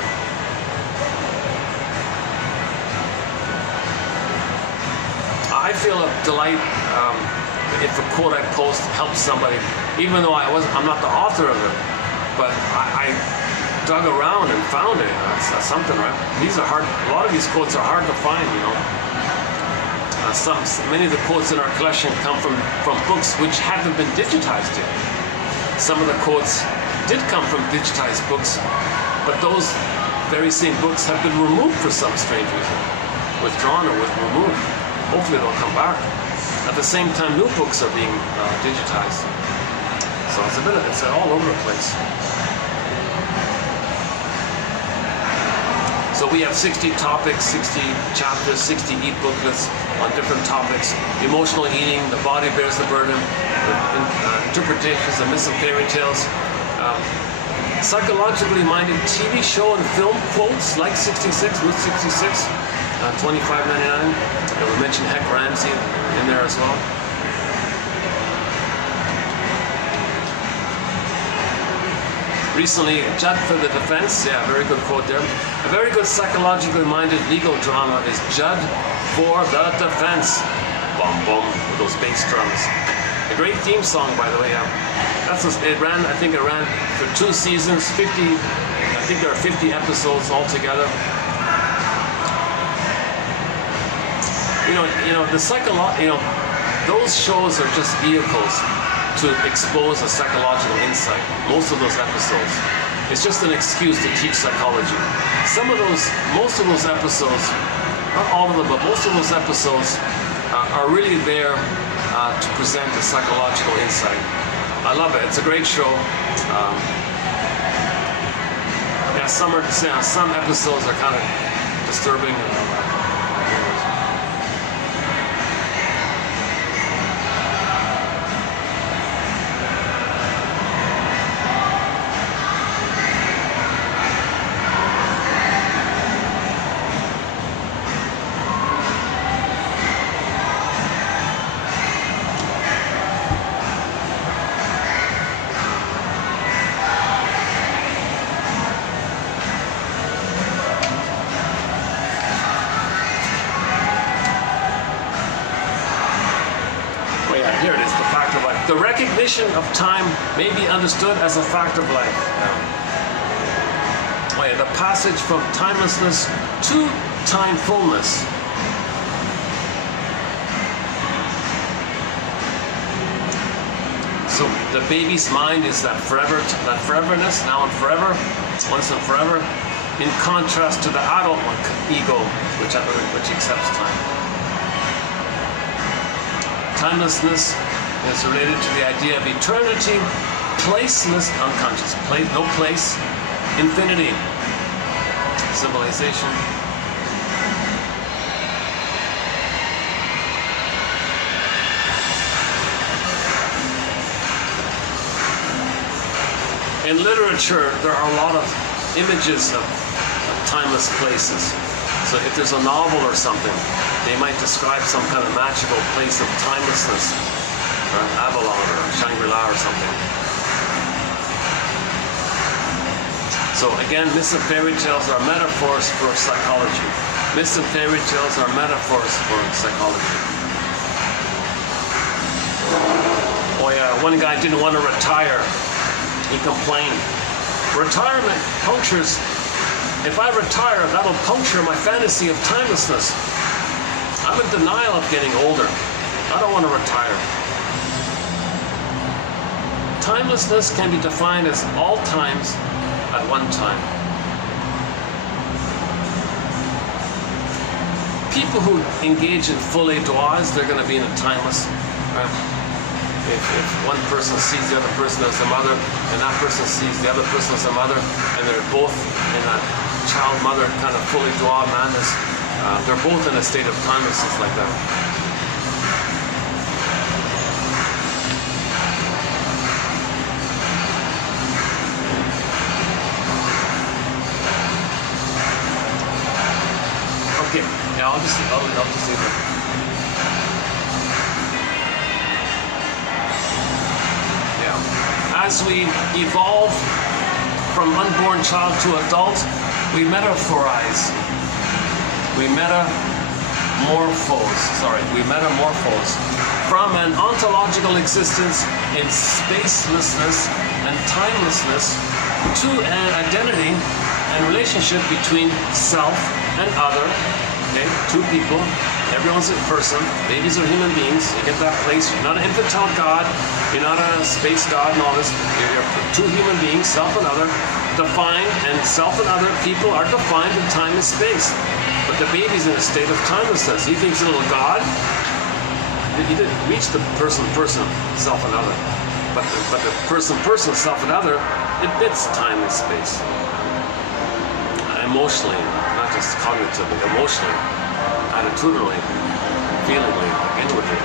I feel a delight if a quote I post helps somebody, even though I'm not the author of it, but I dug around and found it. That's something, right? These are hard. A lot of these quotes are hard to find, you know. Many of the quotes in our collection come from books which haven't been digitized yet. Some of the quotes did come from digitized books, but those very same books have been removed for some strange reason, withdrawn or removed. Hopefully they'll come back. At the same time, new books are being digitized. So it's all over the place. So we have 60 topics, 60 chapters, 60 e-booklets on different topics. Emotional eating, the body bears the burden, interpretations of myths and fairy tales, psychologically minded TV show and film quotes like 66, Route 66, $25.99. We mentioned Heck Ramsey in there as well. Recently, Judd for the defense, yeah, very good quote there. A very good psychologically minded legal drama is Judd for the defense. Bum bum, with those bass drums. A great theme song, by the way. I think it ran for 2 seasons, 50. I think there are 50 episodes altogether. Those shows are just vehicles to expose a psychological insight. Most of those episodes, it's just an excuse to teach psychology. Most of those episodes, not all of them, but most of those episodes are really there to present a psychological insight. I love it. It's a great show. Some episodes are kind of disturbing. Here it is, the fact of life. The recognition of time may be understood as a fact of life. The passage from timelessness to timefulness. So the baby's mind is that foreverness, now and forever, once and forever, in contrast to the adult ego, which accepts time. Timelessness is related to the idea of eternity, placeless, unconscious, no place, infinity, civilization. In literature, there are a lot of images of timeless places. So if there's a novel or something, they might describe some kind of magical place of timelessness, or Avalon or Shangri-La or something. So again, myths and fairy tales are metaphors for psychology. Myths and fairy tales are metaphors for psychology. Oh yeah, one guy didn't want to retire. He complained. Retirement punctures. If I retire, that'll puncture my fantasy of timelessness. I'm in denial of getting older. I don't want to retire. Timelessness can be defined as all times at one time. People who engage in full aidoise, they're going to be in a timeless. Right? if one person sees the other person as a mother, and that person sees the other person as a mother, and they're both in that child-mother kind of fully dual madness, they're both in a state of timelessness like that. Okay, yeah, I'll just leave it. As we evolve from unborn child to adult, we metaphorize. We metamorphose from an ontological existence in spacelessness and timelessness to an identity and relationship between self and other. Okay, two people. Everyone's a person. Babies are human beings. You get that place. You're not an infantile god. You're not a space god and all this. You're two human beings, self and other, defined, and self and other people are defined in time and space. But the baby's in a state of timelessness. He thinks a little god. He didn't reach the person, self and other. But the person, self and other, it fits time and space. Emotionally, not just cognitively, emotionally. Attitudinally, feelingly, inwardly.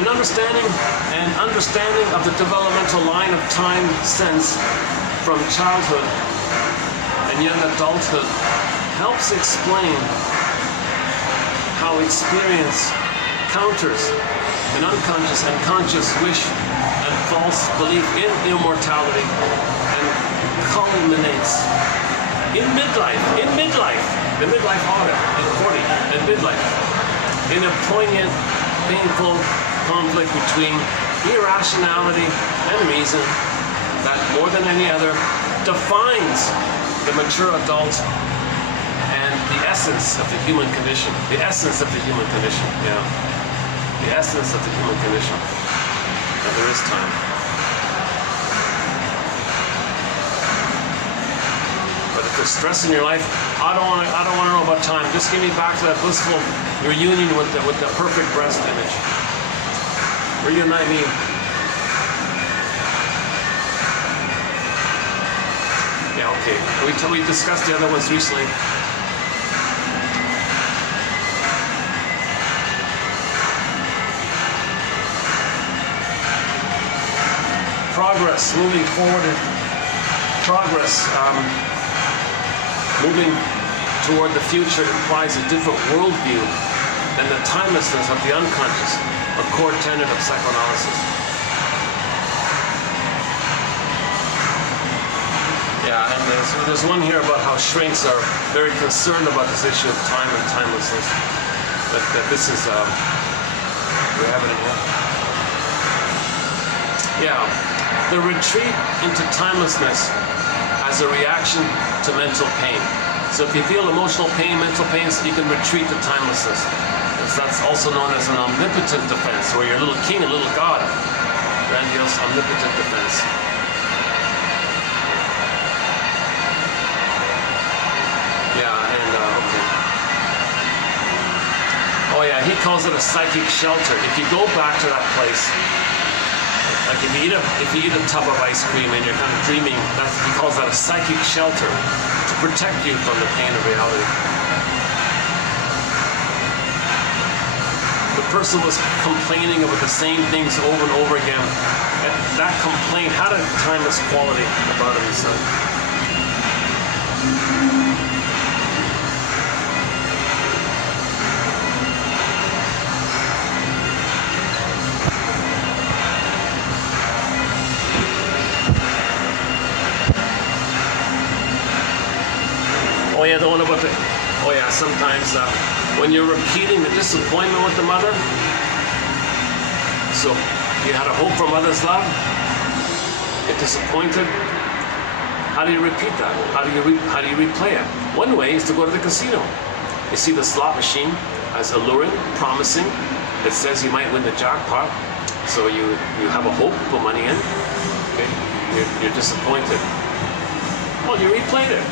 An understanding of the developmental line of time sense from childhood and young adulthood helps explain how experience counters an unconscious and conscious wish and false belief in immortality and culminates in midlife, the midlife audit in 40, in midlife, in a poignant, painful conflict between irrationality and reason that more than any other defines the mature adult and the essence of the human condition. The essence of the human condition, yeah. The essence of the human condition. Now there is time. If there's stress in your life, I don't want to know about time. Just give me back to that blissful reunion with the perfect breast image. Reunite me. Yeah, okay. We discussed the other ones recently. Progress, moving forward. Progress. Moving toward the future implies a different worldview than the timelessness of the unconscious, a core tenet of psychoanalysis. Yeah, and there's one here about how shrinks are very concerned about this issue of time and timelessness. That this is, we have it in here. Yeah, the retreat into timelessness as a reaction to mental pain. So if you feel emotional pain, mental pain, so you can retreat to timelessness. That's also known as an omnipotent defense, where you're a little king, a little god. Grandiose, omnipotent defense. Yeah, and, okay. Oh yeah, he calls it a psychic shelter. If you go back to that place, like if you eat a tub of ice cream and you're kind of dreaming, he calls that a psychic shelter to protect you from the pain of reality. The person was complaining about the same things over and over again. And that complaint had a timeless quality about it, he said. Oh yeah, the one about the, oh yeah, sometimes when you're repeating the disappointment with the mother, so you had a hope for mother's love, get disappointed, how do you repeat that? How do you replay it? One way is to go to the casino. You see the slot machine as alluring, promising, it says you might win the jackpot, so you have a hope, put money in, okay, you're disappointed. Well, you replayed it.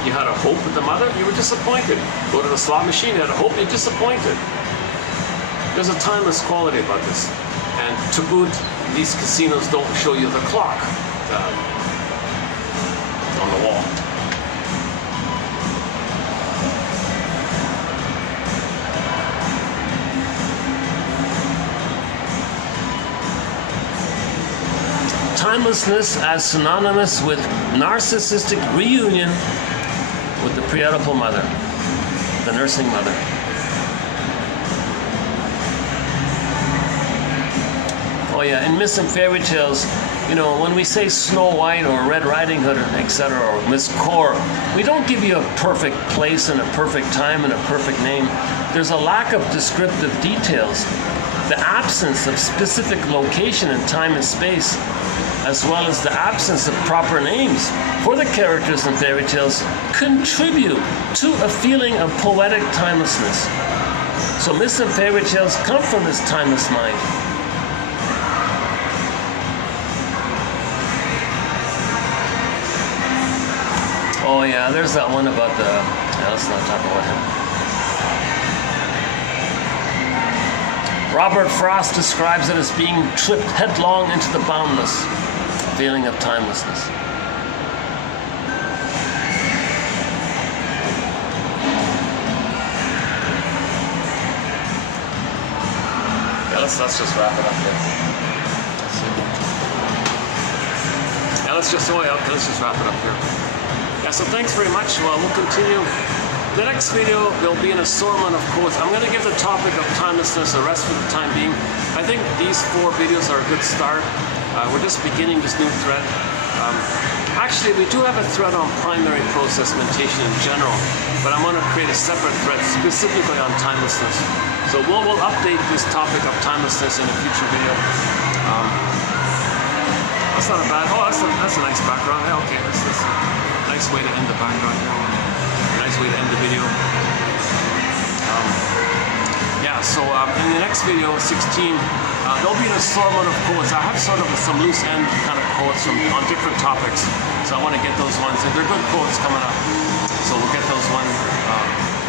You had a hope with the mother, you were disappointed. Go to the slot machine, you had a hope, you're disappointed. There's a timeless quality about this. And to boot, these casinos don't show you the clock on the wall. Timelessness as synonymous with narcissistic reunion with the pre-Oedipal mother, the nursing mother. Oh yeah, in myths and fairy tales, you know, when we say Snow White or Red Riding Hood, etc., or Miss Core, we don't give you a perfect place and a perfect time and a perfect name. There's a lack of descriptive details. The absence of specific location in time and space, as well as the absence of proper names for the characters in fairy tales, contribute to a feeling of poetic timelessness. So myths and fairy tales come from this timeless mind. Oh yeah, there's that one about the, let's not talk about him. Robert Frost describes it as being tripped headlong into the boundless, feeling of timelessness. Yeah, let's just wrap it up here. Yeah, let's just wrap it up here. Yeah, so thanks very much. Well, we'll continue. The next video will be an assortment of quotes. I'm going to give the topic of timelessness a rest for the time being. I think these 4 videos are a good start. We're just beginning this new thread. Actually, we do have a thread on primary process mentation in general, but I'm going to create a separate thread specifically on timelessness. So we'll update this topic of timelessness in a future video. That's not a bad, that's a nice background. Yeah, okay, that's a nice way to end the background here. Nice way to end the video. So in the next video, 16, there'll be an assortment of quotes. I have sort of some loose end kind of quotes on different topics, so I want to get those ones. And they're good quotes coming up, so we'll get those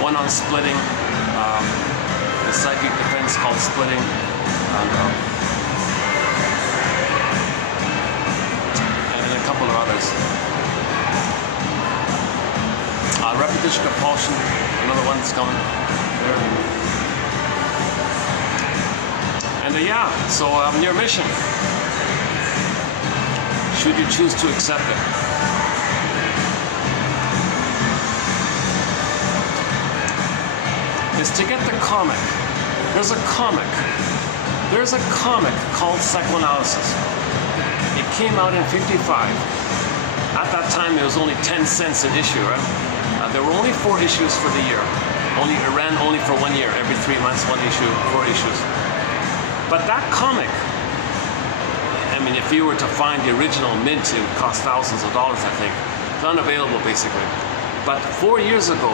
one on splitting, the psychic defense called splitting, and a couple of others. Repetition compulsion, another one that's coming. And so your mission, should you choose to accept it. Is to get the comic. There's a comic called Psychoanalysis. It came out in '55. At that time, it was only 10 cents an issue, right? There were only 4 issues for the year. It ran only for 1 year. Every 3 months, 1 issue, 4 issues. But that comic, I mean, if you were to find the original mint, it would cost thousands of dollars, I think. It's unavailable, basically. But 4 years ago,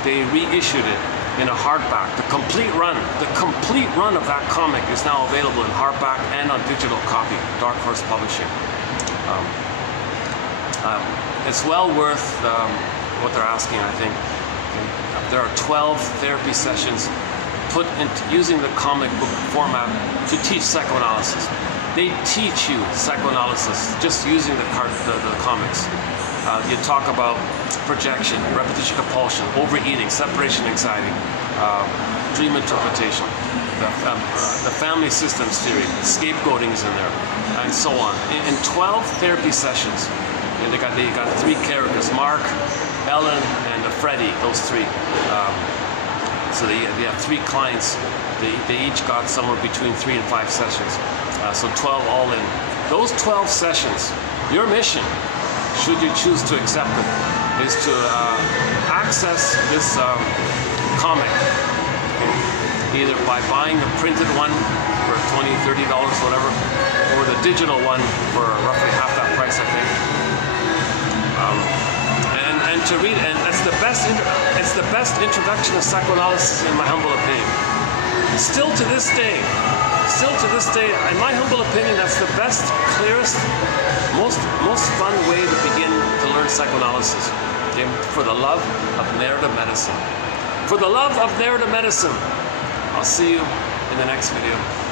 they reissued it in a hardback. The complete run of that comic is now available in hardback and on digital copy. Dark Horse Publishing. It's well worth what they're asking, I think. There are 12 therapy sessions put into using the comic book format to teach psychoanalysis. They teach you psychoanalysis just using the comics. You talk about projection, repetition compulsion, overeating, separation anxiety, dream interpretation, the family systems theory, scapegoating is in there, and so on. In 12 therapy sessions, and they got 3 characters: Mark, Ellen, and Freddie. Those 3. So they have 3 clients. They each got somewhere between 3 and 5 sessions. So 12 all in. Those 12 sessions, your mission, should you choose to accept it, is to access this comic, either by buying the printed one for $20, $30, whatever, or the digital one for roughly half that price, I think. And to read, and it's the best introduction to psychoanalysis, in my humble opinion. Still to this day, in my humble opinion, that's the best, clearest, most fun way to begin to learn psychoanalysis. Okay? For the love of narrative medicine. For the love of narrative medicine. I'll see you in the next video.